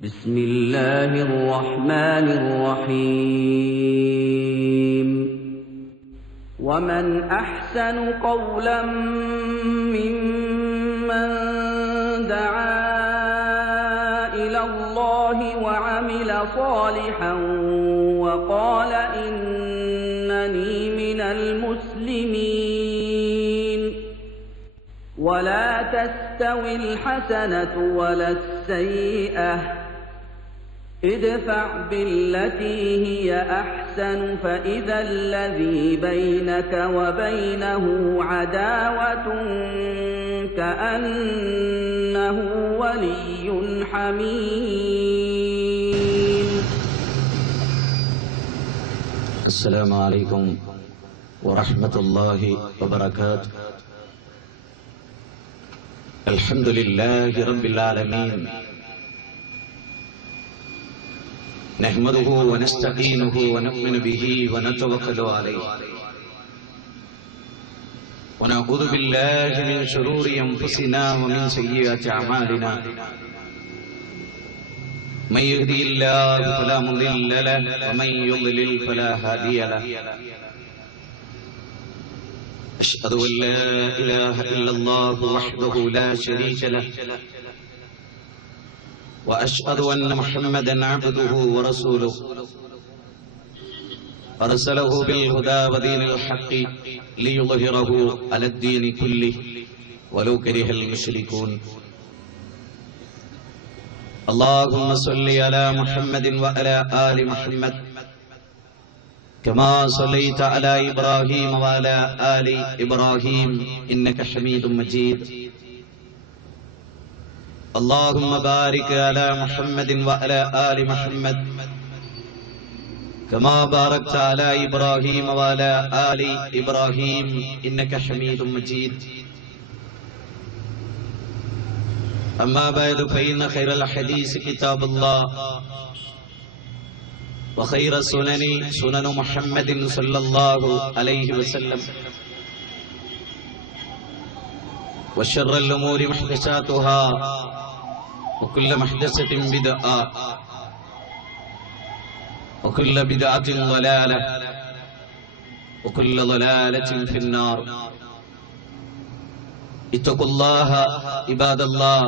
بسم الله الرحمن الرحيم ومن أحسن قولا ممن دعا إلى الله وعمل صالحا وقال إنني من المسلمين ولا تستوي الحسنة ولا السيئة ادفع بالتي هي أحسن فإذا الذي بينك وبينه عداوة كأنه ولي حميم. السلام عليكم ورحمة الله وبركاته. الحمد لله رب العالمين، نحمده ونستعينه ونؤمن به ونتوكل عليه، ونعوذ بالله من شرور أنفسنا ومن سيئات أعمالنا. من يهدي الله فلا مضل له ومن يضلل فلا هادي له. أشهد أن لا إله إلا الله وحده لا شريك له، وأشهد أن محمدا عبده ورسوله أرسله بالهدى ودين الحق ليظهره على الدين كله ولو كره المشركون. اللهم صل على محمد وعلى آل محمد كما صليت على إبراهيم وعلى آل إبراهيم إنك حميد مجيد. اللهم بارك على محمد وعلى آل محمد كما باركت على إبراهيم وعلى آل إبراهيم إنك حميد مجيد. أما بعد فإن خير الحديث كتاب الله، وخير السنن سنن محمد صلى الله عليه وسلم، وشر الأمور محدثاتها وكل محدثة بدعة وكل بدعة ضلالة وكل ضلالة في النار. اتقوا الله عباد الله،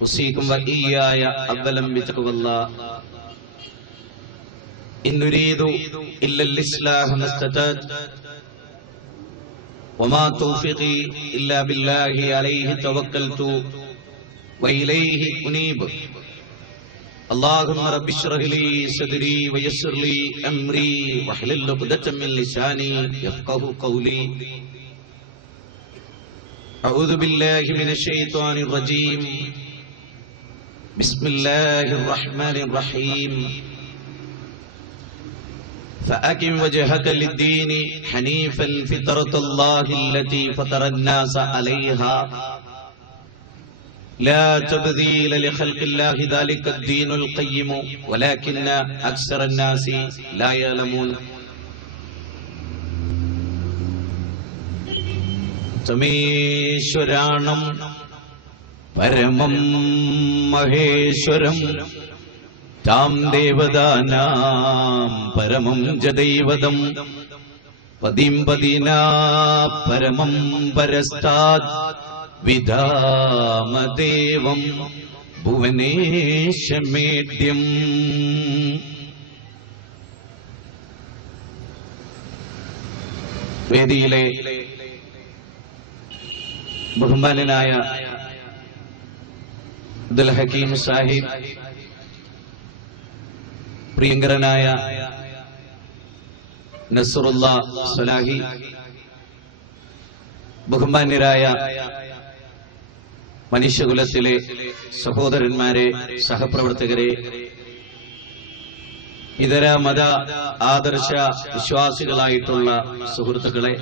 أوصيكم وإياي أولا بتقوى الله. إن نريد إلا الإصلاح ما استطعت وما توفيقي إلا بالله عليه توكلت وإليه أنيب. اللهم رب اشرح لي صدري ويسر لي أمري واحلل عقدة من لساني يفقهوا قولي. أعوذ بالله من الشيطان الرجيم. بسم الله الرحمن الرحيم. فأقم وجهك للدين حنيفا فطرة الله التي فطر الناس عليها لا تبديل لخلق الله ذلك الدين القيم ولكن أكثر الناس لا يعلمون. തമേശ്വരാണം പരമം മഹേശ്വരം താം ദേവതാനാം പരമം ജദൈവതം പതിം പതിനാ പരമം പരസ്താദ് വിധാമദേവം ഭുവനേശമേദ്യം. വേദിയിലെ ബഹുമാനനായ അബ്ദുൽ ഹക്കീം സാഹിബ്, പ്രിയങ്കരനായ നസ്റുല്ല സലാഹി, ബഹുമാന്യരായ മനുഷ്യകുലത്തിലെ സഹോദരന്മാരെ, സഹപ്രവർത്തകരെ, ഇതര മത ആദർശ വിശ്വാസികളായിട്ടുള്ള സുഹൃത്തുക്കളെ,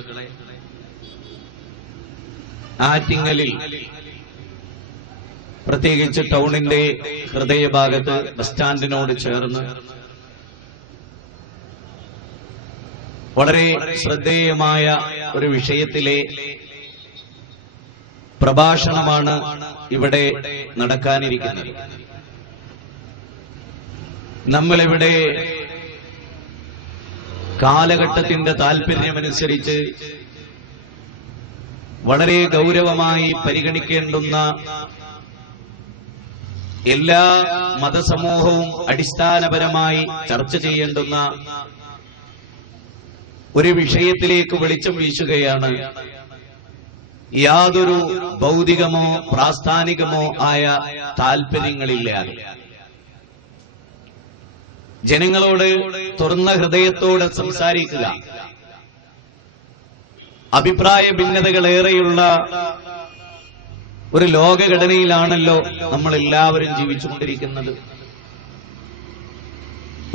ആറ്റിങ്ങലിൽ പ്രത്യേകിച്ച് ടൗണിന്റെ ഹൃദയഭാഗത്ത് ബസ് സ്റ്റാൻഡിനോട് ചേർന്ന് വളരെ ശ്രദ്ധേയമായ ഒരു വിഷയത്തിലെ പ്രഭാഷണമാണ് ഇവിടെ നടക്കാനിരിക്കുന്നത്. നമ്മളിവിടെ കാലഘട്ടത്തിന്റെ താല്പര്യമനുസരിച്ച് വളരെ ഗൗരവമായി പരിഗണിക്കേണ്ടുന്ന എല്ലാ മതസമൂഹവും അടിസ്ഥാനപരമായി ചർച്ച ചെയ്യേണ്ടുന്ന ഒരു വിഷയത്തിലേക്ക് വെളിച്ചം വീശുകയാണ്. യാതൊരു ഭൗതികമോ പ്രാസ്ഥാനികമോ ആയ താല്പര്യങ്ങളില്ലാതെ ജനങ്ങളോട് തുറന്ന ഹൃദയത്തോടെ സംസാരിക്കുക. അഭിപ്രായ ഭിന്നതകളേറെയുള്ള ഒരു ലോകഘടനയിലാണല്ലോ നമ്മൾ എല്ലാവരും ജീവിച്ചുകൊണ്ടിരിക്കുന്നത്.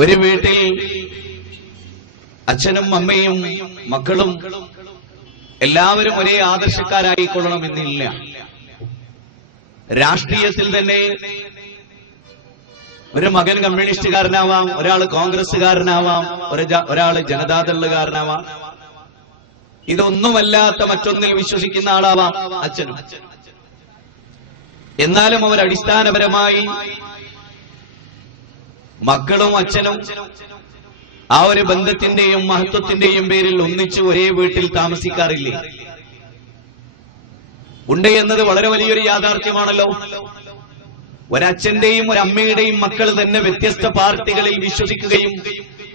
ഒരു വീട്ടിൽ അച്ഛനും അമ്മയും മക്കളും എല്ലാവരും ഒരേ ആദർശക്കാരായിക്കൊള്ളണമെന്നില്ല. രാഷ്ട്രീയത്തിൽ തന്നെ ഒരു മകൻ കമ്മ്യൂണിസ്റ്റുകാരനാവാം, ഒരാൾ കോൺഗ്രസ്സുകാരനാവാം, ഒരാൾ ജനതാദളുകാരനാവാം. ഇതൊന്നുമല്ലാത്ത മറ്റൊന്നിൽ വിശ്വസിക്കുന്ന ആളാവാം അച്ഛനും. എന്നാലും അവർ അടിസ്ഥാനപരമായി മക്കളും അച്ഛനും ആ ഒരു ബന്ധത്തിന്റെയും മഹത്വത്തിന്റെയും പേരിൽ ഒന്നിച്ച് ഒരേ വീട്ടിൽ താമസിക്കാറില്ലേ? ഉണ്ട് എന്നത് വളരെ വലിയൊരു യാഥാർത്ഥ്യമാണല്ലോ. ഒരച്ഛന്റെയും ഒരമ്മയുടെയും മക്കൾ തന്നെ വ്യത്യസ്ത പാർട്ടികളിൽ വിശ്വസിക്കുകയും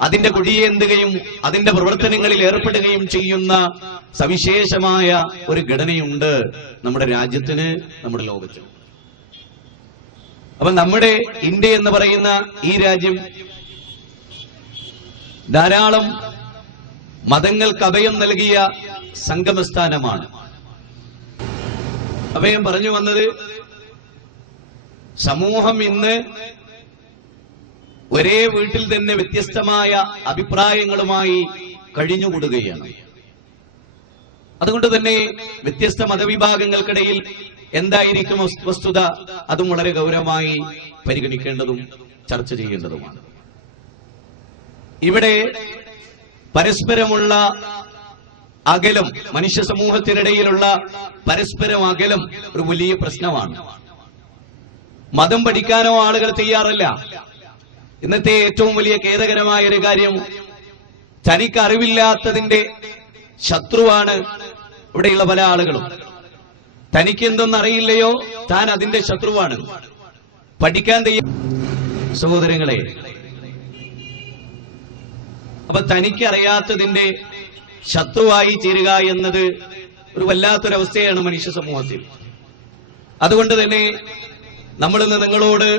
അതിന്റെ കൊടിയേന്തുകയും അതിന്റെ പ്രവർത്തനങ്ങളിൽ ഏർപ്പെടുകയും ചെയ്യുന്ന സവിശേഷമായ ഒരു ഘടനയുണ്ട് നമ്മുടെ രാജ്യത്തിന്, നമ്മുടെ ലോകത്തിന്. അപ്പൊ നമ്മുടെ ഇന്ത്യ എന്ന് പറയുന്ന ഈ രാജ്യം ധാരാളം മതങ്ങൾക്ക് അഭയം നൽകിയ സംഗമസ്ഥാനമാണ്. അഭയം പറഞ്ഞു വന്നത്, സമൂഹം ഇന്ന് ഒരേ വീട്ടിൽ തന്നെ വ്യത്യസ്തമായ അഭിപ്രായങ്ങളുമായി കഴിഞ്ഞുകൂടുകയാണ്. അതുകൊണ്ട് തന്നെ വ്യത്യസ്ത മതവിഭാഗങ്ങൾക്കിടയിൽ എന്തായിരിക്കും വസ്തുത, അതും വളരെ ഗൗരവമായി പരിഗണിക്കേണ്ടതും ചർച്ച ചെയ്യേണ്ടതുമാണ്. ഇവിടെ പരസ്പരമുള്ള അകലം, മനുഷ്യ സമൂഹത്തിനിടയിലുള്ള പരസ്പരം അകലം ഒരു വലിയ പ്രശ്നമാണ്. മതം പഠിക്കാനോ ആളുകൾ തയ്യാറല്ല. ഇന്നത്തെ ഏറ്റവും വലിയ ഖേദകരമായ ഒരു കാര്യം, തനിക്ക് അറിവില്ലാത്തതിന്റെ ശത്രുവാണ് ഇവിടെയുള്ള പല ആളുകളും. തനിക്ക് എന്തൊന്നറിയില്ലയോ താൻ അതിന്റെ ശത്രുവാണ്. പഠിക്കാൻ സഹോദരങ്ങളെ, അപ്പൊ തനിക്കറിയാത്തതിന്റെ ശത്രുവായി തീരുക എന്നത് ഒരു വല്ലാത്തൊരവസ്ഥയാണ് മനുഷ്യ സമൂഹത്തിൽ. അതുകൊണ്ട് തന്നെ നമ്മളിന്ന് നിങ്ങളോട്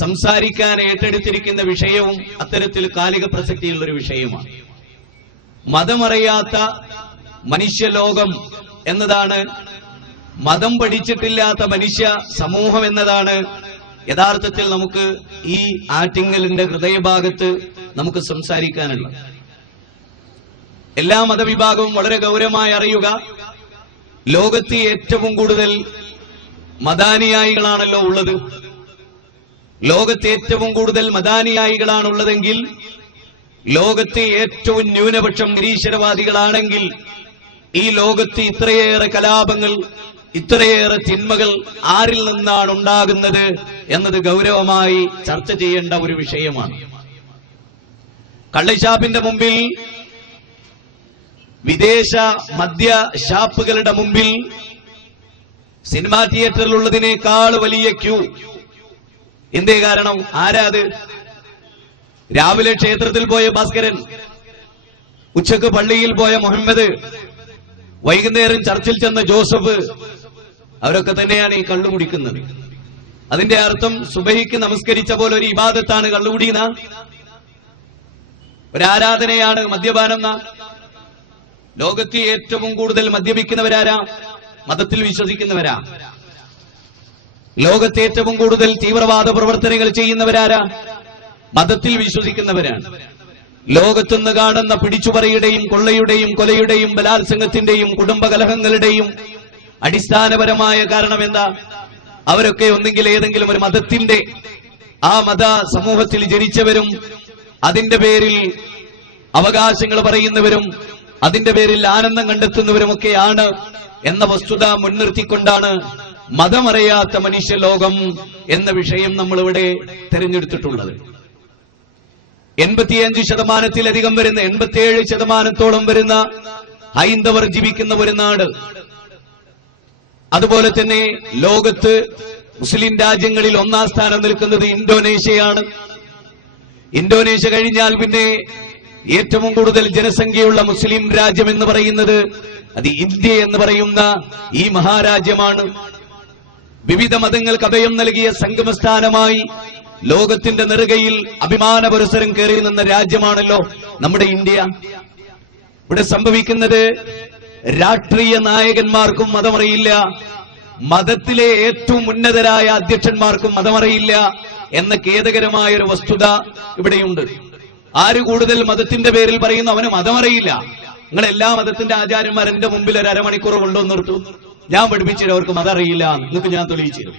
സംസാരിക്കാൻ ഏറ്റെടുത്തിരിക്കുന്ന വിഷയവും അത്തരത്തിൽ കാലിക പ്രസക്തിയുള്ളൊരു വിഷയമാണ്. മതമറിയാത്ത മനുഷ്യലോകം എന്നതാണ്, മതം പഠിച്ചിട്ടില്ലാത്ത മനുഷ്യ സമൂഹം എന്നതാണ് യഥാർത്ഥത്തിൽ നമുക്ക് ഈ ആറ്റിങ്ങലിന്റെ ഹൃദയഭാഗത്ത് നമുക്ക് സംസാരിക്കാനുള്ളത്. എല്ലാ മതവിഭാഗവും വളരെ ഗൗരവമായി അറിയുക, ലോകത്തെ ഏറ്റവും കൂടുതൽ മതാനുയായികളാണല്ലോ ഉള്ളത്. ലോകത്തെ ഏറ്റവും കൂടുതൽ മതാനുയായികളാണുള്ളതെങ്കിൽ, ലോകത്തെ ഏറ്റവും ന്യൂനപക്ഷം നിരീശ്വരവാദികളാണെങ്കിൽ, ഈ ലോകത്ത് ഇത്രയേറെ കലാപങ്ങൾ, ഇത്രയേറെ തിന്മകൾ ആരിൽ നിന്നാണ് ഉണ്ടാകുന്നത് എന്നത് ഗൗരവമായി ചർച്ച ചെയ്യേണ്ട ഒരു വിഷയമാണ്. കള്ളുഷാപ്പിന്റെ മുമ്പിൽ, വിദേശ മദ്യ ഷാപ്പുകളുടെ മുമ്പിൽ, സിനിമാ തിയേറ്ററിലുള്ളതിനേക്കാൾ വലിയ ക്യൂ. എന്തേ കാരണം? ആരാത്? രാവിലെ ക്ഷേത്രത്തിൽ പോയ ഭാസ്കരൻ, ഉച്ചക്ക് പള്ളിയിൽ പോയ മുഹമ്മദ്, വൈകുന്നേരം ചർച്ചിൽ ചെന്ന ജോസഫ്, അവരൊക്കെ തന്നെയാണ് ഈ കള്ളു കുടിക്കുന്നത്. അതിന്റെ അർത്ഥം സുബഹിക്ക് നമസ്കരിച്ച പോലെ ഒരു ഇബാദത്താണ് കള്ളുകുടിയെന്ന, ഒരാരാധനയാണ് മദ്യപാനം. ലോകത്തെ ഏറ്റവും കൂടുതൽ മദ്യപിക്കുന്നവരാരാ? മതത്തിൽ വിശ്വസിക്കുന്നവരാ. ലോകത്തെ ഏറ്റവും കൂടുതൽ തീവ്രവാദ പ്രവർത്തനങ്ങൾ ചെയ്യുന്നവരാരാ? മതത്തിൽ വിശ്വസിക്കുന്നവരാണ്. ലോകത്തുനിന്ന് കാണുന്ന പിടിച്ചുപറിയുടെയും കൊള്ളയുടെയും കൊലയുടെയും ബലാത്സംഗത്തിന്റെയും കുടുംബകലഹങ്ങളുടെയും അടിസ്ഥാനപരമായ കാരണം എന്താ? അവരൊക്കെ ഒന്നെങ്കിൽ ഏതെങ്കിലും ഒരു മതത്തിന്റെ, ആ മത സമൂഹത്തിൽ ജനിച്ചവരും അതിന്റെ പേരിൽ അവകാശങ്ങൾ പറയുന്നവരും അതിന്റെ പേരിൽ ആനന്ദം കണ്ടെത്തുന്നവരുമൊക്കെയാണ് എന്ന വസ്തുത മുൻനിർത്തിക്കൊണ്ടാണ് മതമറിയാത്ത മനുഷ്യലോകം എന്ന വിഷയം നമ്മളിവിടെ തിരഞ്ഞെടുത്തിട്ടുള്ളത്. 85% വരുന്ന 87% വരുന്ന ഹൈന്ദവർ ജീവിക്കുന്ന ഒരു നാട്. അതുപോലെ തന്നെ ലോകത്ത് മുസ്ലിം രാജ്യങ്ങളിൽ 1-ാം സ്ഥാനം നിൽക്കുന്നത് ഇന്തോനേഷ്യയാണ്. ഇന്തോനേഷ്യ കഴിഞ്ഞാൽ പിന്നെ ഏറ്റവും കൂടുതൽ ജനസംഖ്യയുള്ള മുസ്ലിം രാജ്യം എന്ന് പറയുന്നത് അത് ഇന്ത്യ എന്ന് പറയുന്ന ഈ മഹാരാജ്യമാണ്. വിവിധ മതങ്ങൾക്ക് അഭയം നൽകിയ സംഗമസ്ഥാനമായി ലോകത്തിന്റെ നെറുകയിൽ അഭിമാന പുരസ്സരം കയറി നിന്ന രാജ്യമാണല്ലോ നമ്മുടെ ഇന്ത്യ. ഇവിടെ സംഭവിക്കുന്നത് രാഷ്ട്രീയ നായകന്മാർക്കും മതമറിയില്ല, മതത്തിലെ ഏറ്റവും ഉന്നതരായ അധ്യക്ഷന്മാർക്കും മതമറിയില്ല എന്ന ഖേദകരമായ ഒരു വസ്തുത ഇവിടെയുണ്ട്. ആര് കൂടുതൽ മതത്തിന്റെ പേരിൽ പറയുന്നു അവന് മതമറിയില്ല. നിങ്ങൾ എല്ലാ മതത്തിന്റെ ആചാര്യന്മാർ എന്റെ മുമ്പിൽ ഒരു അരമണിക്കൂർ കൊണ്ടുവന്ന് നിർത്തും, ഞാൻ പഠിപ്പിച്ചിട്ട് അവർക്ക് മതം അറിയില്ല, നിങ്ങൾക്ക് ഞാൻ തെളിയിച്ചു തരും.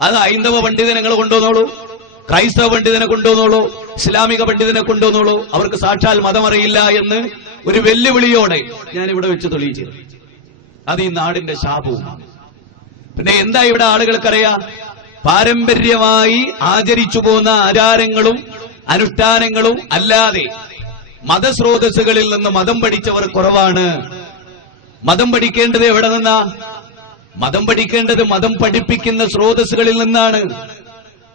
അത് ഹൈന്ദവ പണ്ഡിതനെ നിങ്ങൾ കൊണ്ടുവന്നോളൂ, ക്രൈസ്തവ പണ്ഡിതനെ കൊണ്ടുവന്നോളൂ, ഇസ്ലാമിക പണ്ഡിതനെ കൊണ്ടുവന്നോളൂ, അവർക്ക് സാക്ഷാൽ മതമറിയില്ല എന്ന് ഒരു വെല്ലുവിളിയോടെ ഞാൻ ഇവിടെ വെച്ച് തെളിയിച്ചു തരും. അത് ഈ നാടിന്റെ ശാപവുമാണ്. പിന്നെ എന്താ ഇവിടെ ആളുകൾക്കറിയാം? പാരമ്പര്യമായി ആചരിച്ചു പോന്ന ആചാരങ്ങളും അനുഷ്ഠാനങ്ങളും അല്ലാതെ മതസ്രോതസ്സുകളിൽ നിന്ന് മതം പഠിച്ചവർ കുറവാണ്. മതം പഠിക്കേണ്ടത് എവിടെ നിന്നാ? മതം പഠിക്കേണ്ടത് മതം പഠിപ്പിക്കുന്ന സ്രോതസ്സുകളിൽ നിന്നാണ്.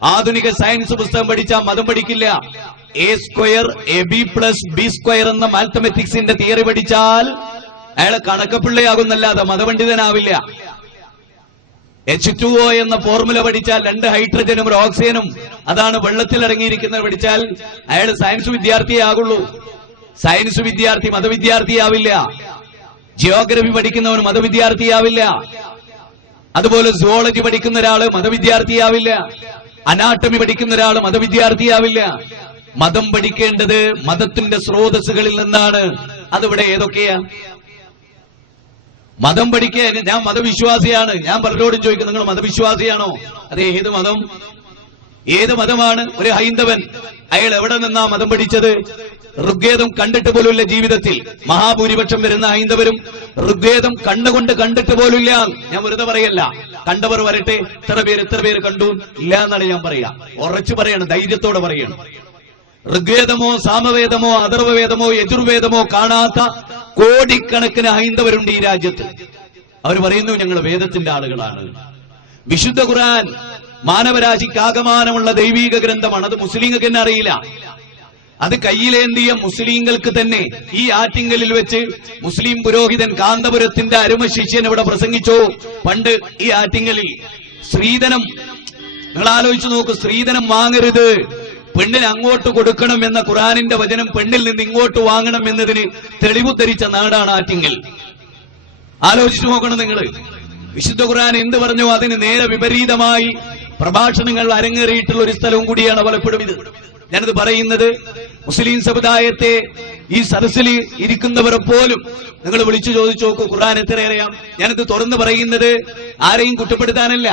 ആധുനിക സയൻസ് പുസ്തകം പഠിച്ചാൽ മതം പഠിക്കില്ല. A² AB + B² എന്ന മാത്തമാറ്റിക്സിന്റെ തിയറി പഠിച്ചാൽ അയാളെ കണക്കപ്പിള്ളയാകുന്നല്ലാതെ മതപണ്ഡിതനാവില്ല. H2O എന്ന ഫോർമുല പഠിച്ചാൽ 2 ഹൈഡ്രജനും 1 ഓക്സിജനും അതാണ് വെള്ളത്തിൽ ഇറങ്ങിയിരിക്കുന്നത് പഠിച്ചാൽ അയാൾ സയൻസ് വിദ്യാർത്ഥിയേ ആകുള്ളൂ. സയൻസ് വിദ്യാർത്ഥി മതവിദ്യാർത്ഥിയാവില്ല. ജിയോഗ്രഫി പഠിക്കുന്നവൻ മതവിദ്യാർത്ഥിയാവില്ല. അതുപോലെ സുവോളജി പഠിക്കുന്ന ഒരാള് മതവിദ്യാർത്ഥിയാവില്ല. അനാട്ടമി പഠിക്കുന്ന ഒരാൾ മതവിദ്യാർത്ഥിയാവില്ല. മതം പഠിക്കേണ്ടത് മതത്തിന്റെ സ്രോതസ്സുകളിൽ നിന്നാണ്. അതിവിടെ ഏതൊക്കെയാ? മതം പഠിക്കാൻ ഞാൻ മതവിശ്വാസിയാണ്, ഞാൻ പലരോടും ചോദിക്കും നിങ്ങൾ മതവിശ്വാസിയാണോ? അതെ, ഏത് മതം? ഏത് മതമാണ്? ഒരു ഹൈന്ദവൻ അയാൾ എവിടെ നിന്നാ മതം പഠിച്ചത്? ഋഗ്വേദം കണ്ടിട്ട് പോലുമില്ല ജീവിതത്തിൽ. മഹാഭൂരിപക്ഷം വരുന്ന ഹൈന്ദവരും ഋഗ്വേദം കണ്ണുകൊണ്ട് കണ്ടിട്ട് പോലുമില്ല. ഞാൻ വെറുതെ പറയല്ല, കണ്ടവർ വരട്ടെ. എത്ര പേര് കണ്ടു? ഇല്ല എന്നാണ് ഞാൻ പറയാ. ഉറച്ചു പറയണം, ധൈര്യത്തോടെ പറയണം. ഋഗ്വേദമോ സാമവേദമോ അഥർവവേദമോ യജുർവേദമോ കാണാത്ത കോടിക്കണക്കിന് ഹൈന്ദവരുണ്ട് ഈ രാജ്യത്ത്. അവർ പറയുന്നു ഞങ്ങൾ വേദത്തിന്റെ ആളുകളാണ്. വിശുദ്ധ ഖുർആൻ മാനവരാശിക്ക് ആകമാനമുള്ള ദൈവീക ഗ്രന്ഥമാണ്. അത് മുസ്ലിങ്ങൾക്ക് തന്നെ അറിയില്ല. അത് കയ്യിലേന്തിയ മുസ്ലിങ്ങൾക്ക് തന്നെ ഈ ആറ്റിങ്കലിൽ വെച്ച് മുസ്ലിം പുരോഹിതൻ കാന്തപുരത്തിന്റെ അരുമ ശിഷ്യൻ ഇവിടെ പ്രസംഗിച്ചു. പണ്ട് ഈ ആറ്റിങ്കലിൽ സ്ത്രീധനം, നിങ്ങൾ ആലോചിച്ചു നോക്ക്, സ്ത്രീധനം വാങ്ങരുത്, പെണ്ണിന് അങ്ങോട്ട് കൊടുക്കണം എന്ന ഖുർആനിന്റെ വചനം പെണ്ണിൽ നിന്ന് ഇങ്ങോട്ട് വാങ്ങണം എന്നതിന് തെളിവുദ്ധരിച്ച നാടാണ് ആറ്റിങ്കൽ. ആലോചിച്ചു നോക്കണം നിങ്ങൾ. വിശുദ്ധ ഖുർആൻ എന്ത് പറഞ്ഞു അതിന് നേരെ വിപരീതമായി പ്രഭാഷണങ്ങൾ അരങ്ങേറിയിട്ടുള്ള ഒരു സ്ഥലവും കൂടിയാണ് പലപ്പോഴും ഇത്. ഞാനിത് പറയുന്നത് മുസ്ലിം സമുദായത്തെ ഈ സദസ്സിൽ ഇരിക്കുന്നവരെ പോലും നിങ്ങൾ വിളിച്ചു ചോദിച്ചു നോക്കൂ, ഖുർആൻ എത്ര അറിയാം? ഞാനിത് തുറന്നു പറയുന്നത് ആരെയും കുറ്റപ്പെടുത്താനല്ല,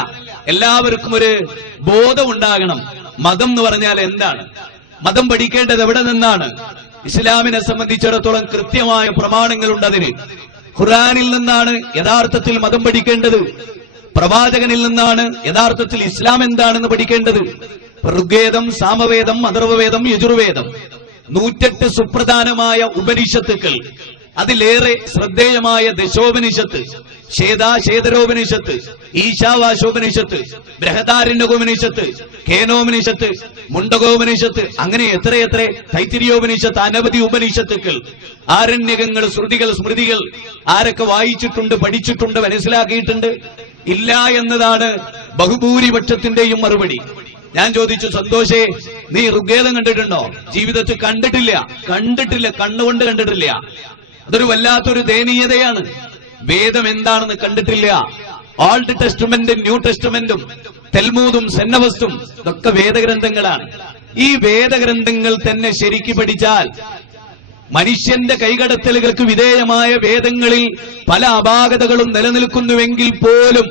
എല്ലാവർക്കും ഒരു ബോധം ഉണ്ടാകണം. മതം എന്ന് പറഞ്ഞാൽ എന്താണ്? മതം പഠിക്കേണ്ടത് എവിടെ നിന്നാണ്? ഇസ്ലാമിനെ സംബന്ധിച്ചിടത്തോളം കൃത്യമായ പ്രമാണങ്ങളുണ്ട് അതിന്. ഖുർആനിൽ നിന്നാണ് യഥാർത്ഥത്തിൽ മതം പഠിക്കേണ്ടത്. പ്രവാചകനിൽ നിന്നാണ് യഥാർത്ഥത്തിൽ ഇസ്ലാം എന്താണെന്ന് പഠിക്കേണ്ടത്. ഋഗ്വേദം, സാമവേദം, അഥർവവേദം, യജുർവേദം, 108 സുപ്രധാനമായ ഉപനിഷത്തുക്കൾ, അതിലേറെ ശ്രദ്ധേയമായ ദശോപനിഷത്ത്, ശ്വേതാശേതരോപനിഷത്ത്, ഈശാവാശോപനിഷത്ത്, ബൃഹദാരണ്യകോപനിഷത്ത്, കേനോപനിഷത്ത്, മുണ്ടകോപനിഷത്ത്, അങ്ങനെ എത്രയെത്ര, തൈത്തിരിയോപനിഷത്ത്, അനവധി ഉപനിഷത്തുക്കൾ, ആരണ്യകങ്ങൾ, ശ്രുതികൾ, സ്മൃതികൾ. ആരൊക്കെ വായിച്ചിട്ടുണ്ട്, പഠിച്ചിട്ടുണ്ട്, മനസ്സിലാക്കിയിട്ടുണ്ട്? ഇല്ല എന്നതാണ് ബഹുഭൂരിപക്ഷത്തിന്റെയും മറുപടി. ഞാൻ ചോദിച്ചു, സന്തോഷേ നീ ഋഗ്വേദം കണ്ടിട്ടുണ്ടോ? ജീവിതത്തിൽ കണ്ടിട്ടില്ല. കണ്ണുകൊണ്ട് കണ്ടിട്ടില്ല. അതൊരു വല്ലാത്തൊരു ദയനീയതയാണ്. വേദം എന്താണെന്ന് കണ്ടിട്ടില്ല. ഓൾഡ് ടെസ്റ്റ്മെന്റും ന്യൂ ടെസ്റ്റ്മെന്റും തെൽമൂദും സെന്നവസ്തും ഇതൊക്കെ വേദഗ്രന്ഥങ്ങളാണ്. ഈ വേദഗ്രന്ഥങ്ങൾ തന്നെ ശരിക്ക് പഠിച്ചാൽ മനുഷ്യന്റെ കൈകടത്തലുകൾക്ക് വിധേയമായ വേദങ്ങളിൽ പല അപാകതകളും നിലനിൽക്കുന്നുവെങ്കിൽ പോലും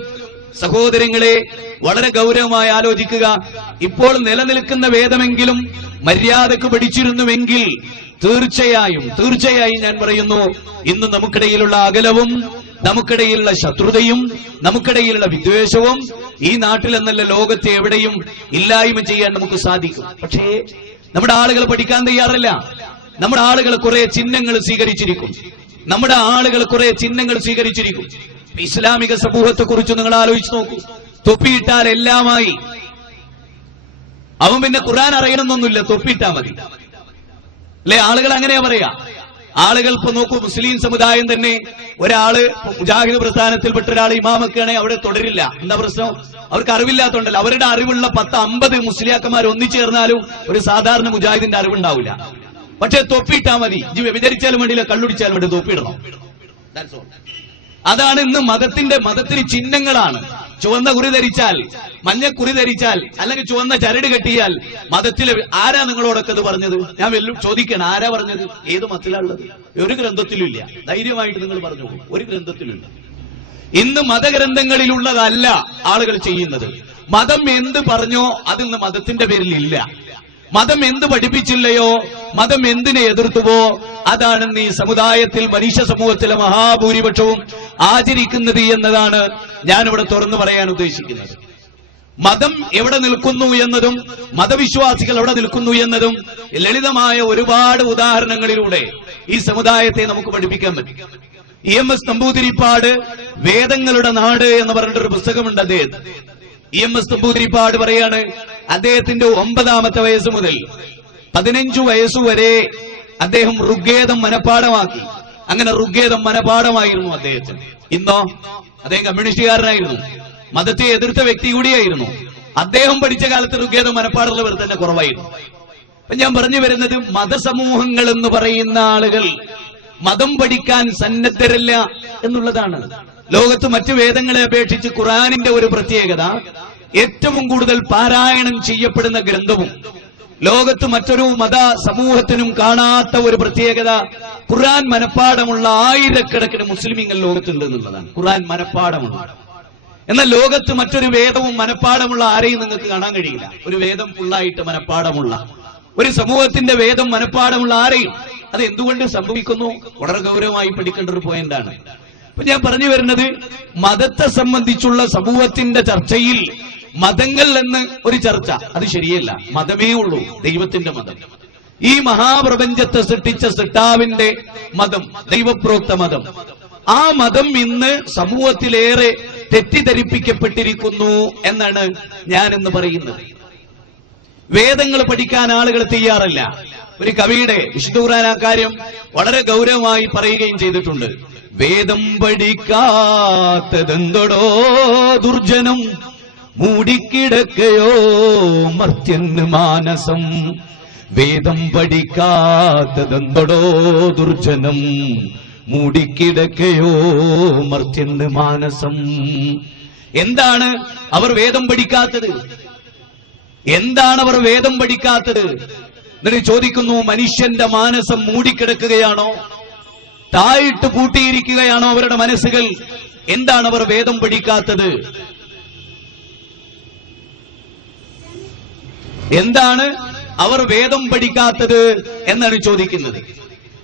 സഹോദരങ്ങളെ വളരെ ഗൗരവമായി ആലോചിക്കുക. ഇപ്പോൾ നിലനിൽക്കുന്ന വേദമെങ്കിലും മര്യാദക്ക് പഠിച്ചിരുന്നുവെങ്കിൽ തീർച്ചയായും ഞാൻ പറയുന്നു, ഇന്ന് നമുക്കിടയിലുള്ള അകലവും നമുക്കിടയിലുള്ള ശത്രുതയും നമുക്കിടയിലുള്ള വിദ്വേഷവും ഈ നാട്ടിലെന്നല്ല ലോകത്തെ എവിടെയും ഇല്ലായ്മ ചെയ്യാൻ നമുക്ക് സാധിക്കും. പക്ഷേ നമ്മുടെ ആളുകൾ പഠിക്കാൻ തയ്യാറല്ല. നമ്മുടെ ആളുകൾ കുറെ ചിഹ്നങ്ങൾ സ്വീകരിച്ചിരിക്കും. ഇസ്ലാമിക സമൂഹത്തെ കുറിച്ച് നിങ്ങൾ ആലോചിച്ച് നോക്കൂ. തൊപ്പിയിട്ടാൽ എല്ലാമായി. അവൻ പിന്നെ ഖുർആൻ അറിയണമെന്നൊന്നുമില്ല, തൊപ്പിയിട്ടാ മതി അല്ലെ? ആളുകൾ അങ്ങനെയാ പറയാ. ആളുകൾ ഇപ്പൊ നോക്കൂ, മുസ്ലിം സമുദായം തന്നെ ഒരാള് മുജാഹിദ് പ്രസ്ഥാനത്തിൽപ്പെട്ട ഒരാൾ ഇമാമൊക്കെയാണെങ്കിൽ അവിടെ തുടരില്ല. എന്താ പ്രശ്നം? അവർക്ക് അറിവില്ലാത്തതുകൊണ്ടല്ല. അവരുടെ അറിവുള്ള 10-50 മുസ്ലിയാക്കന്മാർ ഒന്നിച്ചേർന്നാലും ഒരു സാധാരണ മുജാഹിദിന്റെ അറിവുണ്ടാവില്ല. പക്ഷെ തൊപ്പിയിട്ടാ മതി. വ്യഭിചരിച്ചാലും വേണ്ടിയില്ല, കള്ളുടിച്ചാലും വേണ്ടി തൊപ്പിയിടണം. അതാണ് ഇന്ന് മതത്തിന് ചിഹ്നങ്ങളാണ്. ചുവന്ന കുറി ധരിച്ചാൽ, മഞ്ഞ കുറി ധരിച്ചാൽ, അല്ലെങ്കിൽ ചുവന്ന ചരട് കെട്ടിയാൽ മതത്തിലെ ആരാ നിങ്ങളോടൊക്കെ ഇത് പറഞ്ഞത്? ഞാൻ വെല്ലും ചോദിക്കണം, ആരാ പറഞ്ഞത്? ഏത് മതത്തിലുള്ളത്? ഒരു ഗ്രന്ഥത്തിലും ഇല്ല. ധൈര്യമായിട്ട് നിങ്ങൾ പറഞ്ഞു, ഒരു ഗ്രന്ഥത്തിലും ഇല്ല. ഇന്ന് മതഗ്രന്ഥങ്ങളിലുള്ളതല്ല ആളുകൾ ചെയ്യുന്നത്. മതം എന്ത് പറഞ്ഞോ അതിന്ന് മതത്തിന്റെ പേരിൽ ഇല്ല. മതം എന്ത് പഠിപ്പിച്ചില്ലയോ, മതം എന്തിനെ എതിർത്തുവോ അതാണെന്ന് ഈ സമുദായത്തിൽ, മനുഷ്യ സമൂഹത്തിലെ മഹാഭൂരിപക്ഷവും ആചരിക്കുന്നത് എന്നതാണ് ഞാനിവിടെ തുറന്നു പറയാൻ ഉദ്ദേശിക്കുന്നത്. മതം എവിടെ നിൽക്കുന്നു എന്നതും മതവിശ്വാസികൾ എവിടെ നിൽക്കുന്നു എന്നതും ലളിതമായ ഒരുപാട് ഉദാഹരണങ്ങളിലൂടെ ഈ സമുദായത്തെ നമുക്ക് പഠിപ്പിക്കാൻ പറ്റും. EMS നമ്പൂതിരിപ്പാട് വേദങ്ങളുടെ നാട് എന്ന് പറഞ്ഞിട്ടൊരു പുസ്തകമുണ്ട് അദ്ദേഹം. EMS നമ്പൂതിരിപ്പാട് പറയാണ്, അദ്ദേഹത്തിന്റെ 9ാമത്തെ വയസ്സ് മുതൽ 15 വയസ്സുവരെ അദ്ദേഹം ഋഗ്വേദം മനഃപ്പാഠമാക്കി. അങ്ങനെ ഋഗ്വേദം മനഃപ്പാഠമായിരുന്നു അദ്ദേഹത്തിന്. ഇന്നോ അദ്ദേഹം കമ്മ്യൂണിസ്റ്റുകാരനായിരുന്നു, മതത്തെ എതിർത്ത വ്യക്തി കൂടിയായിരുന്നു. അദ്ദേഹം പഠിച്ച കാലത്ത് ഋഗ്വേദം മനഃപ്പാഠമുള്ളവർ തന്നെ കുറവായിരുന്നു. അപ്പൊ ഞാൻ പറഞ്ഞു വരുന്നത്, മതസമൂഹങ്ങൾ എന്ന് പറയുന്ന ആളുകൾ മതം പഠിക്കാൻ സന്നദ്ധരല്ല എന്നുള്ളതാണ്. ലോകത്ത് മറ്റു വേദങ്ങളെ അപേക്ഷിച്ച് ഖുർആനിന്റെ ഒരു പ്രത്യേകത, ഏറ്റവും കൂടുതൽ പാരായണം ചെയ്യപ്പെടുന്ന ഗ്രന്ഥവും ലോകത്ത് മറ്റൊരു മത സമൂഹത്തിനും കാണാത്ത ഒരു പ്രത്യേകത, ഖുർആൻ മനഃപ്പാഠമുള്ള ആയിരക്കണക്കിന് മുസ്ലിമീങ്ങൾ ലോകത്തുണ്ട് എന്നുള്ളതാണ്. ഖുർആൻ മനഃപ്പാഠമുള്ള. എന്നാൽ ലോകത്ത് മറ്റൊരു വേദവും മനഃപ്പാഠമുള്ള ആരെയും നിങ്ങൾക്ക് കാണാൻ കഴിയില്ല. ഒരു വേദം ഫുള്ളായിട്ട് മനഃപ്പാഠമുള്ള ഒരു സമൂഹത്തിന്റെ വേദം മനഃപ്പാഠമുള്ള ആരെയും. അത് എന്തുകൊണ്ട് സംഭവിക്കുന്നു? വളരെ ഗൗരവമായി പഠിക്കേണ്ട ഒരു പോയിന്റാണ്. അപ്പൊ ഞാൻ പറഞ്ഞു വരുന്നത്, മതത്തെ സംബന്ധിച്ചുള്ള സമൂഹത്തിന്റെ ചർച്ചയിൽ മതങ്ങൾ എന്ന് ഒരു ചർച്ച, അത് ശരിയല്ല. മതമേ ഉള്ളൂ, ദൈവത്തിന്റെ മതം. ഈ മഹാപ്രപഞ്ചത്തെ സൃഷ്ടിച്ച സൃഷ്ടാവിന്റെ മതം, ദൈവപ്രോക്ത മതം. ആ മതം ഇന്ന് സമൂഹത്തിലേറെ തെറ്റിദ്ധരിപ്പിക്കപ്പെട്ടിരിക്കുന്നു എന്നാണ് ഞാനിന്ന് പറയുന്നത്. വേദങ്ങൾ പഠിക്കാൻ ആളുകൾ തയ്യാറല്ല. ഒരു കവിയുടെ വിശുദ്ധ ഖുർആൻ ആ കാര്യം വളരെ ഗൗരവമായി പറയുകയും ചെയ്തിട്ടുണ്ട്. വേദം പഠിക്കാത്തതെന്തോടോ ദുർജനം, മൂടിക്കിടക്കയോ മർത്യന് മാനസം. വേദം പഠിക്കാത്തതെന്തോടോ ദുർജനം, മൂടിക്കിടക്കയോ മർത്യന് മാനസം. എന്താണ് അവർ വേദം പഠിക്കാത്തത്? എന്താണ് അവർ വേദം പഠിക്കാത്തത്? എന്നിട്ട് ചോദിക്കുന്നു, മനുഷ്യന്റെ മാനസം മൂടിക്കിടക്കുകയാണോ? താഴിട്ട് പൂട്ടിയിരിക്കുകയാണോ അവരുടെ മനസ്സുകൾ? എന്താണ് അവർ വേദം പഠിക്കാത്തത്? എന്താണ് അവർ വേദം പഠിക്കാത്തത് എന്നാണ് ചോദിക്കുന്നത്.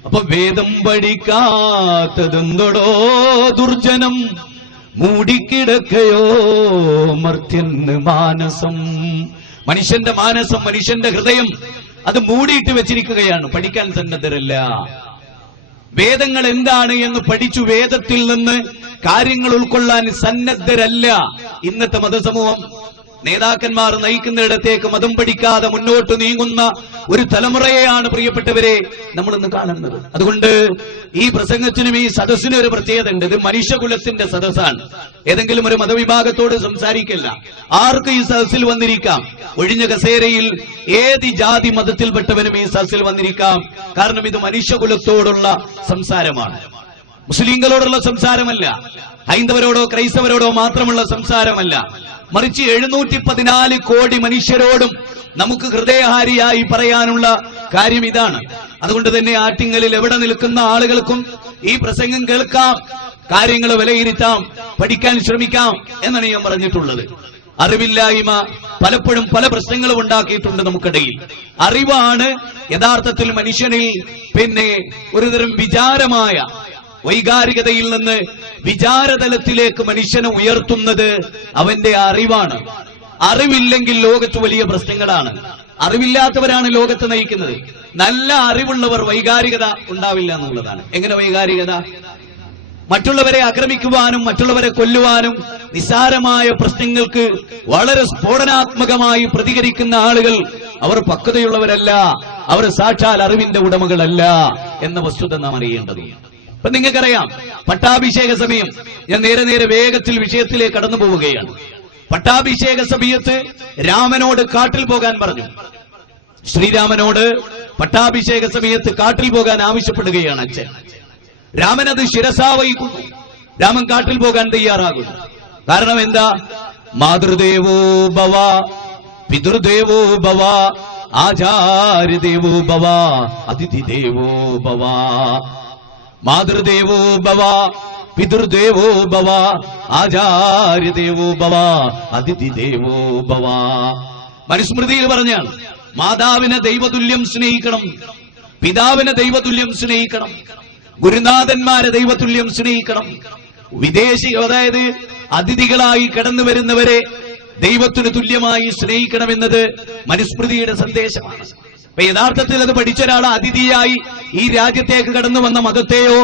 അപ്പൊ വേദം പഠിക്കാത്തതെന്തോടോ ദുർജനം, മൂടിക്കിടക്കയോ മർത്യന് മാനസം. മനുഷ്യന്റെ മാനസം, മനുഷ്യന്റെ ഹൃദയം അത് മൂടിയിട്ട് വെച്ചിരിക്കുകയാണ്. പഠിക്കാൻ സന്നദ്ധരല്ല. വേദങ്ങൾ എന്താണ് എന്ന് പഠിച്ചു വേദത്തിൽ നിന്ന് കാര്യങ്ങൾ ഉൾക്കൊള്ളാൻ സന്നദ്ധരല്ല ഇന്നത്തെ മതസമൂഹം. നേതാക്കന്മാർ നയിക്കുന്നിടത്തേക്ക് മതം പഠിക്കാതെ മുന്നോട്ട് നീങ്ങുന്ന ഒരു തലമുറയെയാണ് പ്രിയപ്പെട്ടവരെ നമ്മളിന്ന് കാണുന്നത്. അതുകൊണ്ട് ഈ പ്രസംഗത്തിനും ഈ സദസ്സിനും ഒരു പ്രത്യേകത ഉണ്ട്. ഇത് മനുഷ്യകുലത്തിന്റെ സദസ്സാണ്. ഏതെങ്കിലും ഒരു മതവിഭാഗത്തോട് സംസാരിക്കില്ല. ആർക്കും ഈ സദസ്സിൽ വന്നിരിക്കാം. ഒഴിഞ്ഞ കസേരയിൽ ഏത് ജാതി മതത്തിൽപ്പെട്ടവനും ഈ സദസ്സിൽ വന്നിരിക്കാം. കാരണം ഇത് മനുഷ്യകുലത്തോടുള്ള സംസാരമാണ്, മുസ്ലിങ്ങളോടുള്ള സംസാരമല്ല, ഹൈന്ദവരോടോ ക്രൈസ്തവരോടോ മാത്രമുള്ള സംസാരമല്ല. മറിച്ച് 714 കോടി മനുഷ്യരോടും നമുക്ക് ഹൃദയഹാരിയായി പറയാനുള്ള കാര്യം ഇതാണ്. അതുകൊണ്ട് തന്നെ ആറ്റിങ്ങലിൽ എവിടെ നിൽക്കുന്ന ആളുകൾക്കും ഈ പ്രസംഗം കേൾക്കാം, കാര്യങ്ങൾ വിലയിരുത്താം, പഠിക്കാൻ ശ്രമിക്കാം എന്നാണ് ഞാൻ പറഞ്ഞിട്ടുള്ളത്. അറിവില്ലായ്മ പലപ്പോഴും പല പ്രശ്നങ്ങളും ഉണ്ടാക്കിയിട്ടുണ്ട് നമുക്കിടയിൽ. അറിവാണ് യഥാർത്ഥത്തിൽ മനുഷ്യനിൽ ഒരുതരം വിചാരമായ വൈകാരികതയിൽ നിന്ന് വിചാരതലത്തിലേക്ക് മനുഷ്യനെ ഉയർത്തുന്നത് അവന്റെ അറിവാണ്. അറിവില്ലെങ്കിൽ ലോകത്ത് വലിയ പ്രശ്നങ്ങളാണ്. അറിവില്ലാത്തവരാണ് ലോകത്ത് നയിക്കുന്നത്. നല്ല അറിവുള്ളവർ വൈകാരികത ഉണ്ടാവില്ല എന്നുള്ളതാണ്. എങ്ങനെ വൈകാരികത? മറ്റുള്ളവരെ ആക്രമിക്കുവാനും മറ്റുള്ളവരെ കൊല്ലുവാനും നിസ്സാരമായ പ്രശ്നങ്ങൾക്ക് വളരെ സ്ഫോടനാത്മകമായി പ്രതികരിക്കുന്ന ആളുകൾ അവർ പക്വതയുള്ളവരല്ല, അവർ സാക്ഷാൽ അറിവിന്റെ ഉടമകളല്ല എന്ന വസ്തുത നാം അറിയേണ്ടതുണ്ട്. ഇപ്പൊ നിങ്ങൾക്കറിയാം, പട്ടാഭിഷേക സമയം, ഞാൻ നേരെ വേഗത്തിൽ വിഷയത്തിലേക്ക് കടന്നു പോവുകയാണ്. പട്ടാഭിഷേക സമയത്ത് രാമനോട് കാട്ടിൽ പോകാൻ പറഞ്ഞു. ശ്രീരാമനോട് പട്ടാഭിഷേക സമയത്ത് കാട്ടിൽ പോകാൻ ആവശ്യപ്പെടുകയാണ് അച്ഛൻ. രാമൻ അത് ശിരസാ വഹിക്കുന്നു. രാമൻ കാട്ടിൽ പോകാൻ തയ്യാറാകുന്നു. കാരണം എന്താ? മാതൃദേവോ ഭവ, പിതൃദേവോ ഭവ, ആചാര്യദേവോ ഭവ, അതിഥിദേവോ ഭവ. മാതൃദേവോ ഭവ, പിതൃദേവോ ഭവ, ആചാര്യദേവോ ഭവ, അതിഥിദേവോ ഭവ. മനുസ്മൃതിയിൽ പറഞ്ഞാണ്, മാതാവിനെ ദൈവതുല്യം സ്നേഹിക്കണം, പിതാവിനെ ദൈവതുല്യം സ്നേഹിക്കണം, ഗുരുനാഥന്മാരെ ദൈവതുല്യം സ്നേഹിക്കണം, വിദേശി അതായത് അതിഥികളായി കടന്നു വരുന്നവരെ ദൈവത്തിന് തുല്യമായി സ്നേഹിക്കണമെന്നത് മനുസ്മൃതിയുടെ സന്ദേശമാണ്. അപ്പൊ യഥാർത്ഥത്തിൽ അത് പഠിച്ച ഒരാൾ അതിഥിയായി ഈ രാജ്യത്തേക്ക് കടന്നു വന്ന മതത്തെയോ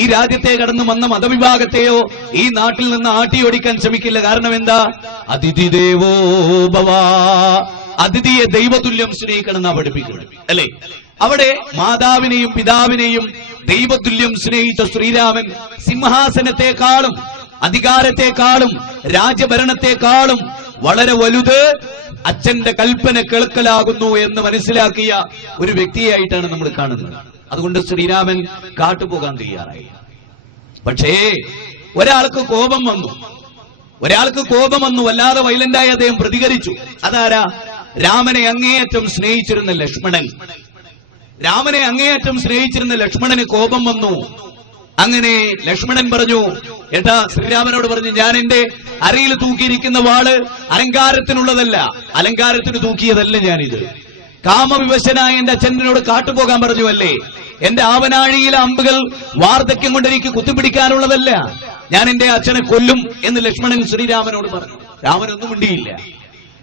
ഈ രാജ്യത്തെ കടന്നു വന്ന മതവിഭാഗത്തെയോ ഈ നാട്ടിൽ നിന്ന് ആട്ടിയോടിക്കാൻ ശ്രമിക്കില്ല. കാരണം എന്താ? അതിഥി ദേവോ ഭവ, അതിഥിയെ ദൈവതുല്യം സ്നേഹിക്കണം എന്നാ പഠിപ്പിക്കുന്നത്, അല്ലേ? അവിടെ മാതാവിനെയും പിതാവിനെയും ദൈവതുല്യം സ്നേഹിച്ച ശ്രീരാമൻ സിംഹാസനത്തെക്കാളും അധികാരത്തെക്കാളും രാജ്യഭരണത്തെക്കാളും വളരെ വലുത് അച്ഛന്റെ കൽപ്പന കേൾക്കലാകുന്നു എന്ന് മനസ്സിലാക്കിയ ഒരു വ്യക്തിയായിട്ടാണ് നമ്മൾ കാണുന്നത്. അതുകൊണ്ട് ശ്രീരാമൻ കാട്ടുപോകാൻ തയ്യാറായി. പക്ഷേ ഒരാൾക്ക് കോപം വന്നു, വല്ലാതെ വയലന്റായി അദ്ദേഹം പ്രതികരിച്ചു. അതാരാ? രാമനെ അങ്ങേയറ്റം സ്നേഹിച്ചിരുന്ന ലക്ഷ്മണൻ. രാമനെ അങ്ങേയറ്റം സ്നേഹിച്ചിരുന്ന ലക്ഷ്മണന് കോപം വന്നു. അങ്ങനെ ലക്ഷ്മണൻ പറഞ്ഞു, ഏട്ടാ, ശ്രീരാമനോട് പറഞ്ഞു, ഞാൻ എന്റെ അരയിൽ തൂക്കിയിരിക്കുന്ന വാള് അലങ്കാരത്തിനുള്ളതല്ല, അലങ്കാരത്തിന് തൂക്കിയതല്ല ഞാനിത്. കാമവിവശനായ എന്റെ അച്ഛനോട് കാട്ടുപോകാൻ പറഞ്ഞു അല്ലേ? എന്റെ ആവനാഴിയിലെ അമ്പുകൾ വാർദ്ധക്യം കൊണ്ട് എനിക്ക് കുത്തിപ്പിടിക്കാനുള്ളതല്ല, ഞാൻ എന്റെ അച്ഛനെ കൊല്ലും എന്ന് ലക്ഷ്മണൻ ശ്രീരാമനോട് പറഞ്ഞു. രാമനൊന്നും മിണ്ടിയില്ല.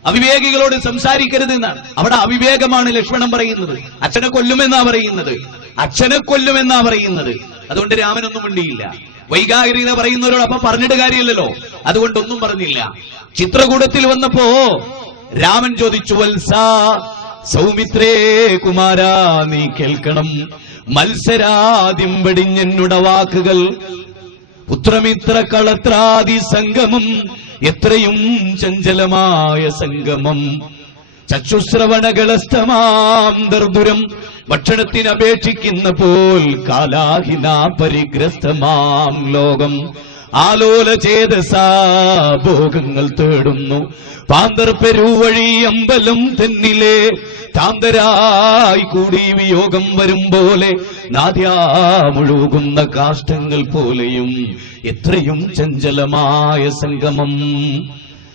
അവിവേകികളോട് സംസാരിക്കരുത് എന്നാണ്. അവിടെ അവിവേകമാണ് ലക്ഷ്മണൻ പറയുന്നത്. അച്ഛനെ കൊല്ലുമെന്നാ പറയുന്നത്. അതുകൊണ്ട് രാമനൊന്നും മിണ്ടിയില്ല. വൈകാരികത പറയുന്നവരോട് അപ്പൊ പറഞ്ഞിട്ട് കാര്യമില്ലല്ലോ, അതുകൊണ്ടൊന്നും പറഞ്ഞില്ല. ചിത്രകൂടത്തിൽ വന്നപ്പോ രാമൻ ചോദിച്ചു, വത്സാ സൗമിത്രേ കുമാരാ, നീ കേൾക്കണം മത്സരാദ്യം വെടിഞ്ഞെന്നുട വാക്കുകൾ. പുത്രമിത്ര കളത്രാദി സംഗമം, എത്രയും ചഞ്ചലമായ സംഗമം. ചക്ഷുശ്രവണകളസ്തമാം ദർദുരം, ഭക്ഷണത്തിനപേക്ഷിക്കുന്ന പോൽ കാലാഹിന പരിഗ്രസ്തമാം ലോകം. ആലോല ചേതസാ ഭോഗങ്ങൾ തേടുന്നു, പാന്തർ പെരുവഴി അമ്പലം തെന്നിലെ താന്തരായി കൂടി വിയോഗം വരും പോലെ, നാദ്യാമുഴുകുന്ന കാഷ്ടങ്ങൾ പോലെയും എത്രയും ചഞ്ചലമായ സംഗമം.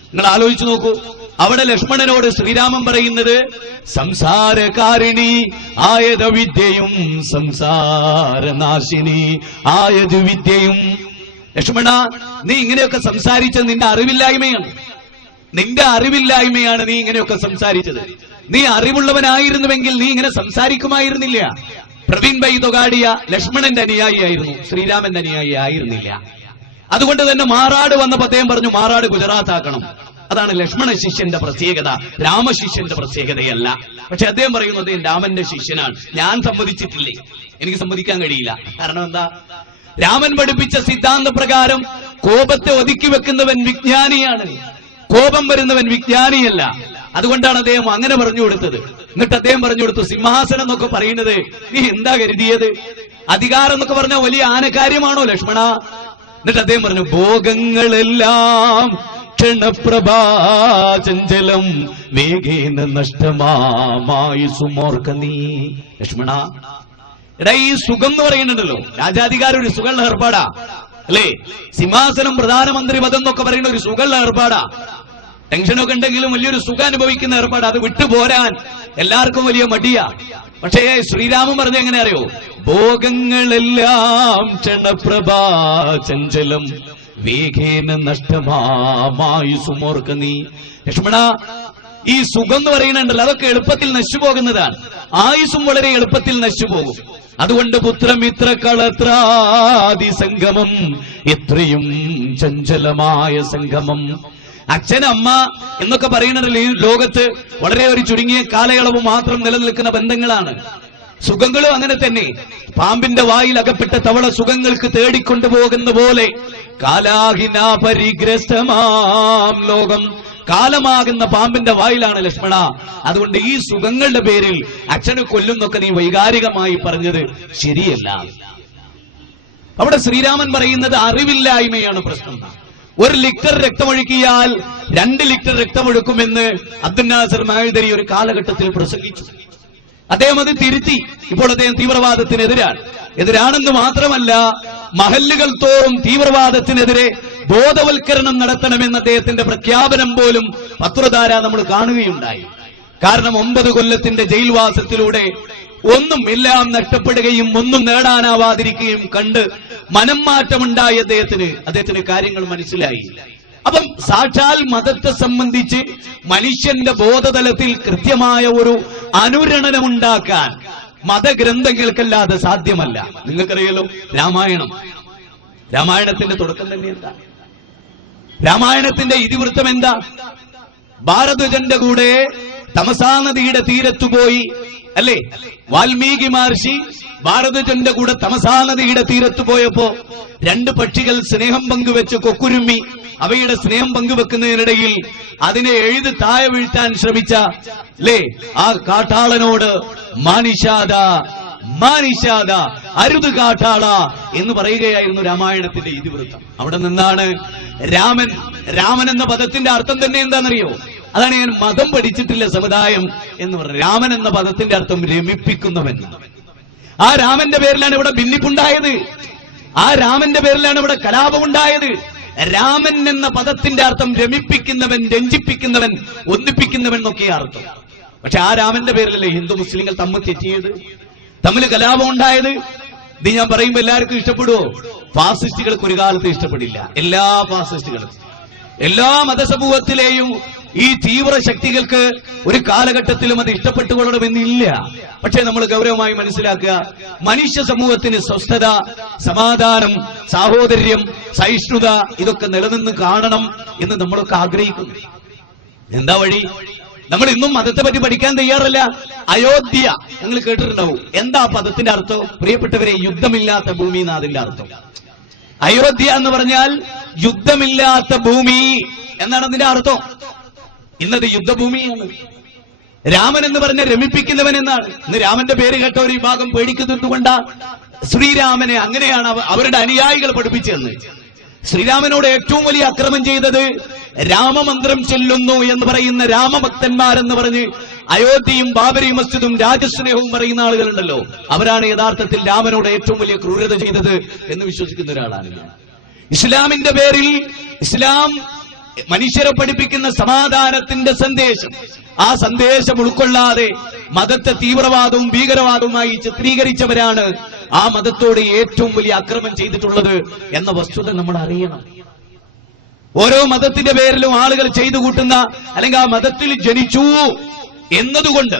നിങ്ങൾ ആലോചിച്ചു നോക്കൂ, അവിടെ ലക്ഷ്മണനോട് ശ്രീരാമൻ പറയുന്നത് സംസാരകാരിണി ആയത് വിദ്യയും സംസാരനാശിനി ആയത് വിദ്യയും. ലക്ഷ്മണ, നീ ഇങ്ങനെയൊക്കെ സംസാരിച്ചത് നിന്റെ അറിവില്ലായ്മയാണ് നീ ഇങ്ങനെയൊക്കെ സംസാരിച്ചത്. നീ അറിവുള്ളവനായിരുന്നുവെങ്കിൽ നീ ഇങ്ങനെ സംസാരിക്കുമായിരുന്നില്ല. പ്രവീൺ ബൈ തൊഗാഡിയ ലക്ഷ്മണന്റെ അനുയായിയായിരുന്നു, ശ്രീരാമന്റെ അനുയായി ആയിരുന്നില്ല. അതുകൊണ്ട് തന്നെ മാറാട് വന്നപ്പോ അദ്ദേഹം പറഞ്ഞു, മാറാട് ഗുജറാത്ത് ആക്കണം. അതാണ് ലക്ഷ്മണ ശിഷ്യന്റെ പ്രത്യേകത, രാമശിഷ്യന്റെ പ്രത്യേകതയല്ല. പക്ഷെ അദ്ദേഹം പറയുന്നു, അദ്ദേഹം രാമന്റെ ശിഷ്യനാണ്. ഞാൻ സമ്മതിച്ചിട്ടില്ലേ, എനിക്ക് സമ്മതിക്കാൻ കഴിയില്ല. കാരണം എന്താ? രാമൻ പഠിപ്പിച്ച സിദ്ധാന്ത പ്രകാരം കോപത്തെ ഒതുക്കി വെക്കുന്നവൻ വിജ്ഞാനിയാണ്, കോപം വരുന്നവൻ വിജ്ഞാനിയല്ല. അതുകൊണ്ടാണ് അദ്ദേഹം അങ്ങനെ പറഞ്ഞു കൊടുത്തത്. എന്നിട്ട് അദ്ദേഹം പറഞ്ഞു കൊടുത്തു, സിംഹാസനം എന്നൊക്കെ പറയുന്നത് നീ എന്താ കരുതിയത്? അധികാരം എന്നൊക്കെ പറഞ്ഞാൽ വലിയ ആനക്കാര്യമാണോ ലക്ഷ്മണ? എന്നിട്ട് അദ്ദേഹം പറഞ്ഞു, ഭോഗങ്ങളെല്ലാം ക്ഷണപ്രഭാചഞ്ചലം വേഗേന നഷ്ടമായി സുമോർക്ക നീ. ലക്ഷ്മണ, എടാ, ഈ സുഖം എന്ന് പറയുന്നുണ്ടല്ലോ, രാജാധികാരം ഒരു സുഖമുള്ള ഏർപ്പാടാ, അല്ലേ? സിംഹാസനം, പ്രധാനമന്ത്രി പദം എന്നൊക്കെ പറയുന്ന ഒരു സുഖമുള്ള ഏർപ്പാടാ. ടെൻഷനൊക്കെ ഉണ്ടെങ്കിലും വലിയൊരു സുഖം അനുഭവിക്കുന്ന ഏർപ്പാട്. അത് വിട്ടുപോരാൻ എല്ലാവർക്കും വലിയ മടിയാ. പക്ഷേ ശ്രീരാമൻ പറഞ്ഞ എങ്ങനെ അറിയോ? ഭോഗങ്ങളെല്ലാം ക്ഷണപ്രഭാചഞ്ചലം വേഗേന നഷ്ടമായി സുമോർക്ക നീ. ലക്ഷ്മണ, ഈ സുഖം എന്ന് പറയുന്നുണ്ടല്ലോ, അതൊക്കെ എളുപ്പത്തിൽ നശിച്ചു പോകുന്നതാണ്. ആയുസ്സും വളരെ എളുപ്പത്തിൽ നശിച്ചു പോകും. അതുകൊണ്ട് പുത്രമിത്ര കളത്രാദി സംഗമം, എത്രയും ചഞ്ചലമായ സംഗമം. അച്ഛനമ്മ എന്നൊക്കെ പറയുന്നുണ്ടല്ലോ, ഈ ലോകത്ത് വളരെ ഒരു ചുരുങ്ങിയ കാലയളവ് മാത്രം നിലനിൽക്കുന്ന ബന്ധങ്ങളാണ്. സുഖങ്ങളും അങ്ങനെ തന്നെ. പാമ്പിന്റെ വായിൽ അകപ്പെട്ട തവള സുഖങ്ങൾക്ക് തേടിക്കൊണ്ടുപോകുന്ന പോലെ കാലാഹിന പരിഗ്രസ്തമാം ലോകം, കാലമാകുന്ന പാമ്പിന്റെ വായിലാണ് ലക്ഷ്മണ. അതുകൊണ്ട് ഈ സുഖങ്ങളുടെ പേരിൽ അച്ഛനെ കൊല്ലുന്നൊക്കെ നീ വൈകാരികമായി പറഞ്ഞത് ശരിയല്ല. അവിടെ ശ്രീരാമൻ പറയുന്നത് അറിവില്ലായ്മയാണ് പ്രശ്നം. 1 ലിറ്റർ രക്തമൊഴുക്കിയാൽ 2 ലിറ്റർ രക്തമൊഴുക്കുമെന്ന് അബ്ദുൽ നാസർ മഹദരി ഒരു കാലഘട്ടത്തിൽ പ്രസംഗിച്ചു. അദ്ദേഹം അത് തിരുത്തി. ഇപ്പോൾ അദ്ദേഹം തീവ്രവാദത്തിനെതിരാണെന്ന് മാത്രമല്ല, മഹല്ലുകൾ തോറും തീവ്രവാദത്തിനെതിരെ ബോധവൽക്കരണം നടത്തണമെന്ന് അദ്ദേഹത്തിന്റെ പ്രഖ്യാപനം പോലും പത്രധാര നമ്മൾ കാണുകയുണ്ടായി. കാരണം 9 കൊല്ലത്തിന്റെ ജയിൽവാസത്തിലൂടെ ഒന്നും എല്ലാം നഷ്ടപ്പെടുകയും ഒന്നും നേടാനാവാതിരിക്കുകയും കണ്ട് മനം മാറ്റമുണ്ടായി അദ്ദേഹത്തിന് കാര്യങ്ങൾ മനസ്സിലായി. അപ്പം സാക്ഷാൽ മതത്തെ സംബന്ധിച്ച് മനുഷ്യന്റെ ബോധതലത്തിൽ കൃത്യമായ ഒരു അനുരണനമുണ്ടാക്കാൻ മതഗ്രന്ഥങ്ങൾക്കല്ലാതെ സാധ്യമല്ല. നിങ്ങൾക്കറിയാലോ, രാമായണത്തിന്റെ തുടക്കം തന്നെ എന്താ? രാമായണത്തിന്റെ ഇതിവൃത്തം എന്താ? ഭാരദ്വജന്റെ കൂടെ തമസാ നദിയുടെ തീരത്തുപോയി, അല്ലേ? വാൽമീകി മഹർഷി ഭാരദ്വജന്റെ കൂടെ തമസാ നദിയുടെ തീരത്ത് പോയപ്പോ 2 പക്ഷികൾ സ്നേഹം പങ്കുവെച്ച് കൊക്കുരുമ്മി. അവയുടെ സ്നേഹം പങ്കുവെക്കുന്നതിനിടയിൽ അതിനെ എഴുതി താഴെ വീഴ്ത്താൻ ശ്രമിച്ച ആ കാട്ടാളനോട് മാനിഷാദ അരുത് കാട്ടാള എന്ന് പറയുകയായിരുന്നു രാമായണത്തിന്റെ ഇതിവൃത്തം. അവിടെ നിന്നാണ് രാമൻ എന്ന പദത്തിന്റെ അർത്ഥം തന്നെ എന്താണെന്നറിയോ? അതാണ് ഞാൻ മതം പഠിച്ചിട്ടില്ല സമുദായം എന്ന് പറഞ്ഞു. രാമൻ എന്ന പദത്തിന്റെ അർത്ഥം രമിപ്പിക്കുന്നവൻ. ആ രാമന്റെ പേരിലാണ് ഇവിടെ ഭിന്നിപ്പുണ്ടായത്. ആ രാമന്റെ പേരിലാണ് ഇവിടെ കലാപമുണ്ടായത്. രാമൻ എന്ന പദത്തിന്റെ അർത്ഥം രമിപ്പിക്കുന്നവൻ, രഞ്ജിപ്പിക്കുന്നവൻ, ഒന്നിപ്പിക്കുന്നവൻ എന്നൊക്കെയാ അർത്ഥം. പക്ഷെ ആ രാമന്റെ പേരിലല്ലേ ഹിന്ദു മുസ്ലിങ്ങൾ തമ്മിൽ തെറ്റിയത്, തമ്മിൽ കലാപം ഉണ്ടായത്. ഇത് ഞാൻ പറയുമ്പോ എല്ലാവർക്കും ഇഷ്ടപ്പെടുവോ? ഫാസിസ്റ്റുകൾക്ക് ഒരു കാലത്ത് ഇഷ്ടപ്പെടില്ല. എല്ലാ ഫാസിസ്റ്റുകളും, എല്ലാ മതസമൂഹത്തിലെയും ഈ തീവ്ര ശക്തികൾക്ക് ഒരു കാലഘട്ടത്തിലും അത് ഇഷ്ടപ്പെട്ടുകൊള്ളണമെന്നില്ല. പക്ഷേ നമ്മൾ ഗൗരവമായി മനസ്സിലാക്കുക, മനുഷ്യ സമൂഹത്തിന് സ്വസ്ഥത, സമാധാനം, സാഹോദര്യം, സഹിഷ്ണുത ഇതൊക്കെ നിലനിന്ന് കാണണം എന്ന് നമ്മളൊക്കെ ആഗ്രഹിക്കുന്നു. എന്താ വഴി? നമ്മൾ ഇന്നും മതത്തെ പറ്റി പഠിക്കാൻ തയ്യാറല്ല. അയോധ്യ നിങ്ങൾ കേട്ടിട്ടുണ്ടാവും. എന്താ പദത്തിന്റെ അർത്ഥം? പ്രിയപ്പെട്ടവരെ, യുദ്ധമില്ലാത്ത ഭൂമി എന്നാ അതിന്റെ അർത്ഥം. അയോധ്യ എന്ന് പറഞ്ഞാൽ യുദ്ധമില്ലാത്ത ഭൂമി എന്നാണ് അതിന്റെ അർത്ഥം. ഇന്നത് യുദ്ധഭൂമിയാണ്. രാമൻ എന്ന് പറഞ്ഞ രമിപ്പിക്കുന്നവൻ എന്നാണ്. ഇന്ന് രാമന്റെ പേര് കേട്ട ഒരു വിഭാഗം പേടിക്കുന്നതുകൊണ്ട് ശ്രീരാമനെ അങ്ങനെയാണ് അവരുടെ അനുയായികൾ പഠിപ്പിച്ചതെന്ന്. ശ്രീരാമനോട് ഏറ്റവും വലിയ അക്രമം ചെയ്തത് രാമമന്ത്രം ചൊല്ലുന്നു എന്ന് പറയുന്ന രാമഭക്തന്മാരെന്ന് പറഞ്ഞ് അയോധ്യയും ബാബരി മസ്ജിദും രാജസ്നേഹവും പറയുന്ന ആളുകളുണ്ടല്ലോ, അവരാണ് യഥാർത്ഥത്തിൽ രാമനോട് ഏറ്റവും വലിയ ക്രൂരത ചെയ്തത് എന്ന് വിശ്വസിക്കുന്ന ഒരാളാണ് ഞാൻ. ഇസ്ലാമിന്റെ പേരിൽ ഇസ്ലാം മനുഷ്യരെ പഠിപ്പിക്കുന്ന സമാധാനത്തിന്റെ സന്ദേശം, ആ സന്ദേശം ഉൾക്കൊള്ളാതെ മതത്തെ തീവ്രവാദവും ഭീകരവാദവുമായി ചിത്രീകരിച്ചവരാണ് ആ മതത്തോട് ഏറ്റവും വലിയ അക്രമം ചെയ്തിട്ടുള്ളത് എന്ന വസ്തുത നമ്മൾ അറിയണം. ഓരോ മതത്തിന്റെ പേരിലും ആളുകൾ ചെയ്തു കൂട്ടുന്ന, അല്ലെങ്കിൽ ആ മതത്തിൽ ജനിച്ചു എന്നതുകൊണ്ട്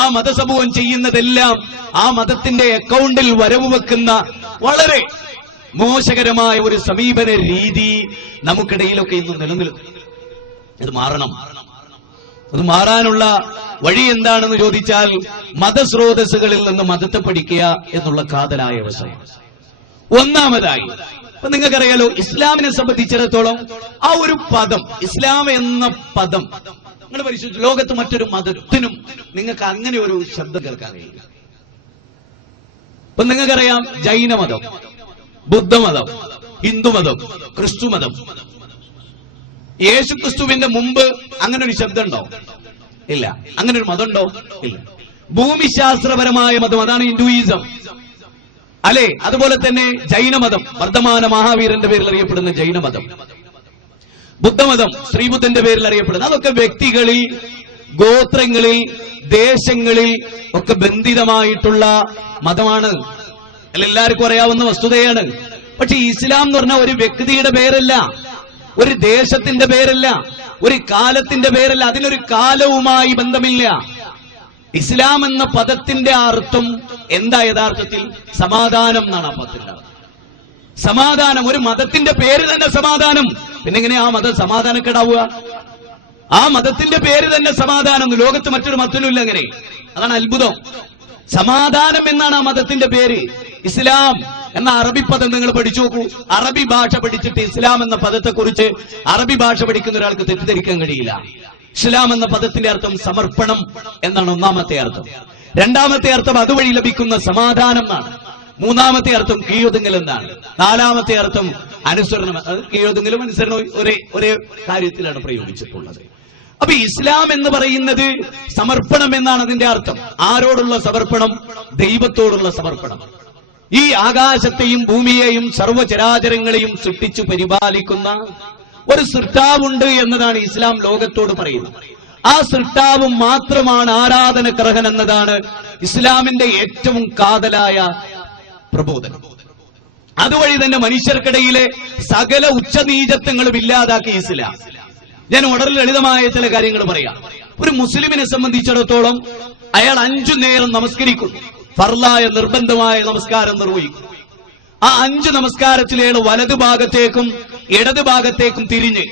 ആ മതസമൂഹം ചെയ്യുന്നതെല്ലാം ആ മതത്തിന്റെ അക്കൗണ്ടിൽ വരവ് വെക്കുന്ന വളരെ മോശകരമായ ഒരു സമീപന രീതി നമുക്കിടയിലൊക്കെ ഇന്ന് നിലനിൽക്കും. ഇത് മാറണം. അത് മാറാനുള്ള വഴി എന്താണെന്ന് ചോദിച്ചാൽ മതസ്രോതസ്സുകളിൽ നിന്ന് മതത്തെ പഠിക്കുക എന്നുള്ള കാതലായ വിഷയം. ഒന്നാമതായി ഇപ്പൊ നിങ്ങൾക്കറിയാലോ, ഇസ്ലാമിനെ സംബന്ധിച്ചിടത്തോളം ആ ഒരു പദം, ഇസ്ലാം എന്ന പദം നിങ്ങൾ പരിശോധിച്ചു, ലോകത്ത് മറ്റൊരു മതത്തിനും നിങ്ങൾക്ക് അങ്ങനെ ഒരു ശബ്ദം കേൾക്കാൻ കഴിയില്ല. ഇപ്പൊ നിങ്ങൾക്കറിയാം, ജൈനമതം, ബുദ്ധമതം, ഹിന്ദുമതം, ക്രിസ്തുമതം, യേശുക്രിസ്തുവിന്റെ മുമ്പ് അങ്ങനെ ഒരു ശബ്ദം ഉണ്ടോ? ഇല്ല. അങ്ങനെ ഒരു മതം ഉണ്ടോ? ഇല്ല. ഭൂമിശാസ്ത്രപരമായ മതം, അതാണ് ഹിന്ദുയിസം, അല്ലെ? അതുപോലെ തന്നെ ജൈനമതം, വർദ്ധമാന മഹാവീരന്റെ പേരിൽ അറിയപ്പെടുന്ന ജൈനമതം, ബുദ്ധമതം ശ്രീബുദ്ധന്റെ പേരിൽ അറിയപ്പെടുന്ന, അതൊക്കെ വ്യക്തികളിൽ, ഗോത്രങ്ങളിൽ, ദേശങ്ങളിൽ ഒക്കെ ബന്ധിതമായിട്ടുള്ള മതമാണ്. എല്ലാവർക്കും അറിയാവുന്ന വസ്തുതയാണ്. പക്ഷെ ഇസ്ലാം എന്ന് പറഞ്ഞാൽ ഒരു വ്യക്തിയുടെ പേരല്ല, ഒരു ദേശത്തിന്റെ പേരല്ല, ഒരു കാലത്തിന്റെ പേരല്ല, അതിനൊരു കാലവുമായി ബന്ധമില്ല. ഇസ്ലാം എന്ന പദത്തിന്റെ അർത്ഥം എന്താ? യഥാർത്ഥത്തിൽ സമാധാനം എന്നാണ് ആ പദത്തിന്റെ അർത്ഥം. സമാധാനം. ഒരു മതത്തിന്റെ പേര് തന്നെ സമാധാനം. പിന്നെ എങ്ങനെ ആ മതം സമാധാനക്കേടാവുക? ആ മതത്തിന്റെ പേര് തന്നെ സമാധാനം. ലോകത്ത് മറ്റൊരു മതത്തിലുമില്ല അങ്ങനെ. അതാണ് അത്ഭുതം. സമാധാനം എന്നാണ് ആ മതത്തിന്റെ പേര്. ഇസ്ലാം എന്ന അറബി പദം നിങ്ങൾ പഠിച്ചു നോക്കൂ. അറബി ഭാഷ പഠിച്ചിട്ട് ഇസ്ലാം എന്ന പദത്തെ കുറിച്ച് അറബി ഭാഷ പഠിക്കുന്ന ഒരാൾക്ക് തെറ്റിദ്ധരിക്കാൻ കഴിയില്ല. ഇസ്ലാം എന്ന പദത്തിന്റെ അർത്ഥം സമർപ്പണം എന്നാണ് ഒന്നാമത്തെ അർത്ഥം. രണ്ടാമത്തെ അർത്ഥം അതുവഴി ലഭിക്കുന്ന സമാധാനം എന്നാണ്. മൂന്നാമത്തെ അർത്ഥം കീഴൊതുങ്ങൽ എന്നാണ്. നാലാമത്തെ അർത്ഥം അനുസരണം. കീഴൊതുങ്ങലും അനുസരണവും ഒരേ കാര്യത്തിലാണ് പ്രയോഗിച്ചിട്ടുള്ളത്. അപ്പൊ ഇസ്ലാം എന്ന് പറയുന്നത് സമർപ്പണം എന്നാണ് അതിന്റെ അർത്ഥം. ആരോടുള്ള സമർപ്പണം? ദൈവത്തോടുള്ള സമർപ്പണം. ഈ ആകാശത്തെയും ഭൂമിയെയും സർവ്വചരാചരങ്ങളെയും സൃഷ്ടിച്ചു പരിപാലിക്കുന്ന ഒരു സൃഷ്ടാവുണ്ട് എന്നതാണ് ഇസ്ലാം ലോകത്തോട് പറയുന്നത്. ആ സൃഷ്ടാവ് മാത്രമാണ് ആരാധനക്കർഹൻ എന്നതാണ് ഇസ്ലാമിന്റെ ഏറ്റവും കാതലായ പ്രബോധനം. അതുവഴി തന്നെ മനുഷ്യർക്കിടയിലെ സകല ഉച്ചനീചത്വങ്ങളും ഇല്ലാതാക്കി ഇസ്ലാം. ഞാൻ വളരെ ലളിതമായ ചില കാര്യങ്ങൾ പറയാം. ഒരു മുസ്ലിമിനെ സംബന്ധിച്ചിടത്തോളം അയാൾ 5 നേരം നമസ്കരിക്കുന്നു. ഫർളായ നിർബന്ധമായ നമസ്കാരം നിർവഹിക്കും. ആ 5 നമസ്കാരത്തിലേള് വലതു ഭാഗത്തേക്കും ഇടതു ഭാഗത്തേക്കും തിരിഞ്ഞ്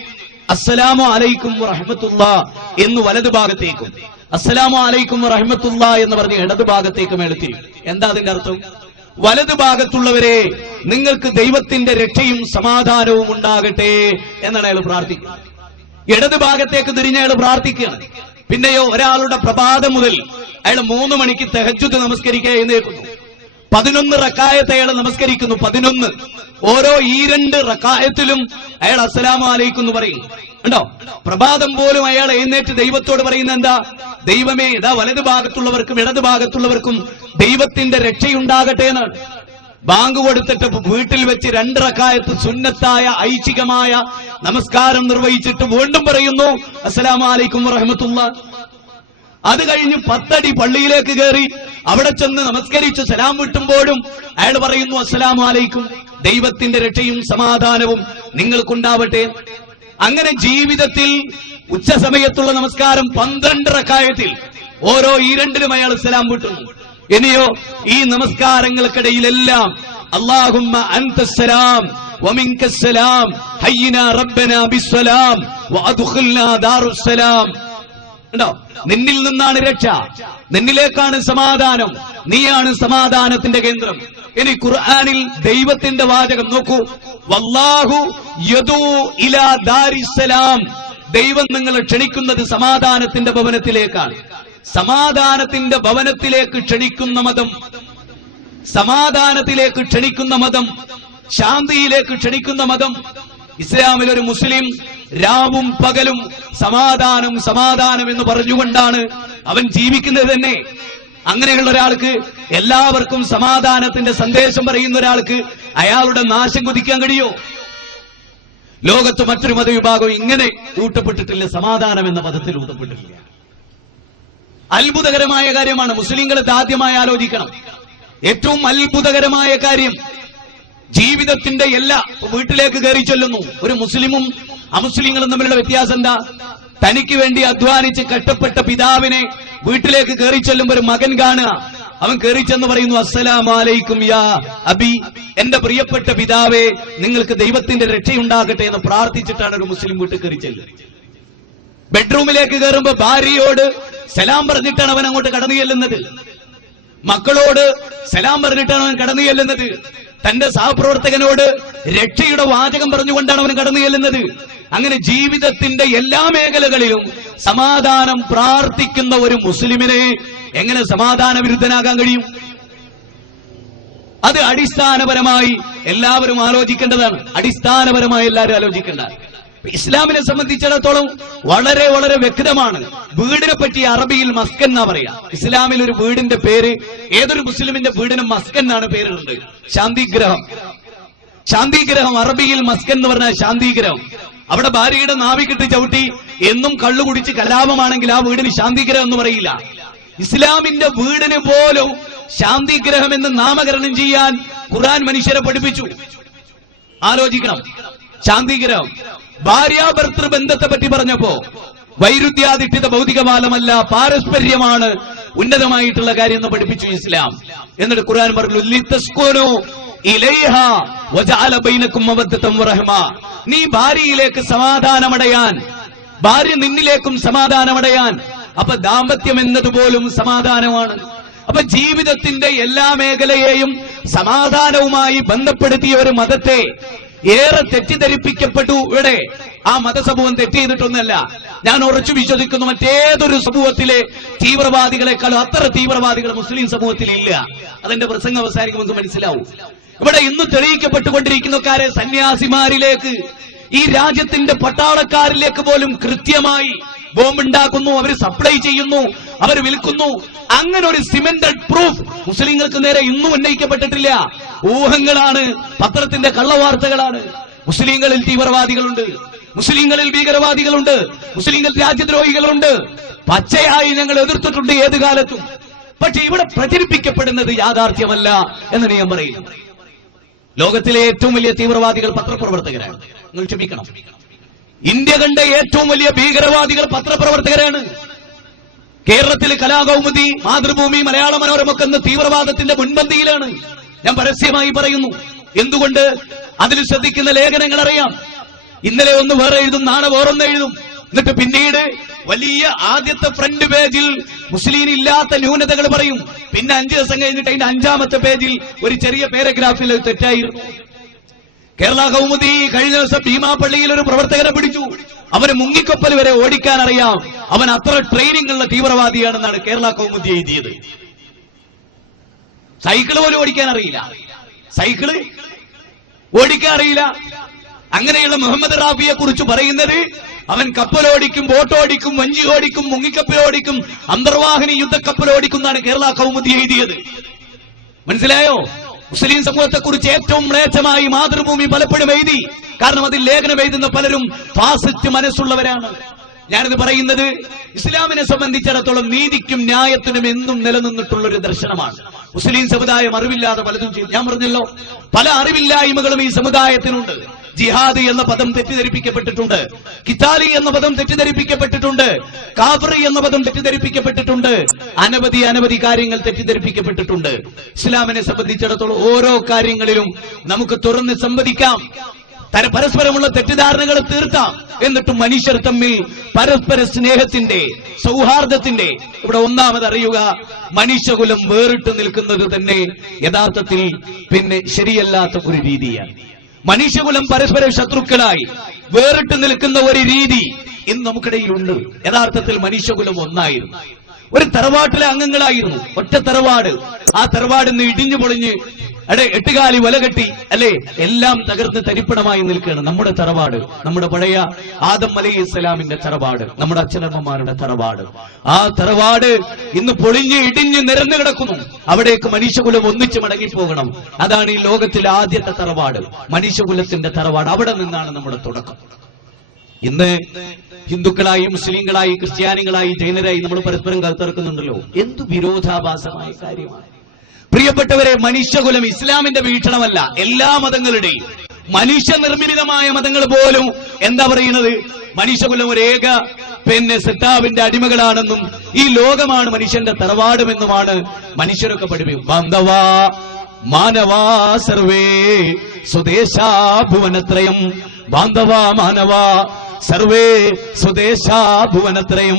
അസ്സലാമു അലൈക്കും വറഹ്മത്തുള്ളാ എന്ന് വലതു ഭാഗത്തേക്കും അസ്സലാമു അലൈക്കും വറഹ്മത്തുള്ളാ എന്ന് പറഞ്ഞ് ഇടതു ഭാഗത്തേക്കും തിരിയും. എന്താ അതിന്റെ അർത്ഥം? വലതു ഭാഗത്തുള്ളവരെ, നിങ്ങൾക്ക് ദൈവത്തിന്റെ രക്ഷയും സമാധാനവും ഉണ്ടാകട്ടെ എന്നാണ് അയാൾ പ്രാർത്ഥിക്കുന്നത്. ഇടതു ഭാഗത്തേക്ക് തിരിഞ്ഞ അയാൾ പ്രാർത്ഥിക്കുകയാണ്. പിന്നെയോ ഒരാളുടെ പ്രഭാതം മുതൽ അയാൾ 3 മണിക്ക് തഹജ്ജുദ് നമസ്കരിക്കാൻ എഴുന്നേൽക്കുന്നു. 11 റക്അത്ത് അയാൾ നമസ്കരിക്കുന്നു. 11 ഓരോ ഈ 2 റക്അത്തിലും അയാൾ അസ്സലാമു അലൈക്കും എന്ന് പറയും. ഉണ്ടോ? പ്രഭാതം പോലും അയാൾ എഴുന്നേറ്റ് ദൈവത്തോട് പറയുന്ന എന്താ? ദൈവമേ, ഇതാ വലതു ഭാഗത്തുള്ളവർക്കും ഇടതു ഭാഗത്തുള്ളവർക്കും ദൈവത്തിന്റെ രക്ഷയുണ്ടാകട്ടെ എന്നാണ്. ബാങ്ക് കൊടുത്തിട്ട് വീട്ടിൽ വെച്ച് 2 റക്അത്ത് സുന്നത്തായ ഐച്ഛികമായ നമസ്കാരം നിർവഹിച്ചിട്ട് വീണ്ടും പറയുന്നു അസ്സലാമു അലൈക്കും വറഹ്മത്തുള്ളാ. അത് കഴിഞ്ഞ് 10 അടി പള്ളിയിലേക്ക് കയറി അവിടെ ചെന്ന് നമസ്കരിച്ച് സലാം വിട്ടുമ്പോഴും അയാൾ പറയുന്നു അസ്സലാമു അലൈക്കും, ദൈവത്തിന്റെ രക്ഷയും സമാധാനവും നിങ്ങൾക്കുണ്ടാവട്ടെ. അങ്ങനെ ജീവിതത്തിൽ ഉച്ചസമയത്തുള്ള നമസ്കാരം 12 റക്അത്തിൽ ഓരോ ഈ 2ലും അയാൾ സലാം വിട്ടുന്നു. ഇനിയോ ഈ നമസ്കാരങ്ങൾക്കിടയിലെല്ലാം അല്ലാഹുമ്മ അൻതസ്സലാം വമിൻകസ്സലാം ഹയ്യിനാ റബ്ബനാ ബിസ്സലാം വഅദ്ഖിൽനാ ദാറുസ്സലാം. ഉണ്ടോ? നിന്നിൽ നിന്നാണ് രക്ഷ, നിന്നിലേക്കാണ് സമാധാനം, നീയാണ് സമാധാനത്തിന്റെ കേന്ദ്രം. ഇനി ഖുർആനിൽ ദൈവത്തിന്റെ വാചകം നോക്കൂ. വല്ലാഹു യദൂ ഇലാ ദാരിസ്സലാം. ദൈവം നിങ്ങളെ ക്ഷണിക്കുന്നത് സമാധാനത്തിന്റെ ഭവനത്തിലേക്കാണ്. സമാധാനത്തിന്റെ ഭവനത്തിലേക്ക് ക്ഷണിക്കുന്ന മതം, സമാധാനത്തിലേക്ക് ക്ഷണിക്കുന്ന മതം, ശാന്തിയിലേക്ക് ക്ഷണിക്കുന്ന മതം. ഇസ്ലാമിൽ ഒരു മുസ്ലിം രാവും പകലും സമാധാനം സമാധാനം എന്ന് പറഞ്ഞുകൊണ്ടാണ് അവൻ ജീവിക്കുന്നത് തന്നെ. അങ്ങനെയുള്ള ഒരാൾക്ക്, എല്ലാവർക്കും സമാധാനത്തിന്റെ സന്ദേശം പറയുന്ന ഒരാൾക്ക് അയാളുടെ നാശം കുതിക്കാൻ കഴിയോ? ലോകത്ത് മറ്റൊരു മതവിഭാഗം ഇങ്ങനെ ഊട്ടപ്പെട്ടിട്ടില്ല, സമാധാനം എന്ന പദത്തിൽ ഊട്ടപ്പെട്ടിട്ടില്ല. അത്ഭുതകരമായ കാര്യമാണ്. മുസ്ലിങ്ങൾ ഇത് ആദ്യമായി ആലോചിക്കണം. ഏറ്റവും അത്ഭുതകരമായ കാര്യം, ജീവിതത്തിന്റെ എല്ലാ വീട്ടിലേക്ക് കയറി ചെല്ലുന്നു. ഒരു മുസ്ലിമും അമുസ്ലിങ്ങളും തമ്മിലുള്ള വ്യത്യാസം എന്താ? തനിക്ക് വേണ്ടി അധ്വാനിച്ച് കഷ്ടപ്പെട്ട പിതാവിനെ വീട്ടിലേക്ക് കയറി ചെല്ലുമ്പോൾ ഒരു മകൻ കാണുക. അവൻ കയറി ചെന്ന് പറയുന്നു അസ്സലാമു അലൈക്കും യാ അബി, എന്റെ പ്രിയപ്പെട്ട പിതാവേ, നിങ്ങൾക്ക് ദൈവത്തിന്റെ രക്ഷയുണ്ടാകട്ടെ എന്ന് പ്രാർത്ഥിച്ചിട്ടാണ് ഒരു മുസ്ലിം വീട്ടിൽ കയറി ചെല്ലുന്നത്. ബെഡ്റൂമിലേക്ക് കയറുമ്പോ ഭാര്യയോട് സലാം പറഞ്ഞിട്ടാണ് അവൻ അങ്ങോട്ട് കടന്നു ചെല്ലുന്നത്. മക്കളോട് സലാം പറഞ്ഞിട്ടാണ് അവൻ കടന്നു ചെല്ലുന്നത്. തന്റെ സഹപ്രവർത്തകനോട് രക്ഷയുടെ വാചകം പറഞ്ഞുകൊണ്ടാണ് അവൻ കടന്നു ചെല്ലുന്നത്. അങ്ങനെ ജീവിതത്തിന്റെ എല്ലാ മേഖലകളിലും സമാധാനം പ്രാർത്ഥിക്കുന്ന ഒരു മുസ്ലിമിനെ എങ്ങനെ സമാധാന വിരുദ്ധനാകാൻ കഴിയും? അത് അടിസ്ഥാനപരമായി എല്ലാവരും ആലോചിക്കേണ്ടതാണ്. അടിസ്ഥാനപരമായി എല്ലാവരും ആലോചിക്കേണ്ടതാണ്. ഇസ്ലാമിനെ സംബന്ധിച്ചിടത്തോളം വളരെ വളരെ വ്യക്തമാണ്. വീടിനെ പറ്റി അറബിയിൽ മസ്കൻ എന്നാ പറയാ. ഇസ്ലാമിൽ ഒരു വീടിന്റെ പേര്, ഏതൊരു മുസ്ലിമിന്റെ വീടിനും മസ്കൻ എന്നാണ് പേരിടുന്നത്. ശാന്തിഗ്രഹം. ശാന്തിഗ്രഹം അറബിയിൽ മസ്കൻ എന്ന് പറഞ്ഞാൽ ശാന്തിഗ്രഹം. അവിടെ ഭാര്യയുടെ നാവിക്കിട്ട് ചവിട്ടി എന്നും കള്ളു കുടിച്ച് കലാപമാണെങ്കിൽ ആ വീടിന് ശാന്തിഗ്രഹം എന്ന് പറയില്ല. ഇസ്ലാമിന്റെ വീടിന് പോലും ശാന്തിഗ്രഹം എന്ന് നാമകരണം ചെയ്യാൻ ഖുർആൻ മനുഷ്യരെ പഠിപ്പിച്ചു. ആലോചിക്കണം. ശാന്തിഗ്രഹം. ഭാര്യാഭർത്തൃ ബന്ധത്തെ പറ്റി പറഞ്ഞപ്പോ വൈരുദ്ധ്യാധിഷ്ഠിത ഭൗതികവാദമല്ല, പാരസ്പര്യമാണ് ഉന്നതമായിട്ടുള്ള കാര്യം എന്ന് പഠിപ്പിച്ചു ഇസ്ലാം. എന്നിട്ട് ഖുർആൻ പറഞ്ഞു ലിതസ്കുനു ഇലൈഹ വജഅല ബൈനകും മവദ്ദതൻ വറഹ്മ. നീ ഭാര്യയിലേക്ക് സമാധാനമടയാൻ, ഭാര്യ നിന്നിലേക്കും സമാധാനമടയാൻ. അപ്പൊ ദാമ്പത്യം എന്നതുപോലും സമാധാനമാണ്. അപ്പൊ ജീവിതത്തിന്റെ എല്ലാ മേഖലയെയും സമാധാനവുമായി ബന്ധപ്പെടുത്തിയ ഒരു മതത്തെ ഏറെ തെറ്റിദ്ധരിപ്പിക്കപ്പെട്ടു. ഇവിടെ ആ മതസമൂഹം തെറ്റ് ചെയ്തിട്ടൊന്നല്ല. ഞാൻ ഉറച്ചു വിശ്വസിക്കുന്നു മറ്റേതൊരു സമൂഹത്തിലെ തീവ്രവാദികളെക്കാളും അത്ര തീവ്രവാദികൾ മുസ്ലിം സമൂഹത്തിൽ ഇല്ല. അതെന്റെ പ്രസംഗം അവസാനിക്കും നമുക്ക് മനസ്സിലാവും. ഇവിടെ ഇന്ന് തെളിയിക്കപ്പെട്ടുകൊണ്ടിരിക്കുന്നക്കാരെ സന്യാസിമാരിലേക്ക്, ഈ രാജ്യത്തിന്റെ പട്ടാളക്കാരിലേക്ക് പോലും കൃത്യമായി ബോംബുണ്ടാക്കുന്നു, അവർ സപ്ലൈ ചെയ്യുന്നു, അവർ വിൽക്കുന്നു. അങ്ങനെ ഒരു സിമെന്റഡ് പ്രൂഫ് മുസ്ലിങ്ങൾക്ക് നേരെ ഇന്നും ഉന്നയിക്കപ്പെട്ടിട്ടില്ല. ഊഹങ്ങളാണ്, പത്രത്തിന്റെ കള്ളവാർത്തകളാണ്. മുസ്ലിങ്ങളിൽ തീവ്രവാദികളുണ്ട്, മുസ്ലിങ്ങളിൽ ഭീകരവാദികളുണ്ട്, മുസ്ലിങ്ങൾ രാജ്യദ്രോഹികളുണ്ട്. പച്ചയായി ഞങ്ങൾ എതിർത്തിട്ടുണ്ട് ഏത് കാലത്തും. പക്ഷെ ഇവിടെ പ്രചരിപ്പിക്കപ്പെടുന്നത് യാഥാർത്ഥ്യമല്ല എന്നാണ് ഞാൻ പറയുന്നത്. ലോകത്തിലെ ഏറ്റവും വലിയ തീവ്രവാദികൾ പത്രപ്രവർത്തകരാണ്. നിങ്ങൾ ക്ഷമിക്കണം. ഇന്ത്യ കണ്ട ഏറ്റവും വലിയ ഭീകരവാദികൾ പത്രപ്രവർത്തകരാണ്. കേരളത്തിൽ കലാകൗമുദി, മാതൃഭൂമി, മലയാള മനോരമൊക്കെ ഇന്ന് തീവ്രവാദത്തിന്റെ മുൻപന്തിയിലാണ്. ഞാൻ പരസ്യമായി പറയുന്നു. എന്തുകൊണ്ട്? അതിൽ ശ്രദ്ധിക്കുന്ന ലേഖനങ്ങൾ അറിയാം. ഇന്നലെ ഒന്ന് വേറെ എഴുതും, നാളെ വേറൊന്ന് എഴുതും. എന്നിട്ട് പിന്നീട് വലിയ ആദ്യത്തെ ഫ്രണ്ട് പേജിൽ മുസ്ലിം ഇല്ലാത്ത ന്യൂനതകൾ പറയും. പിന്നെ 5 ദിവസം കഴിഞ്ഞിട്ട് അതിന്റെ 5ാമത്തെ പേജിൽ ഒരു ചെറിയ പാരഗ്രാഫിൽ തെറ്റായിരുന്നു. കേരള കൗമുദി കഴിഞ്ഞ ദിവസം ഭീമാപ്പള്ളിയിൽ ഒരു പ്രവർത്തകനെ പിടിച്ചു. അവന് മുങ്ങിക്കപ്പൽ വരെ ഓടിക്കാൻ അറിയാം. അവൻ അത്ര ട്രെയിനിങ് ഉള്ള തീവ്രവാദിയാണെന്നാണ് കേരള കൗമുദി എഴുതിയത്. സൈക്കിള് പോലും ഓടിക്കാൻ അറിയില്ല, സൈക്കിള് ഓടിക്കാൻ അറിയില്ല. അങ്ങനെയുള്ള മുഹമ്മദ് റാഫിയെ കുറിച്ച് പറയുന്നത് അവൻ കപ്പലോടിക്കും, ബോട്ടോടിക്കും, വഞ്ചി ഓടിക്കും, മുങ്ങിക്കപ്പലോടിക്കും, അന്തർവാഹിനി യുദ്ധക്കപ്പലോടിക്കും എന്നാണ് കേരള കൗമുദി എഴുതിയത്. മനസ്സിലായോ? മുസ്ലിം സമൂഹത്തെ കുറിച്ച് ഏറ്റവും മ്ലേച്ഛമായി മാതൃഭൂമി പലപ്പോഴും എഴുതി. കാരണം അതിൽ ലേഖനം എഴുതുന്ന പലരും ഫാസിസ്റ്റ് മനസ്സുള്ളവരാണ്. ഞാനിത് പറയുന്നത് ഇസ്ലാമിനെ സംബന്ധിച്ചിടത്തോളം നീതിക്കും ന്യായത്തിനും എന്നും നിലനിന്നിട്ടുള്ള ഒരു ദർശനമാണ്. മുസ്ലിം സമുദായം അറിവില്ലാതെ പലതും ചെയ്തു. ഞാൻ പറഞ്ഞല്ലോ, പല അറിവില്ലായ്മകളും ഈ സമുദായത്തിനുണ്ട്. ജിഹാദ് എന്ന പദം തെറ്റിദ്ധരിപ്പിക്കപ്പെട്ടിട്ടുണ്ട്, കിതാലി എന്ന പദം തെറ്റിദ്ധരിപ്പിക്കപ്പെട്ടിട്ടുണ്ട്, കാഫിർ എന്ന പദം തെറ്റിദ്ധരിപ്പിക്കപ്പെട്ടിട്ടുണ്ട്, അനവധി കാര്യങ്ങൾ തെറ്റിദ്ധരിപ്പിക്കപ്പെട്ടിട്ടുണ്ട്. ഇസ്ലാമിനെ സംബന്ധിച്ചിടത്തോളം ഓരോ കാര്യങ്ങളിലും നമുക്ക് തുറന്ന് സംവദിക്കാം, പരസ്പരമുള്ള തെറ്റിദ്ധാരണകൾ തീർത്താം. എന്നിട്ടും മനുഷ്യർ തമ്മിൽ പരസ്പര സ്നേഹത്തിന്റെ, സൗഹാർദ്ദത്തിന്റെ, ഇവിടെ ഒന്നാമത് അറിയുക, മനുഷ്യകുലം വേറിട്ട് നിൽക്കുന്നത് തന്നെ യഥാർത്ഥത്തിൽ പിന്നെ ശരിയല്ലാത്ത ഒരു രീതിയാണ്. മനുഷ്യകുലം പരസ്പര ശത്രുക്കളായി വേറിട്ട് നിൽക്കുന്ന ഒരു രീതി ഇന്ന് നമുക്കിടയിലുണ്ട്. യഥാർത്ഥത്തിൽ മനുഷ്യകുലം ഒന്നായിരുന്നു, ഒരു തറവാട്ടിലെ അംഗങ്ങളായിരുന്നു, ഒറ്റ തറവാട്. ആ തറവാട് ഇന്ന് ഇടിഞ്ഞു പൊളിഞ്ഞ് എട്ടുകാലി വലകെട്ടി, അല്ലെ, എല്ലാം തകർന്ന് തരിപ്പണമായി നിൽക്കുകയാണ് നമ്മുടെ തറവാട്. നമ്മുടെ പഴയ ആദം അലൈഹിസ്സലാമിന്റെ തറവാട്, നമ്മുടെ അച്ഛനമ്മമാരുടെ തറവാട്. ആ തറവാട് ഇന്ന് പൊളിഞ്ഞ് ഇടിഞ്ഞ് നിരന്നു കിടക്കുന്നു. അവിടേക്ക് മനുഷ്യകുലം ഒന്നിച്ച് മടങ്ങിപ്പോകണം. അതാണ് ഈ ലോകത്തിലെ ആദ്യത്തെ തറവാട്, മനുഷ്യകുലത്തിന്റെ തറവാട്. അവിടെ നിന്നാണ് നമ്മുടെ തുടക്കം. ഇന്ന് ഹിന്ദുക്കളായി, മുസ്ലിങ്ങളായി, ക്രിസ്ത്യാനികളായി, ജൈനരായി നമ്മൾ പരസ്പരം കറുത്തിറക്കുന്നുണ്ടല്ലോ. എന്തു വിരോധാഭാസമായ കാര്യമാണ്. പ്രിയപ്പെട്ടവരെ, മനുഷ്യകുലം ഇസ്ലാമിന്റെ വീക്ഷണമല്ല, എല്ലാ മതങ്ങളുടെയും, മനുഷ്യനിർമ്മിതമായ മതങ്ങൾ പോലും എന്താ പറയുന്നത്? മനുഷ്യകുലം ഒരേക സെറ്റാവിന്റെ അടിമകളാണെന്നും ഈ ലോകമാണ് മനുഷ്യന്റെ തറവാടുമെന്നുമാണ് മനുഷ്യരൊക്കെ പഠിപ്പിക്കും. ബാന്ധവാ മാനവാ സർവേ സ്വദേശാ ഭുവനത്രയം, ബാന്ധവാ മാനവാ സർവേ സ്വദേശാ ഭുവനത്രയം.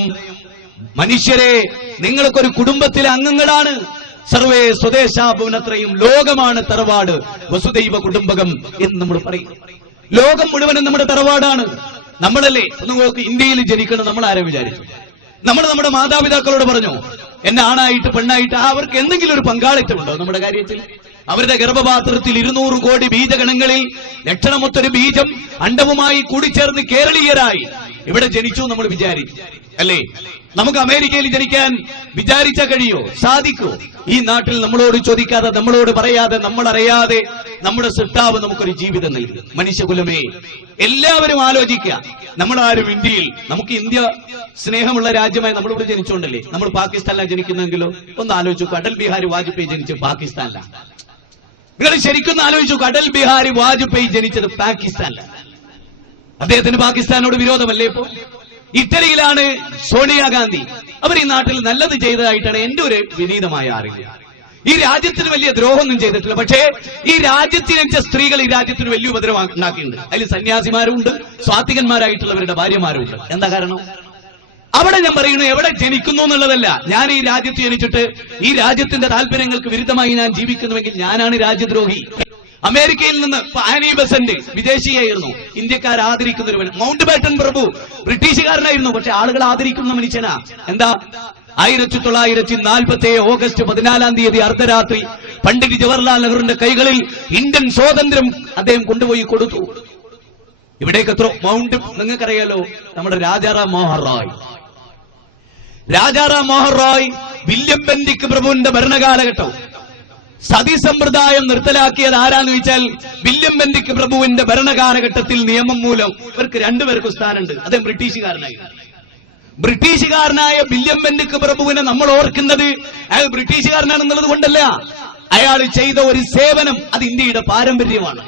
മനുഷ്യരെ, നിങ്ങൾക്കൊരു കുടുംബത്തിലെ അംഗങ്ങളാണ്. സർവേ സ്വദേശാ ഭുവനത്രയം, ലോകമാണ് തറവാട്. വസുദൈവ കുടുംബകം എന്ന് നമ്മൾ പറയും. ലോകം മുഴുവനും നമ്മുടെ തറവാടാണ്. നമ്മളല്ലേ ഒന്ന് നോക്ക്, ഇന്ത്യയിൽ ജനിക്കണം നമ്മൾ ആരെ വിചാരിച്ചു? നമ്മൾ നമ്മുടെ മാതാപിതാക്കളോട് പറഞ്ഞു, എന്നെ ആണായിട്ട് പെണ്ണായിട്ട് അവർക്ക് എന്തെങ്കിലും ഒരു പങ്കാളിത്തമുണ്ടോ നമ്മുടെ കാര്യത്തിൽ? അവരുടെ ഗർഭപാത്രത്തിൽ 200 കോടി ബീജഗണങ്ങളിൽ ലക്ഷണമൊത്തൊരു ബീജം അണ്ഡവുമായി കൂടിച്ചേർന്ന് കേരളീയരായി ഇവിടെ ജനിച്ചു നമ്മൾ വിചാരിച്ചു, അല്ലേ? നമുക്ക് അമേരിക്കയിൽ ജനിക്കാൻ വിചാരിച്ചാൽ കഴിയോ? സാധിക്കോ? ഈ നാട്ടിൽ നമ്മളോട് ചോദിക്കാതെ, നമ്മളോട് പറയാതെ, നമ്മൾ അറിയാതെ നമ്മുടെ സൃഷ്ടാവ് നമുക്കൊരു ജീവിതം നൽകി. മനുഷ്യകുലമേ, എല്ലാവരും ആലോചിക്കുക. നമ്മളാരും ഇന്ത്യയിൽ, നമുക്ക് ഇന്ത്യ സ്നേഹമുള്ള രാജ്യമായി നമ്മളിവിടെ ജനിച്ചുകൊണ്ടല്ലേ. നമ്മൾ പാകിസ്ഥാനിലാണ് ജനിക്കുന്നെങ്കിലോ? ഒന്ന് ആലോചിച്ചു. അടൽ ബിഹാരി വാജ്പേയി ജനിച്ചത് പാകിസ്ഥാനിലാണ്. നിങ്ങൾ ശരിക്കും ആലോചിച്ചു, അടൽ ബിഹാരി വാജ്പേയി ജനിച്ചത് പാകിസ്ഥാനിലാണ്. അദ്ദേഹത്തിന് പാകിസ്ഥാനോട് വിരോധമല്ലേ? ഇപ്പോ ഇറ്റലിയിലാണ് സോണിയാഗാന്ധി. അവർ ഈ നാട്ടിൽ നല്ലത് ചെയ്തതായിട്ടാണ് എന്റെ ഒരു വിനീതമായ അറിവ്. ഈ രാജ്യത്തിന് വലിയ ദ്രോഹമൊന്നും ചെയ്തിട്ടില്ല. പക്ഷേ ഈ രാജ്യത്തിനച്ച സ്ത്രീകൾ ഈ രാജ്യത്തിന് വലിയ ഉപദ്രവം ഉണ്ടാക്കിയിട്ടുണ്ട്. അതിൽ സന്യാസിമാരുണ്ട്, സ്വാത്വികന്മാരായിട്ടുള്ളവരുടെ ഭാര്യമാരുണ്ട്. എന്താ കാരണം? അവിടെ ഞാൻ പറയുന്നു, എവിടെ ജനിക്കുന്നു എന്നുള്ളതല്ല. ഞാൻ ഈ രാജ്യത്ത് ജനിച്ചിട്ട് ഈ രാജ്യത്തിന്റെ താല്പര്യങ്ങൾക്ക് വിരുദ്ധമായി ഞാൻ ജീവിക്കുന്നുവെങ്കിൽ ഞാനാണ് രാജ്യദ്രോഹി. അമേരിക്കയിൽ നിന്ന് ആനി ബസന്റ് വിദേശിയായിരുന്നു, ഇന്ത്യക്കാർ ആദരിക്കുന്ന ഒരു മൗണ്ട് ബാറ്റൺ പ്രഭു ബ്രിട്ടീഷുകാരനായിരുന്നു, പക്ഷെ ആളുകൾ ആദരിക്കുന്ന മനുഷ്യനാ. എന്താ? 1947 ഓഗസ്റ്റ് 14 അർദ്ധരാത്രി പണ്ഡിറ്റ് ജവഹർലാൽ നെഹ്റുവിന്റെ കൈകളിൽ ഇന്ത്യൻ സ്വാതന്ത്ര്യം അദ്ദേഹം കൊണ്ടുപോയി കൊടുത്തു. ഇവിടേക്ക് എത്ര മൗണ്ട് നിങ്ങൾക്കറിയാലോ, നമ്മുടെ രാജാറാം മോഹൻ റോയ് വില്യം ബെന്റിക് പ്രഭുവിന്റെ ഭരണകാലഘട്ടം സതി സമ്പ്രദായം നിർത്തലാക്കിയത് ആരാന്ന് ചോദിച്ചാൽ വില്യം ബെന്റിക് പ്രഭുവിന്റെ ഭരണകാലഘട്ടത്തിൽ നിയമം മൂലം ഇവർക്ക് രണ്ടുപേർക്കും സ്ഥാനമുണ്ട്. അദ്ദേഹം ബ്രിട്ടീഷുകാരനായ വില്യം ബെന്റിക് പ്രഭുവിനെ നമ്മൾ ഓർക്കുന്നത് അയാൾ ബ്രിട്ടീഷുകാരനാണെന്നുള്ളത് കൊണ്ടല്ല, അയാൾ ചെയ്ത ഒരു സേവനം അത് ഇന്ത്യയുടെ പാരമ്പര്യമാണ്.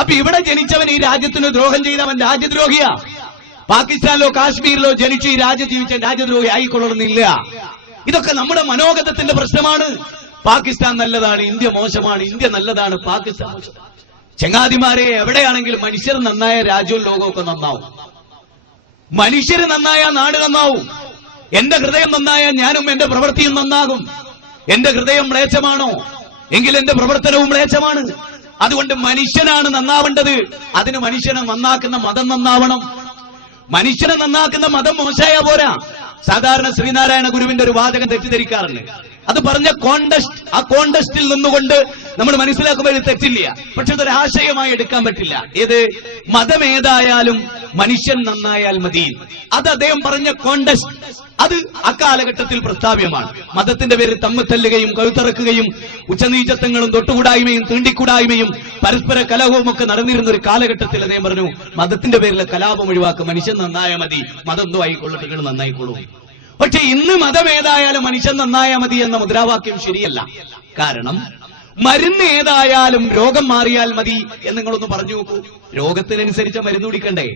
അപ്പൊ ഇവിടെ ജനിച്ചവൻ ഈ രാജ്യത്തിന് ദ്രോഹം ചെയ്തവൻ രാജ്യദ്രോഹിയാ. പാകിസ്ഥാനിലോ കാശ്മീരിലോ ജനിച്ച് ഈ രാജ്യം ജീവിച്ച രാജ്യദ്രോഹി ആയിക്കൊള്ളണമെന്നില്ല. ഇതൊക്കെ നമ്മുടെ മനോഗതത്തിന്റെ പ്രശ്നമാണ്. പാകിസ്ഥാൻ നല്ലതാണ്, ഇന്ത്യ മോശമാണ്, ഇന്ത്യ നല്ലതാണ്, പാകിസ്ഥാൻ മോശം. ചങ്ങാതിമാരെ, എവിടെയാണെങ്കിലും മനുഷ്യർ നന്നായ രാജ്യവും ലോകമൊക്കെ നന്നാവും. മനുഷ്യര് നന്നായ നാട് നന്നാവും. എന്റെ ഹൃദയം നന്നായ ഞാനും എന്റെ പ്രവൃത്തിയും നന്നാകും. എന്റെ ഹൃദയം മ്ലേച്ഛമാണോ എങ്കിൽ എന്റെ പ്രവർത്തനവും മ്ലേച്ഛമാണ്. അതുകൊണ്ട് മനുഷ്യനാണ് നന്നാവേണ്ടത്. അതിന് മനുഷ്യനെ നന്നാക്കുന്ന മതം നന്നാവണം. മനുഷ്യനെ നന്നാക്കുന്ന മതം മോശമായ പോരാ. സാധാരണ ശ്രീനാരായണ ഗുരുവിന്റെ ഒരു വാചകം തെറ്റിദ്ധരിക്കാറുണ്ട്. അത് പറഞ്ഞ കോണ്ടസ്റ്റ്, ആ കോണ്ടസ്റ്റിൽ നിന്നുകൊണ്ട് നമ്മൾ മനസ്സിലാക്കുമ്പോൾ ഇത് തെറ്റില്ല, പക്ഷെ അതൊരു ആശയമായി എടുക്കാൻ പറ്റില്ല. ഏത്? മതമേതായാലും മനുഷ്യൻ നന്നായാൽ മതി. അത് അദ്ദേഹം പറഞ്ഞ കോണ്ടസ്റ്റ്, അത് അക്കാലഘട്ടത്തിൽ പ്രസ്താവ്യമാണ്. മതത്തിന്റെ പേരിൽ തമ്മിൽ തല്ലുകയും കഴുത്തറക്കുകയും ഉച്ചനീചത്വങ്ങളും തൊട്ടുകൂടായ്മയും തീണ്ടിക്കൂടായ്മയും പരസ്പര കലഹവും ഒക്കെ നടന്നിരുന്ന ഒരു കാലഘട്ടത്തിൽ അദ്ദേഹം പറഞ്ഞു, മതത്തിന്റെ പേരിൽ കലാപം ഒഴിവാക്കും, മനുഷ്യൻ നന്നായ മതി, മതം എന്തോ ആയിക്കൊള്ളട്ടെ, നന്നായിക്കൊള്ളൂ. പക്ഷെ ഇന്ന് മതമേതായാലും മനുഷ്യൻ നന്നായാ മതി എന്ന മുദ്രാവാക്യം ശരിയല്ല. കാരണം മരുന്ന് ഏതായാലും രോഗം മാറിയാൽ മതി എന്ന് നിങ്ങളൊന്ന് പറഞ്ഞു നോക്കൂ. രോഗത്തിനനുസരിച്ച് മരുന്ന് കുടിക്കണ്ടേ?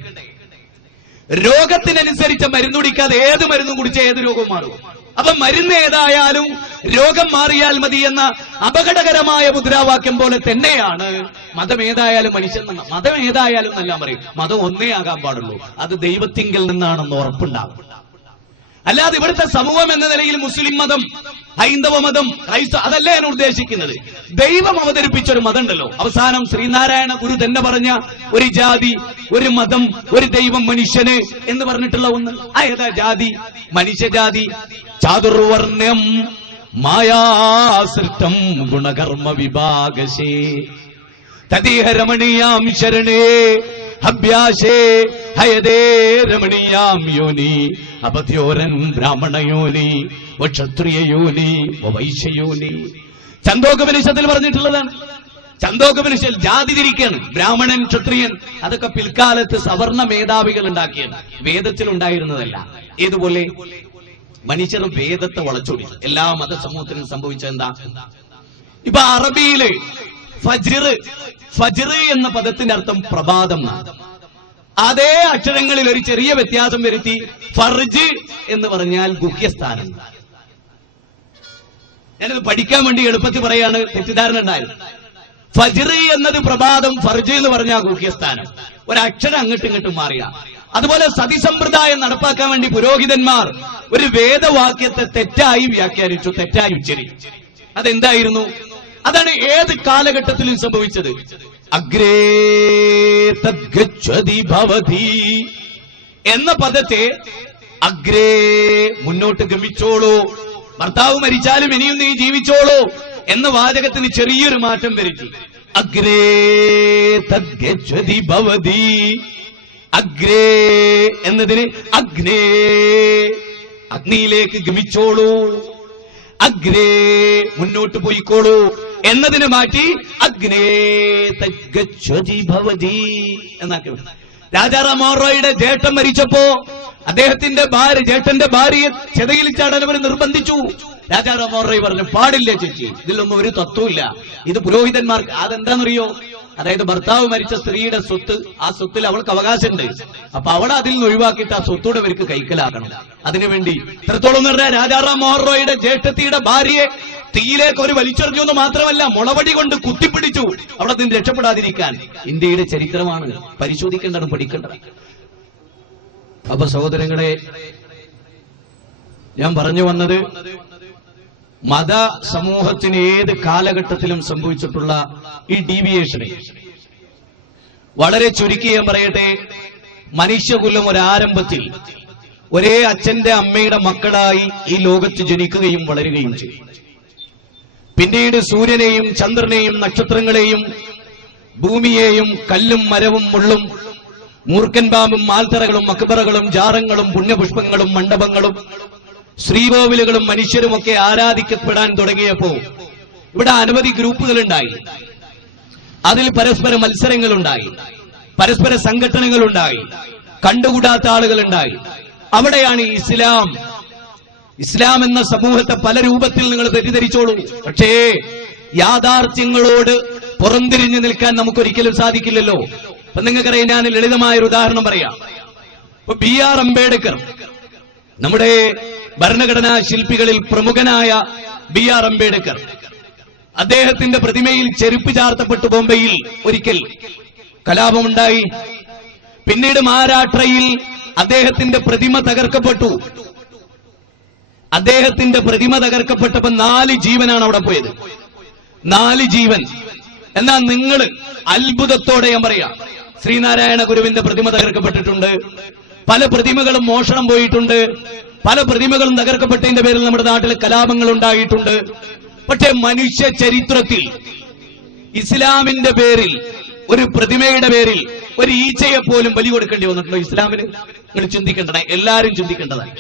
രോഗത്തിനനുസരിച്ച് മരുന്ന് കുടിക്കാതെ ഏത് മരുന്നും കുടിച്ച ഏത് രോഗവും മാറും. അപ്പൊ മരുന്ന് ഏതായാലും രോഗം മാറിയാൽ മതി എന്ന അപകടകരമായ മുദ്രാവാക്യം പോലെ തന്നെയാണ് മതമേതായാലും മനുഷ്യൻ. മതം ഏതായാലും എന്നെല്ലാം പറയും, മതം ഒന്നേ ആകാൻ പാടുള്ളൂ, അത് ദൈവത്തിങ്കൽ നിന്നാണെന്ന് ഉറപ്പുണ്ടാകും. അല്ലാതെ ഇവിടുത്തെ സമൂഹം എന്ന നിലയിൽ മുസ്ലിം മതം, ഹൈന്ദവ മതം, ക്രൈസ്തവ, അതല്ല ഞാൻ ഉദ്ദേശിക്കുന്നത്. ദൈവം അവതരിപ്പിച്ച ഒരു മതം ഉണ്ടല്ലോ. അവസാനം ശ്രീനാരായണ ഗുരു തന്നെ പറഞ്ഞ ഒരു ജാതി, ഒരു മതം, ഒരു ദൈവം, മനുഷ്യന് എന്ന് പറഞ്ഞിട്ടുള്ള ഒന്ന്. ഏതാ ജാതി? മനുഷ്യജാതി. ചാതുർവർണ്ണ്യം മായാസൃഷ്ടം ഗുണകർമ്മ വിഭാഗശേ തദേഹ രമണീയാം ശരണേ അഭ്യാസേ ഹയദേ രമണീയാം യോനി അപദ്യോരൻ ബ്രാഹ്മണയോനി ക്ഷത്രിയയോനി വൈശ്യയോനി. ചന്തോകോപനിഷത്തിൽ പറഞ്ഞിട്ടുള്ളതാണ്. ചന്തോകോപനിഷത്തിൽ ജാതി തിരിക്കുകയാണ്. ബ്രാഹ്മണൻ, ക്ഷത്രിയൻ, അതൊക്കെ പിൽക്കാലത്ത് സവർണ മേധാവികൾ ഉണ്ടാക്കിയാണ്, വേദത്തിൽ ഉണ്ടായിരുന്നതല്ല. ഏതുപോലെ മനുഷ്യർ വേദത്തെ വളച്ചൊടിച്ചു. എല്ലാ മതസമൂഹത്തിനും സംഭവിച്ചത് എന്താ? ഇപ്പൊ അറബിയില് ഫജ്ർ എന്ന പദത്തിന്റെ അർത്ഥം പ്രഭാതം. അതേ അക്ഷരങ്ങളിൽ ഒരു ചെറിയ വ്യത്യാസം വരുത്തി ഫർജ് എന്ന് പറഞ്ഞാൽ ഗുഹ്യസ്ഥാനം. ഞാനത് പഠിക്കാൻ വേണ്ടി എളുപ്പത്തിൽ പറയാണ്, തെറ്റിദ്ധാരണ ഉണ്ടായിരുന്നു. ഫജ്ർ എന്നത് പ്രഭാതം, ഫർജ് എന്ന് പറഞ്ഞാൽ ഗുഹ്യസ്ഥാനം. ഒരക്ഷരം അങ്ങോട്ടും ഇങ്ങോട്ടും മാറിയ. അതുപോലെ സതിസമ്പ്രദായം നടപ്പാക്കാൻ വേണ്ടി പുരോഹിതന്മാർ ഒരു വേദവാക്യത്തെ തെറ്റായി വ്യാഖ്യാനിച്ചു, തെറ്റായി ഉച്ചരിച്ചു. അതെന്തായിരുന്നു? അതാണ് ഏത് കാലഘട്ടത്തിലും സംഭവിച്ചത്. അഗ്രേ തദ്ഗച്ഛതി ഭവതി എന്ന പദത്തെ അഗ്രേ മുന്നോട്ട് ഗമിച്ചോളൂ, ഭർത്താവ് മരിച്ചാലും ഇനിയും നീ ജീവിച്ചോളൂ എന്ന വാചകത്തിന് ചെറിയൊരു മാറ്റം വരുത്തി. അഗ്രേ തദ്ഗച്ഛതി ഭവതി. അഗ്രേ എന്നതിന് അഗ്നേ, അഗ്നിയിലേക്ക് ഗമിച്ചോളൂ, അഗ്രേ മുന്നോട്ട് പോയിക്കോളൂ എന്നതിനെ മാറ്റി അഗ്നേ തദ്ഗച്ഛതി ഭവതി എന്നാക്കി. രാജാറാം മോഹൻ റോയിയുടെ ജേട്ടൻ മരിച്ചപ്പോ അദ്ദേഹത്തിന്റെ ജേട്ടന്റെ ഭാര്യയെ ചെതയിൽ ചാടാൻ അവർ നിർബന്ധിച്ചു. രാജാറാം മോഹൻ റോയ് പറഞ്ഞു, പാടില്ല ചേച്ചി, ഇതിലൊന്നും ഒരു തത്വമില്ല, ഇത് പുരോഹിതന്മാർക്ക്. അതെന്താണെന്നറിയോ? അതായത് ഭർത്താവ് മരിച്ച സ്ത്രീയുടെ സ്വത്ത്, ആ സ്വത്തിൽ അവൾക്ക് അവകാശമുണ്ട്. അപ്പൊ അവളെ അതിൽ നിന്ന് ഒഴിവാക്കിയിട്ട് ആ സ്വത്തോടെ ഇവർക്ക് കൈക്കലാക്കണം. അതിനുവേണ്ടി ഇത്രത്തോളം എന്ന് പറഞ്ഞാൽ രാജാറാം മോഹൻ റോയുടെ ജ്യേഷ്ഠത്തിയുടെ ഭാര്യയെ തീയിലേക്ക് ഒരു വലിച്ചെറിഞ്ഞു എന്ന് മാത്രമല്ല, മുളവടി കൊണ്ട് കുത്തിപ്പിടിച്ചു അവിടെ നിന്ന് രക്ഷപ്പെടാതിരിക്കാൻ. ഇന്ത്യയുടെ ചരിത്രമാണ്, പരിശോധിക്കേണ്ടതും പഠിക്കേണ്ടത്. അപ്പൊ സഹോദരങ്ങളെ, ഞാൻ പറഞ്ഞു വന്നത് മത സമൂഹത്തിന് ഏത് കാലഘട്ടത്തിലും സംഭവിച്ചിട്ടുള്ള ഈ ഡീവിയേഷനെ വളരെ ചുരുക്കി ഞാൻ പറയട്ടെ. മനുഷ്യകുലം ഒരാരംഭത്തിൽ ഒരേ അച്ഛന്റെ അമ്മയുടെ മക്കളായി ഈ ലോകത്ത് ജനിക്കുകയും വളരുകയും ചെയ്യും. പിന്നീട് സൂര്യനെയും ചന്ദ്രനെയും നക്ഷത്രങ്ങളെയും ഭൂമിയെയും കല്ലും മരവും മുള്ളും മൂർഖൻ പാമ്പും മാൽത്തറകളും മക്ബറകളും ജാറങ്ങളും പുണ്യപുഷ്പങ്ങളും മണ്ഡപങ്ങളും ശ്രീകോവിലുകളും മനുഷ്യരുമൊക്കെ ആരാധിക്കപ്പെടാൻ തുടങ്ങിയപ്പോ ഇവിടെ അനവധി ഗ്രൂപ്പുകളുണ്ടായി. അതിൽ പരസ്പര മത്സരങ്ങളുണ്ടായി, പരസ്പര സംഘടനകളുണ്ടായി, കണ്ടുകൂടാത്ത ആളുകളുണ്ടായി. അവിടെയാണ് ഇസ്ലാം എന്ന സമൂഹത്തെ പല രൂപത്തിൽ നിങ്ങൾ തെറ്റിദ്ധരിച്ചോളൂ. പക്ഷേ യാഥാർത്ഥ്യങ്ങളോട് പുറംതിരിഞ്ഞു നിൽക്കാൻ നമുക്കൊരിക്കലും സാധിക്കില്ലല്ലോ. അപ്പൊ നിങ്ങൾക്കറിയാം, ഞാൻ ലളിതമായൊരു ഉദാഹരണം പറയാം. ഇപ്പൊ B.R. അംബേദ്കർ, നമ്മുടെ ഭരണഘടനാ ശില്പികളിൽ പ്രമുഖനായ B.R. അംബേദ്കർ, അദ്ദേഹത്തിന്റെ പ്രതിമയിൽ ചെരുപ്പ് ചാർത്തപ്പെട്ടു ബോംബെയിൽ ഒരിക്കൽ കലാപമുണ്ടായി. പിന്നീട് മഹാരാഷ്ട്രയിൽ അദ്ദേഹത്തിന്റെ പ്രതിമ തകർക്കപ്പെട്ടു. അദ്ദേഹത്തിന്റെ പ്രതിമ തകർക്കപ്പെട്ടപ്പോ 4 ജീവനാണ് അവിടെ പോയത്. 4 ജീവൻ. എന്നാൽ നിങ്ങൾ അത്ഭുതത്തോടെ ഞാൻ പറയാം, ശ്രീനാരായണ ഗുരുവിന്റെ പ്രതിമ തകർക്കപ്പെട്ടിട്ടുണ്ട്, പല പ്രതിമകളും മോഷണം പോയിട്ടുണ്ട്, പല പ്രതിമകളും തകർക്കപ്പെട്ടതിന്റെ പേരിൽ നമ്മുടെ നാട്ടിൽ കലാപങ്ങൾ ഉണ്ടായിട്ടുണ്ട്. പക്ഷേ മനുഷ്യ ചരിത്രത്തിൽ ഇസ്ലാമിന്റെ പേരിൽ, ഒരു പ്രതിമയുടെ പേരിൽ ഒരു ഈച്ചയെ പോലും ബലി കൊടുക്കേണ്ടി വന്നിട്ടുണ്ടോ ഇസ്ലാമിന്? നിങ്ങൾ ചിന്തിക്കേണ്ടതാണ്, എല്ലാരും ചിന്തിക്കേണ്ടതാണ്.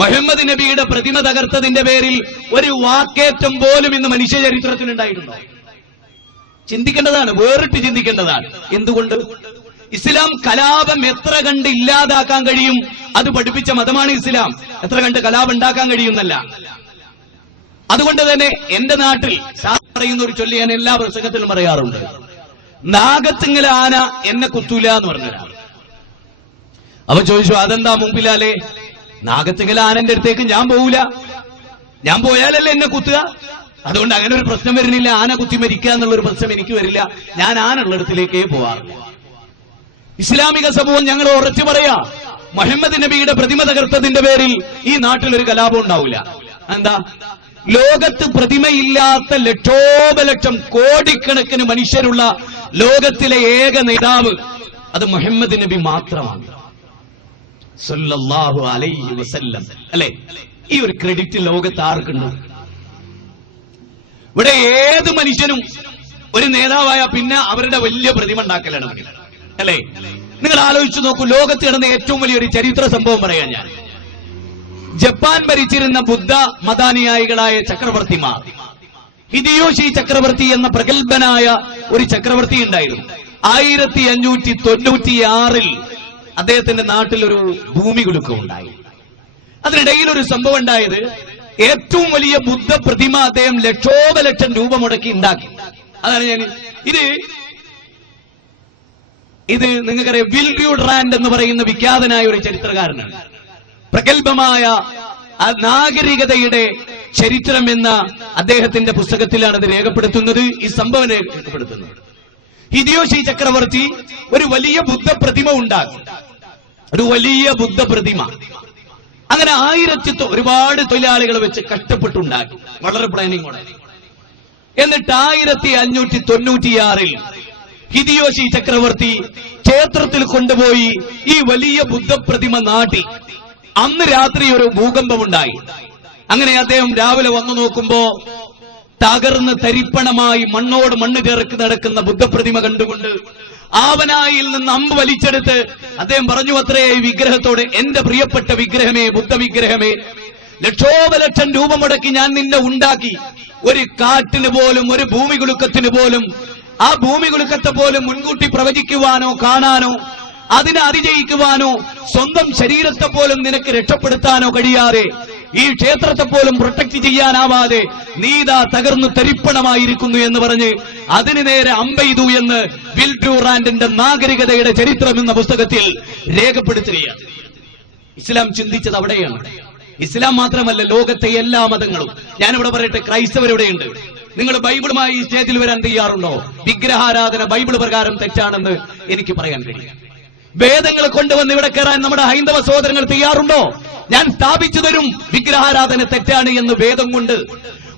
മുഹമ്മദ് നബിയുടെ പ്രതിമ തകർത്തതിന്റെ പേരിൽ ഒരു വാക്കേറ്റം പോലും ഇന്ന് മനുഷ്യ ചരിത്രത്തിൽ ഉണ്ടായിട്ടുണ്ടോ? ചിന്തിക്കേണ്ടതാണ്, വേറിട്ട് ചിന്തിക്കേണ്ടതാണ്. എന്തുകൊണ്ട്? ഇസ്ലാം കലാപം എത്ര കണ്ട് ഇല്ലാതാക്കാൻ കഴിയും അത് പഠിപ്പിച്ച മതമാണ് ഇസ്ലാം. എത്ര കണ്ട് കലാപം ഉണ്ടാക്കാൻ കഴിയുന്നല്ല. അതുകൊണ്ട് തന്നെ എന്റെ നാട്ടിൽ പറയുന്ന ഒരു ചൊല്ലി ഞാൻ എല്ലാ പ്രസംഗത്തിലും പറയാറുണ്ട്. നാഗത്തിങ്ങൽ ആന എന്നെ കുത്തൂല എന്ന് പറഞ്ഞൊരാൾ. അവ ചോദിച്ചു, അതെന്താ മുമ്പിലാലേ? നാഗത്തിങ്ങൽ ആനന്റെ അടുത്തേക്ക് ഞാൻ പോകൂല, ഞാൻ പോയാലല്ലേ എന്നെ കുത്തുക. അതുകൊണ്ട് അങ്ങനെ ഒരു പ്രശ്നം വരുന്നില്ല. ആന കുത്തി മരിക്കുക എന്നുള്ളൊരു പ്രശ്നം എനിക്ക് വരില്ല. ഞാൻ ആനുള്ളിടത്തിലേക്കേ പോവാറില്ല. ഇസ്ലാമിക സമൂഹം ഞങ്ങൾ ഉറച്ചു പറയാ, മുഹമ്മദ് നബിയുടെ പ്രതിമ തകർത്തതിന്റെ പേരിൽ ഈ നാട്ടിൽ ഒരു കലാപം ഉണ്ടാവില്ല. എന്താ? ലോകത്ത് പ്രതിമയില്ലാത്ത ലക്ഷോപലക്ഷം കോടിക്കണക്കിന് മനുഷ്യരുള്ള ലോകത്തിലെ ഏക നേതാവ് അത് മുഹമ്മദ് നബി മാത്രമാണ്, സല്ലല്ലാഹു അലൈഹി വസല്ലം. അല്ലെ? ഈ ഒരു ക്രെഡിറ്റ് ലോകത്ത് ആർക്കുണ്ട്? ഇവിടെ ഏത് മനുഷ്യനും ഒരു നേതാവായ പിന്നെ അവരുടെ വലിയ പ്രതിമ ഉണ്ടാക്കലാണ്, അല്ലെ? നിങ്ങൾ ആലോചിച്ചു നോക്കൂ, ലോകത്ത് കിടന്ന ഏറ്റവും വലിയൊരു ചരിത്ര സംഭവം പറയാൻ ഞാൻ. ജപ്പാൻ ഭരിച്ചിരുന്ന ബുദ്ധ മതാനുയായികളായ ചക്രവർത്തിമാർ, ഹിദിയോഷി ചക്രവർത്തി എന്ന പ്രഗത്ഭനായ ഒരു ചക്രവർത്തി ഉണ്ടായിരുന്നു. 1596 അദ്ദേഹത്തിന്റെ നാട്ടിൽ ഒരു ഭൂമി കുലുക്കം ഉണ്ടായി. അതിനിടയിൽ ഒരു സംഭവം ഉണ്ടായത്, ഏറ്റവും വലിയ ബുദ്ധ പ്രതിമ അദ്ദേഹം ലക്ഷോപലക്ഷം രൂപ മുടക്കി ഉണ്ടാക്കി. അതാണ് ഞാൻ ഇത് നിങ്ങൾക്കറിയാം, വിൽറിയു ഡ്രാൻഡ് എന്ന് പറയുന്ന വിഖ്യാതനായ ഒരു ചരിത്രകാരനാണ്. പ്രഗത്ഭമായ നാഗരികതയുടെ ചരിത്രം എന്ന അദ്ദേഹത്തിന്റെ പുസ്തകത്തിലാണ് ഇത് രേഖപ്പെടുത്തുന്നത്, ഈ സംഭവം രേഖപ്പെടുത്തുന്നത്. ഹിദിയോഷി ചക്രവർത്തി ഒരു വലിയ ബുദ്ധ പ്രതിമ ഉണ്ടാക്കി, ഒരു വലിയ ബുദ്ധ പ്രതിമ. അങ്ങനെ ഒരുപാട് തൊഴിലാളികൾ വെച്ച് കഷ്ടപ്പെട്ടുണ്ടാക്കി, വളരെ പ്ലാനിങ്ങോടെ. എന്നിട്ട് 1596 ഹിദിയോഷി ചക്രവർത്തി ക്ഷേത്രത്തിൽ കൊണ്ടുപോയി ഈ വലിയ ബുദ്ധ പ്രതിമ നാട്ടി. അന്ന് രാത്രി ഒരു ഭൂകമ്പമുണ്ടായി. അങ്ങനെ അദ്ദേഹം രാവിലെ വന്നു നോക്കുമ്പോ തകർന്ന് തരിപ്പണമായി മണ്ണോട് മണ്ണ് ചേർത്ത് നടക്കുന്ന ബുദ്ധപ്രതിമ കണ്ടുകൊണ്ട് ആവനായിൽ നിന്ന് അമ്പ് വലിച്ചെടുത്ത് അദ്ദേഹം പറഞ്ഞു അത്രേ ഈ വിഗ്രഹത്തോട്, എന്റെ പ്രിയപ്പെട്ട വിഗ്രഹമേ, ബുദ്ധ വിഗ്രഹമേ, ലക്ഷോപലക്ഷം രൂപ മുടക്കി ഞാൻ നിന്നെ ഉണ്ടാക്കി. ഒരു കാറ്റിന് പോലും, ഒരു ഭൂമി കുലുക്കത്തിന് പോലും, ആ ഭൂമി കുലുക്കത്തെ പോലും മുൻകൂട്ടി പ്രവചിക്കുവാനോ കാണാനോ അതിനെ അതിജയിക്കുവാനോ സ്വന്തം ശരീരത്തെ പോലും നിനക്ക് രക്ഷപ്പെടുത്താനോ കഴിയാതെ, ഈ ക്ഷേത്രത്തെ പോലും പ്രൊട്ടക്ട് ചെയ്യാനാവാതെ നീതാ തകർന്നു തരിപ്പണമായിരിക്കുന്നു എന്ന് പറഞ്ഞ് അതിനു നേരെ അമ്പെയ്തു എന്ന് വിൽ ഡ്യൂറാന്റിന്റെ നാഗരികതയുടെ ചരിത്രം എന്ന പുസ്തകത്തിൽ രേഖപ്പെടുത്തുകയാണ്. ഇസ്ലാം ചിന്തിച്ചത് അവിടെയാണ്. ഇസ്ലാം മാത്രമല്ല, ലോകത്തെ എല്ലാ മതങ്ങളും. ഞാനിവിടെ പറയട്ടെ, ക്രൈസ്തവരിവിടെയുണ്ട്. നിങ്ങൾ ബൈബിളുമായി ഈ സ്റ്റേജിൽ വരാൻ തയ്യാറുണ്ടോ? വിഗ്രഹാരാധന ബൈബിൾ പ്രകാരം തെറ്റാണെന്ന് എനിക്ക് പറയാൻ കഴിയും. വേദങ്ങൾ കൊണ്ടുവന്ന് ഇവിടെ കയറാൻ നമ്മുടെ ഹൈന്ദവ സഹോദരങ്ങൾ തയ്യാറുണ്ടോ? ഞാൻ സ്ഥാപിച്ചു തരും വിഗ്രഹാരാധന തെറ്റാണ് എന്ന് വേദം കൊണ്ട്.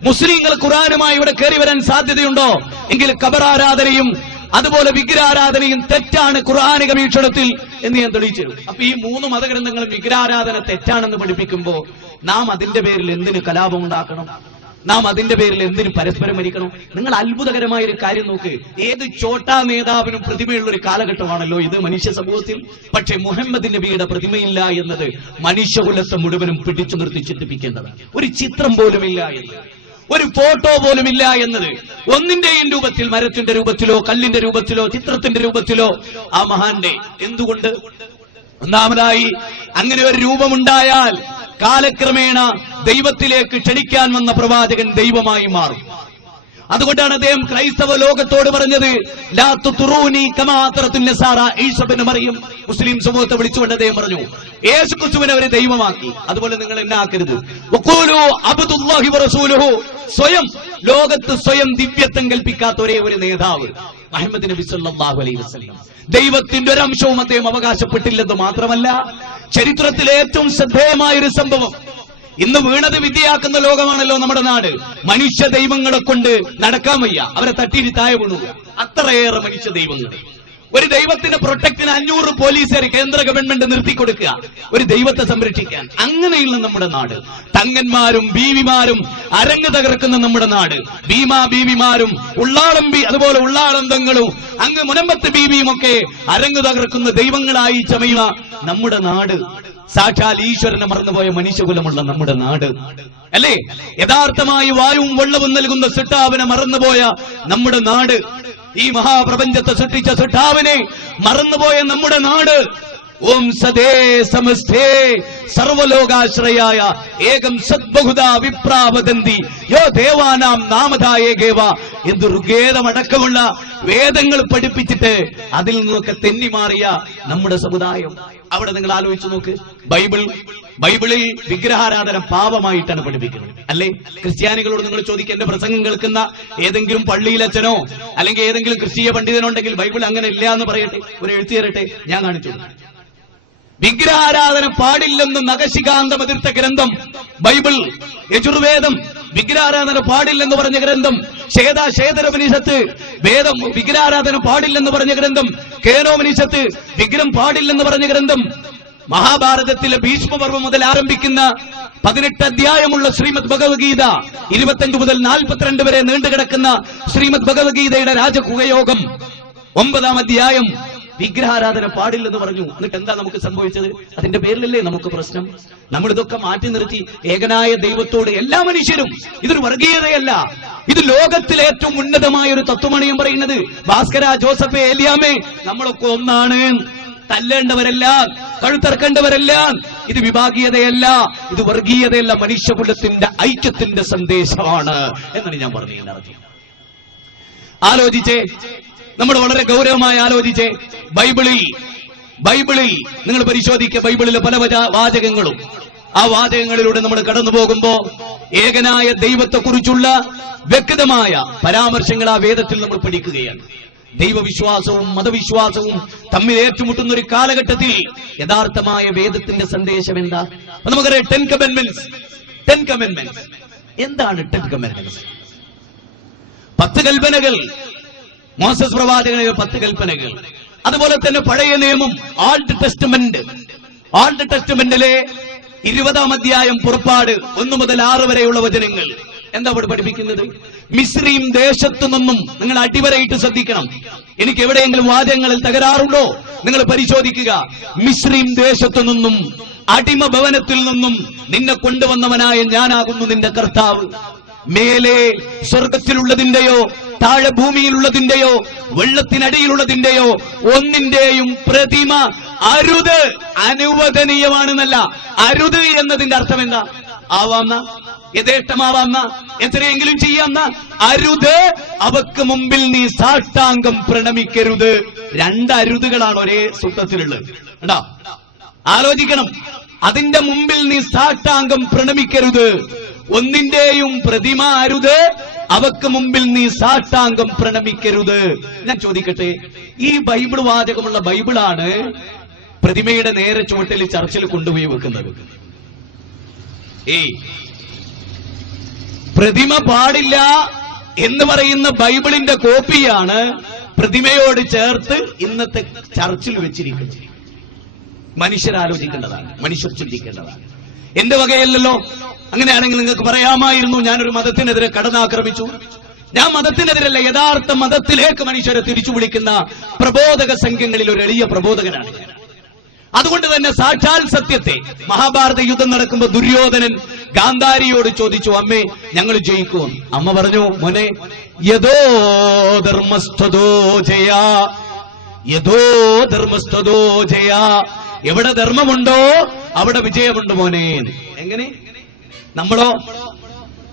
മുസ്ലിങ്ങൾ ഖുർആനുമായി ഇവിടെ കയറി വരാൻ സാധ്യതയുണ്ടോ? എങ്കിൽ ഖബറാരാധനയും അതുപോലെ വിഗ്രഹാരാധനയും തെറ്റാണ് ഖുർആനിക വീക്ഷണത്തിൽ എന്ന് ഞാൻ തെളിയിച്ചു തരും. അപ്പൊ ഈ 3 മതഗ്രന്ഥങ്ങളും വിഗ്രഹാരാധന തെറ്റാണെന്ന് പഠിപ്പിക്കുമ്പോ നാം അതിന്റെ പേരിൽ എന്തിന് കലാപം ഉണ്ടാക്കണം? നാം അതിന്റെ പേരിൽ എന്തിന് പരസ്പരം മരിക്കണം? നിങ്ങൾ അത്ഭുതകരമായ ഒരു കാര്യം നോക്ക്. ഏത് ചോട്ടാ നേതാവിനും പ്രതിമയുള്ള ഒരു കാലഘട്ടമാണല്ലോ ഇത് മനുഷ്യ സമൂഹത്തിൽ. പക്ഷേ മുഹമ്മദ് നബിയുടെ പ്രതിമയില്ല എന്നത് മനുഷ്യകുലത്തെ മുഴുവനും പിടിച്ചു നിർത്തി ചിന്തിപ്പിക്കേണ്ടതാണ്. ഒരു ചിത്രം പോലുമില്ല എന്നത്, ഒരു ഫോട്ടോ പോലുമില്ല എന്നത്, ഒന്നിന്റെയും രൂപത്തിൽ, മരത്തിന്റെ രൂപത്തിലോ കല്ലിന്റെ രൂപത്തിലോ ചിത്രത്തിന്റെ രൂപത്തിലോ ആ മഹാന്റെ. എന്തുകൊണ്ട്? ഒന്നാമതായി, അങ്ങനെ ഒരു രൂപമുണ്ടായാൽ കാലക്രമേണ ദൈവത്തിലേക്ക് ക്ഷണിക്കാൻ വന്ന പ്രവാചകൻ ദൈവമായി മാറും. അതുകൊണ്ടാണ് അദ്ദേഹം ക്രൈസ്തവ ലോകത്തോട് പറഞ്ഞത്, ലാ തുറൂനി കമാ തറത്തുൻ നസാറ ഈസ ഇബ്നു മറിയം. മുസ്ലിം സമൂഹത്തെ വിളിച്ചുകൊണ്ട് അദ്ദേഹം പറഞ്ഞു, യേശുക്രിസ്തുവിനെ അവരെ ദൈവമാക്കി, അതുപോലെ നിങ്ങൾ എന്നെ ആക്കരുത്. വഖൂലു അബ്ദുല്ലാഹി വറസൂലുഹു. സ്വയം ലോകത്ത് സ്വയം ദിവ്യത്വം കൽപ്പിക്കാത്ത ഒരേ ഒരു നേതാവ് മുഹമ്മദ് നബി സല്ലല്ലാഹു അലൈഹി വസല്ലം. ദൈവത്തിന്റെ ഒരു അംശവും അദ്ദേഹം അവകാശപ്പെട്ടില്ലെന്ന് മാത്രമല്ല, ചരിത്രത്തിലെ ഏറ്റവും ശ്രദ്ധേയമായ ഒരു സംഭവം, ഇന്ന് വീണത് വിദ്യയാക്കുന്ന ലോകമാണല്ലോ നമ്മുടെ നാട്. മനുഷ്യ ദൈവങ്ങളെ കൊണ്ട് നടക്കാൻ വയ്യ, അവരെ തട്ടിയിട്ട് താഴെ വീണുക. അത്രയേറെ മനുഷ്യ ദൈവങ്ങൾ. ഒരു ദൈവത്തിന്റെ പ്രൊട്ടക്റ്റിന് 500 പോലീസുകാർ കേന്ദ്ര ഗവൺമെന്റ് നിർത്തിക്കൊടുക്കുക, ഒരു ദൈവത്തെ സംരക്ഷിക്കാൻ. അങ്ങനെയുള്ള നമ്മുടെ നാട്, തങ്ങന്മാരും ബീവിമാരും അരങ്ങ് തകർക്കുന്ന നമ്മുടെ നാട്, ഭീമാ ബീവിമാരും അതുപോലെ ഉള്ളാളം തങ്ങളും അങ്ങ് മുനമ്പത്ത് ബീവിയും ഒക്കെ അരങ്ങ് തകർക്കുന്ന ദൈവങ്ങളായി ചമയുക നമ്മുടെ നാട്. സാക്ഷാൽ ഈശ്വരനെ മറന്നുപോയ മനുഷ്യകുലമുള്ള നമ്മുടെ നാട് അല്ലേ? യഥാർത്ഥമായി വായുവും വെള്ളവും നൽകുന്ന സിട്ടാവിനെ മറന്നുപോയ നമ്മുടെ നാട്, ഈ മഹാപ്രപഞ്ചത്തെ സൃഷ്ടിച്ച സിട്ടാവിനെ മറന്നുപോയ നമ്മുടെ നാട്. ഓം സദേ സമസ്തേ സർവലോകാശ്രയായ ഏകം സദ്ബഹുദാ വിപ്രാവദന്തി യോ ദേവാനാം നാമധായേകേവ എന്ന് ഋഗ്വേദമടക്കമുള്ള വേദങ്ങൾ പഠിപ്പിച്ചിട്ട് അതിൽ നിന്നൊക്കെ തെന്നിമാറിയ നമ്മുടെ സമുദായം. അവിടെ നിങ്ങൾ ആലോചിച്ചു നോക്ക്, ബൈബിളിൽ വിഗ്രഹാരാധന പാപമായിട്ടാണ് പഠിപ്പിക്കുന്നത് അല്ലേ? ക്രിസ്ത്യാനികളോട് നിങ്ങൾ ചോദിക്കുക, എന്റെ പ്രസംഗം കേൾക്കുന്ന ഏതെങ്കിലും പള്ളിയിലച്ഛനോ അല്ലെങ്കിൽ ഏതെങ്കിലും ക്രിസ്തീയ പണ്ഡിതനോ ഉണ്ടെങ്കിൽ ബൈബിൾ അങ്ങനെ ഇല്ല എന്ന് പറയട്ടെ, ഒരു എഴുത്തി തരട്ടെ, ഞാൻ കാണിച്ചു. വിഗ്രഹാരാധന പാടില്ലെന്ന് നഖശികാന്തം എതിർത്ത ഗ്രന്ഥം ബൈബിൾ. യജുർവേദം വിഗ്രഹാരാധന പാടില്ലെന്ന് പറഞ്ഞ ഗ്രന്ഥം. ശേതരോപനിഷത്ത് വേദം വിഗ്രഹാരാധന പാടില്ലെന്ന് പറഞ്ഞ ഗ്രന്ഥം. കേനോപനിഷത്ത് വിഗ്രഹം പാടില്ലെന്ന് പറഞ്ഞ ഗ്രന്ഥം. മഹാഭാരതത്തിലെ ഭീഷ്മപർവം മുതൽ ആരംഭിക്കുന്ന 18 അധ്യായമുള്ള ശ്രീമദ് ഭഗവത്ഗീത, 25 മുതൽ 42 വരെ നീണ്ടുകിടക്കുന്ന ശ്രീമദ് ഭഗവത്ഗീതയുടെ രാജകുഹയോഗം 9-ാം അധ്യായം വിഗ്രഹാരാധന പാടില്ലെന്ന് പറഞ്ഞു. എന്നിട്ട് എന്താ നമുക്ക് സംഭവിച്ചത്? അതിന്റെ പേരിലല്ലേ നമുക്ക് പ്രശ്നം. നമ്മളിതൊക്കെ മാറ്റി നിർത്തി ഏകനായ ദൈവത്തോട് എല്ലാ മനുഷ്യരും, ഇതൊരു വർഗീയതയല്ല, ഇത് ലോകത്തിലെ ഏറ്റവും ഉന്നതമായ ഒരു തത്വമാണ് ഞാൻ പറയുന്നത്. ഭാസ്കര, ജോസഫ്, ഏലിയാമേ, നമ്മളൊക്കെ ഒന്നാണ്. തല്ലേണ്ടവരല്ല, കഴുത്തറക്കേണ്ടവരല്ല. ഇത് വിഭാഗീയതയല്ല, ഇത് വർഗീയതയല്ല, മനുഷ്യകുലത്തിന്റെ ഐക്യത്തിന്റെ സന്ദേശമാണ് എന്നാണ് ഞാൻ പറഞ്ഞത്. ആലോചിച്ചേ, നമ്മൾ വളരെ ഗൗരവമായി ആലോചിച്ചേ. ബൈബിളിൽ നിങ്ങൾ പരിശോധിക്കുക, ബൈബിളിലെ പല വാചകങ്ങളും, ആ വാചകങ്ങളിലൂടെ നമ്മൾ കടന്നു പോകുമ്പോ ഏകനായ ദൈവത്തെക്കുറിച്ചുള്ള വ്യക്തമായ പരാമർശങ്ങൾ ആ വേദത്തിൽ നമ്മൾ പഠിക്കുകയാണ്. ദൈവവിശ്വാസവും മതവിശ്വാസവും തമ്മിൽ ഏറ്റുമുട്ടുന്ന ഒരു കാലഘട്ടത്തിൽ യഥാർത്ഥമായ വേദത്തിന്റെ സന്ദേശം എന്താ? നമുക്കറിയാം, 10 കമാൻഡ്മെന്റ്സ്. എന്താണ് 10 കമാൻഡ്മെന്റ്സ്? 10 കൽപ്പനകൾ. മോസസ് പ്രവാചകനിലെ 10 കൽപ്പനകൾ. അതുപോലെ തന്നെ പഴയ നിയമം, ഓൾഡ് ടെസ്റ്റ്മെന്റിലെ 20-ാം അധ്യായം പുറപ്പാട് 1 മുതൽ 6 വരെയുള്ള വചനങ്ങൾ. എന്താ അവിടെ പഠിപ്പിക്കുന്നത്? മിസ്രയീം ദേശത്തു നിന്നും, നിങ്ങൾ അടിവരയിട്ട് ശ്രദ്ധിക്കണം, എനിക്ക് എവിടെയെങ്കിലും വാചകങ്ങളിൽ തകരാറുണ്ടോ നിങ്ങൾ പരിശോധിക്കുക. മിസ്രയീം ദേശത്തു നിന്നും, അടിമ ഭവനത്തിൽ നിന്നും നിന്നെ കൊണ്ടുവന്നവനായ ഞാനാകുന്നു നിന്റെ കർത്താവ്. മേലെ സ്വർഗത്തിലുള്ളതിന്റെയോ താഴെ ഭൂമിയിലുള്ളതിന്റെയോ വെള്ളത്തിനടിയിലുള്ളതിന്റെയോ ഒന്നിന്റെയും പ്രതിമ അരുത്. അനുവദനീയമാണെന്നല്ല, അരുത് എന്നതിന്റെ അർത്ഥം എന്താ? ആവാന്ന യഥേഷ്ടമാവാന്ന എത്രയെങ്കിലും ചെയ്യാന്ന അരുത്, അവക്ക് മുമ്പിൽ നീ സാഷ്ടാംഗം പ്രണമിക്കരുത്. രണ്ടരുതുകളാണ് ഒരേ സൂത്രത്തിലുള്ളത്. കണ്ടോ? ആലോചിക്കണം. അതിന്റെ മുമ്പിൽ നീ സാഷ്ടാംഗം പ്രണമിക്കരുത്. ഒന്നിന്റെയും പ്രതിമ അരുത്, അവക്ക് മുമ്പിൽ നീ സാഷ്ടാംഗം പ്രണമിക്കരുത്. ഞാൻ ചോദിക്കട്ടെ, ഈ ബൈബിൾ വാചകമുള്ള ബൈബിളാണ് പ്രതിമയുടെ നേരെ ചുവട്ടിൽ ചർച്ചിൽ കൊണ്ടുപോയി വെക്കുന്നത്. പ്രതിമ പാടില്ല എന്ന് പറയുന്ന ബൈബിളിന്റെ കോപ്പിയാണ് പ്രതിമയോട് ചേർത്ത് ഇന്നത്തെ ചർച്ചിൽ വെച്ചിരിക്കുന്നത്. മനുഷ്യരാലോചിക്കേണ്ടതാണ്, മനുഷ്യർ ചിന്തിക്കേണ്ടതാണ്. എന്റെ വകയല്ലല്ലോ. അങ്ങനെയാണെങ്കിൽ നിങ്ങൾക്ക് പറയാമായിരുന്നു, ഞാനൊരു മതത്തിനെതിരെ കടന്നാക്രമിച്ചു. ഞാൻ മതത്തിനെതിരല്ല, യഥാർത്ഥ മതത്തിലേക്ക് മനുഷ്യരെ തിരിച്ചു വിളിക്കുന്ന പ്രബോധക സംഘങ്ങളിൽ ഒരു എളിയ പ്രബോധകനാണ് ഞാൻ. അതുകൊണ്ട് തന്നെ സാക്ഷാൽ സത്യത്തെ, മഹാഭാരത യുദ്ധം നടക്കുമ്പോൾ ദുര്യോധനൻ ഗാന്ധാരിയോട് ചോദിച്ചു, അമ്മേ ഞങ്ങൾ ജയിക്കുമോ? അമ്മ പറഞ്ഞു, മോനെ, യഥോ ധർമ്മസ്ഥതോ ജയ, യഥോ ധർമ്മസ്ഥതോ ജയ. എവിടെ ധർമ്മമുണ്ടോ അവിടെ വിജയമുണ്ട് മോനെ. എങ്ങനെ?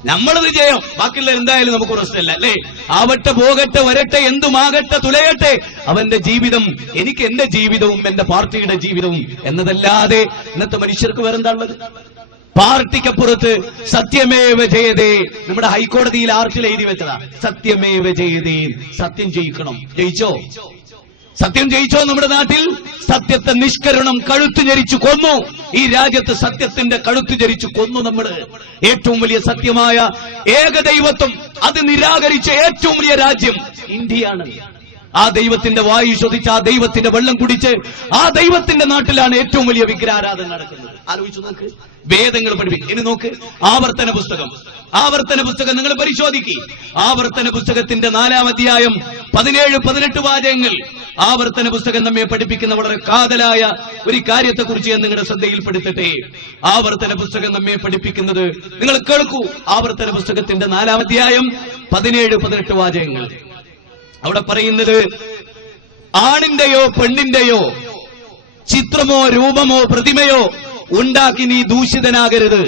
നമ്മളത് ജയം, ബാക്കിയുള്ള എന്തായാലും നമുക്ക് പ്രശ്നമില്ല, അല്ലേ? ആവട്ടെ, പോകട്ടെ, വരട്ടെ, എന്തുമാകട്ടെ, തുലയട്ടെ, അവന്റെ ജീവിതം എനിക്ക് എന്റെ ജീവിതവും എന്റെ പാർട്ടിയുടെ ജീവിതവും എന്നതല്ലാതെ ഇന്നത്തെ മനുഷ്യർക്ക് വേറെന്താണുള്ളത്? പാർട്ടിക്കപ്പുറത്ത് സത്യമേവ ജയതേ. നമ്മുടെ ഹൈക്കോടതിയിൽ ആർട്ടിൽ എഴുതി വെച്ചതാ, സത്യമേവ ജയതേ. സത്യം ജയിക്കണം. ജയിച്ചോ? സത്യം ജയിച്ചോ? നമ്മുടെ നാട്ടിൽ സത്യത്തെ നിഷ്കരണം കഴുത്തു ഞെരിച്ചു കൊന്നു. ഈ രാജ്യത്ത് സത്യത്തിന്റെ കഴുത്തു ഞെരിച്ചു കൊന്നു. നമ്മുടെ ഏറ്റവും വലിയ സത്യമായ ഏകദൈവത്വം അത് നിരാകരിച്ച ഏറ്റവും വലിയ രാജ്യം ഇന്ത്യയാണ്. ആ ദൈവത്തിന്റെ വായു ശ്വസിച്ച്, ആ ദൈവത്തിന്റെ വെള്ളം കുടിച്ച്, ആ ദൈവത്തിന്റെ നാട്ടിലാണ് ഏറ്റവും വലിയ വിഗ്രഹാരാധന നടക്കുന്നത്. ആലോചിച്ചു നോക്ക്. വേദങ്ങൾ പഠിപ്പിക്കും. ഇനി നോക്ക്, ആവർത്തന പുസ്തകം നിങ്ങൾ പരിശോധിക്കുക. ആവർത്തന പുസ്തകത്തിന്റെ 4-ാം അധ്യായം 17-18 വാചകങ്ങൾ. ആവർത്തന പുസ്തകം നമ്മെ പഠിപ്പിക്കുന്ന വളരെ കാതലായ ഒരു കാര്യത്തെക്കുറിച്ച് ഞാൻ നിങ്ങളുടെ ശ്രദ്ധയിൽപ്പെടുത്തട്ടെ. ആവർത്തന പുസ്തകം നമ്മെ പഠിപ്പിക്കുന്നത് നിങ്ങൾ കേൾക്കൂ. ആവർത്തന പുസ്തകത്തിന്റെ 4-ാം അധ്യായം 17-18 വാചകങ്ങൾ. അവിടെ പറയുന്നത്, ആണിന്റെയോ പെണ്ണിന്റെയോ ചിത്രമോ രൂപമോ പ്രതിമയോ ഉണ്ടാക്കി നീ ദൂഷിതനാകരുത്.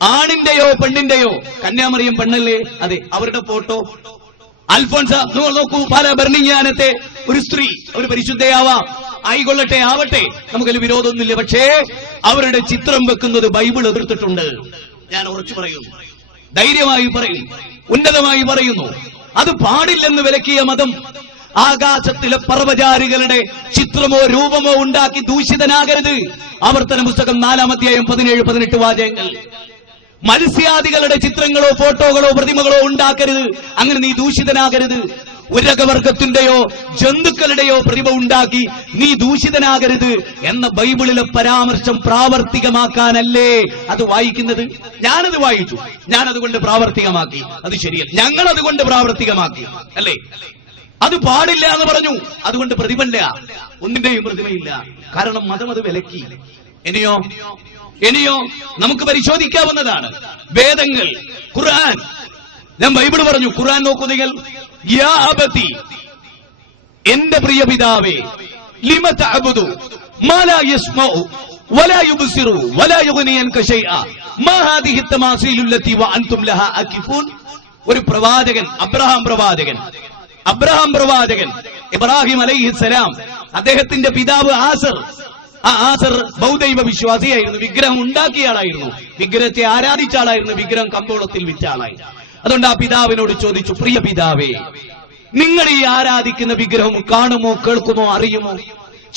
ആണിന്റെയോ പെണ്ണിന്റെയോ, കന്യാമറിയം പെണ്ണല്ലേ? അതെ, അവരുടെ ഫോട്ടോ. അൽഫോൻസ, നിങ്ങൾ നോക്കൂ, പല ബർണിങ്ങാനത്തെ ഒരു സ്ത്രീ, ഒരു പരിശുദ്ധയാവാം, ആയിക്കൊള്ളട്ടെ, ആവട്ടെ, നമുക്കതിൽ വിരോധമൊന്നുമില്ല. പക്ഷേ അവരുടെ ചിത്രം വെക്കുന്നത് ബൈബിൾ എതിർത്തിട്ടുണ്ട്. ഞാൻ ഉറച്ചു പറയുന്നു, ധൈര്യമായി പറയും, ഉന്നതമായി പറയുന്നു, അത് പാടില്ലെന്ന് വിലക്കിയ മതം. ആകാശത്തിലെ പർവ്വചാരികളുടെ ചിത്രമോ രൂപമോ ഉണ്ടാക്കി ദൂഷിതനാകരുത്. ആവർത്തന പുസ്തകം 4-ാം അധ്യായം 17-18 വാചകങ്ങൾ. മത്സ്യാദികളുടെ ചിത്രങ്ങളോ ഫോട്ടോകളോ പ്രതിമകളോ ഉണ്ടാക്കരുത്. അങ്ങനെ നീ ദൂഷിതനാകരുത്. ഉരകവർഗത്തിന്റെയോ ജന്തുക്കളുടെയോ പ്രതിമ ഉണ്ടാക്കി നീ ദൂഷിതനാകരുത് എന്ന ബൈബിളിലെ പരാമർശം പ്രാവർത്തികമാക്കാനല്ലേ അത് വായിക്കുന്നത്? ഞാനത് വായിച്ചു, ഞാനതുകൊണ്ട് പ്രാവർത്തികമാക്കി. അത് ശരിയല്ല, ഞങ്ങൾ അതുകൊണ്ട് പ്രാവർത്തികമാക്കി, അല്ലേ? അത് പാടില്ല എന്ന് പറഞ്ഞു, അതുകൊണ്ട് പ്രതിമല്ല, ഒന്നിന്റെയും പ്രതിമയില്ല. കാരണം മതം അത് വിലക്കി. ഇനിയോ നമുക്ക് പരിശോധിക്കാവുന്നതാണ് വേദങ്ങൾ, ഖുർആൻ. ഞാൻ ബൈബിൾ പറഞ്ഞു, ഖുർആൻ നോക്കൂ നിങ്ങൾ. യാ അബതി, എന്റെ പ്രിയ പിതാവേ, ലിമ തഅബുദു മാ ലാ യസ്മഉ വലാ യുബ്സിറു വലാ യുഗ്നി അൻക ശൈഅ മാ ഹാദിഹി തമാസീലു ലത്തി വഅൻതും ലഹാ അകിഫൂൻ. ഒരു പ്രവാചകൻ, അബ്രഹാം പ്രവാചകൻ ഇബ്രാഹിം അലൈഹിസ്സലാം, അദ്ദേഹത്തിന്റെ പിതാവ് ആസർ. ആ ആസർ ബൗദ്ധൈവ വിശ്വാസിയായിരുന്നു, വിഗ്രഹം ഉണ്ടാക്കിയ ആളായിരുന്നു, വിഗ്രഹത്തെ ആരാധിച്ച ആളായിരുന്നു, വിഗ്രഹം കമ്പോളത്തിൽ വിറ്റ ആളായി. അതുകൊണ്ട് ആ പിതാവിനോട് ചോദിച്ചു, പ്രിയ പിതാവേ, നിങ്ങൾ ഈ ആരാധിക്കുന്ന വിഗ്രഹം കാണുമോ, കേൾക്കുമോ, അറിയുമോ,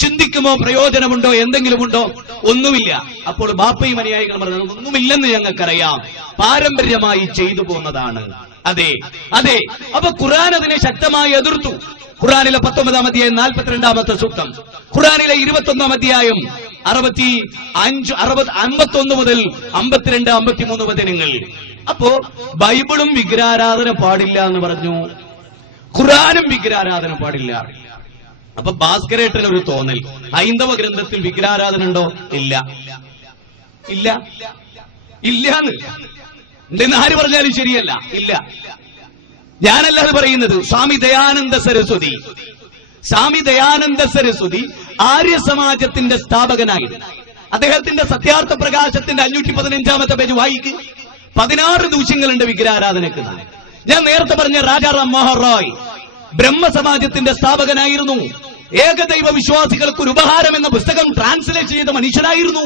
ചിന്തിക്കുമോ, പ്രയോജനമുണ്ടോ, എന്തെങ്കിലുമുണ്ടോ? ഒന്നുമില്ല. അപ്പോൾ ബാപ്പയും അനുയായികൾ പറഞ്ഞത്, ഒന്നുമില്ലെന്ന് ഞങ്ങൾക്കറിയാം, പാരമ്പര്യമായി ചെയ്തു പോന്നതാണ്. അതെ. അപ്പൊ ഖുർആൻ അതിനെ ശക്തമായി എതിർത്തു. ഖുർആനിലെ 19-ാം അധ്യായം 42-ാമത്തെ സൂക്തം, ഖുർആനിലെ 21-ാം അധ്യായം 51 മുതൽ 52, 53 വചനങ്ങൾ. അപ്പോ ബൈബിളും വിഗ്രഹാരാധന പാടില്ല എന്ന് പറഞ്ഞു, ഖുർആനും വിഗ്രഹാരാധന പാടില്ല. അപ്പൊ ഭാസ്കരേട്ടന് ഒരു തോന്നൽ, ഹൈന്ദവ ഗ്രന്ഥത്തിൽ വിഗ്രഹാരാധന ഉണ്ടോ? ഇല്ലാന്ന് ഉണ്ടെന്ന് ആര് പറഞ്ഞാലും ശരിയല്ല, ഇല്ല. ഞാനല്ലാതെ പറയുന്നത്. സ്വാമി ദയാനന്ദ സരസ്വതി ആര്യ സമാജത്തിന്റെ സ്ഥാപകനായിരുന്നു. അദ്ദേഹത്തിന്റെ സത്യാർത്ഥ പ്രകാശത്തിന്റെ 515 പേജ് വായിക്ക്. 16 ദൂഷ്യങ്ങളുണ്ട് വിഗ്രഹാരാധനയ്ക്ക്. ഞാൻ നേരത്തെ പറഞ്ഞ രാജാറാം മോഹൻ റോയ് ബ്രഹ്മസമാജത്തിന്റെ സ്ഥാപകനായിരുന്നു. ഏകദൈവ വിശ്വാസികൾക്ക് ഒരു ഉപഹാരം എന്ന പുസ്തകം ട്രാൻസ്ലേറ്റ് ചെയ്ത മനുഷ്യനായിരുന്നു.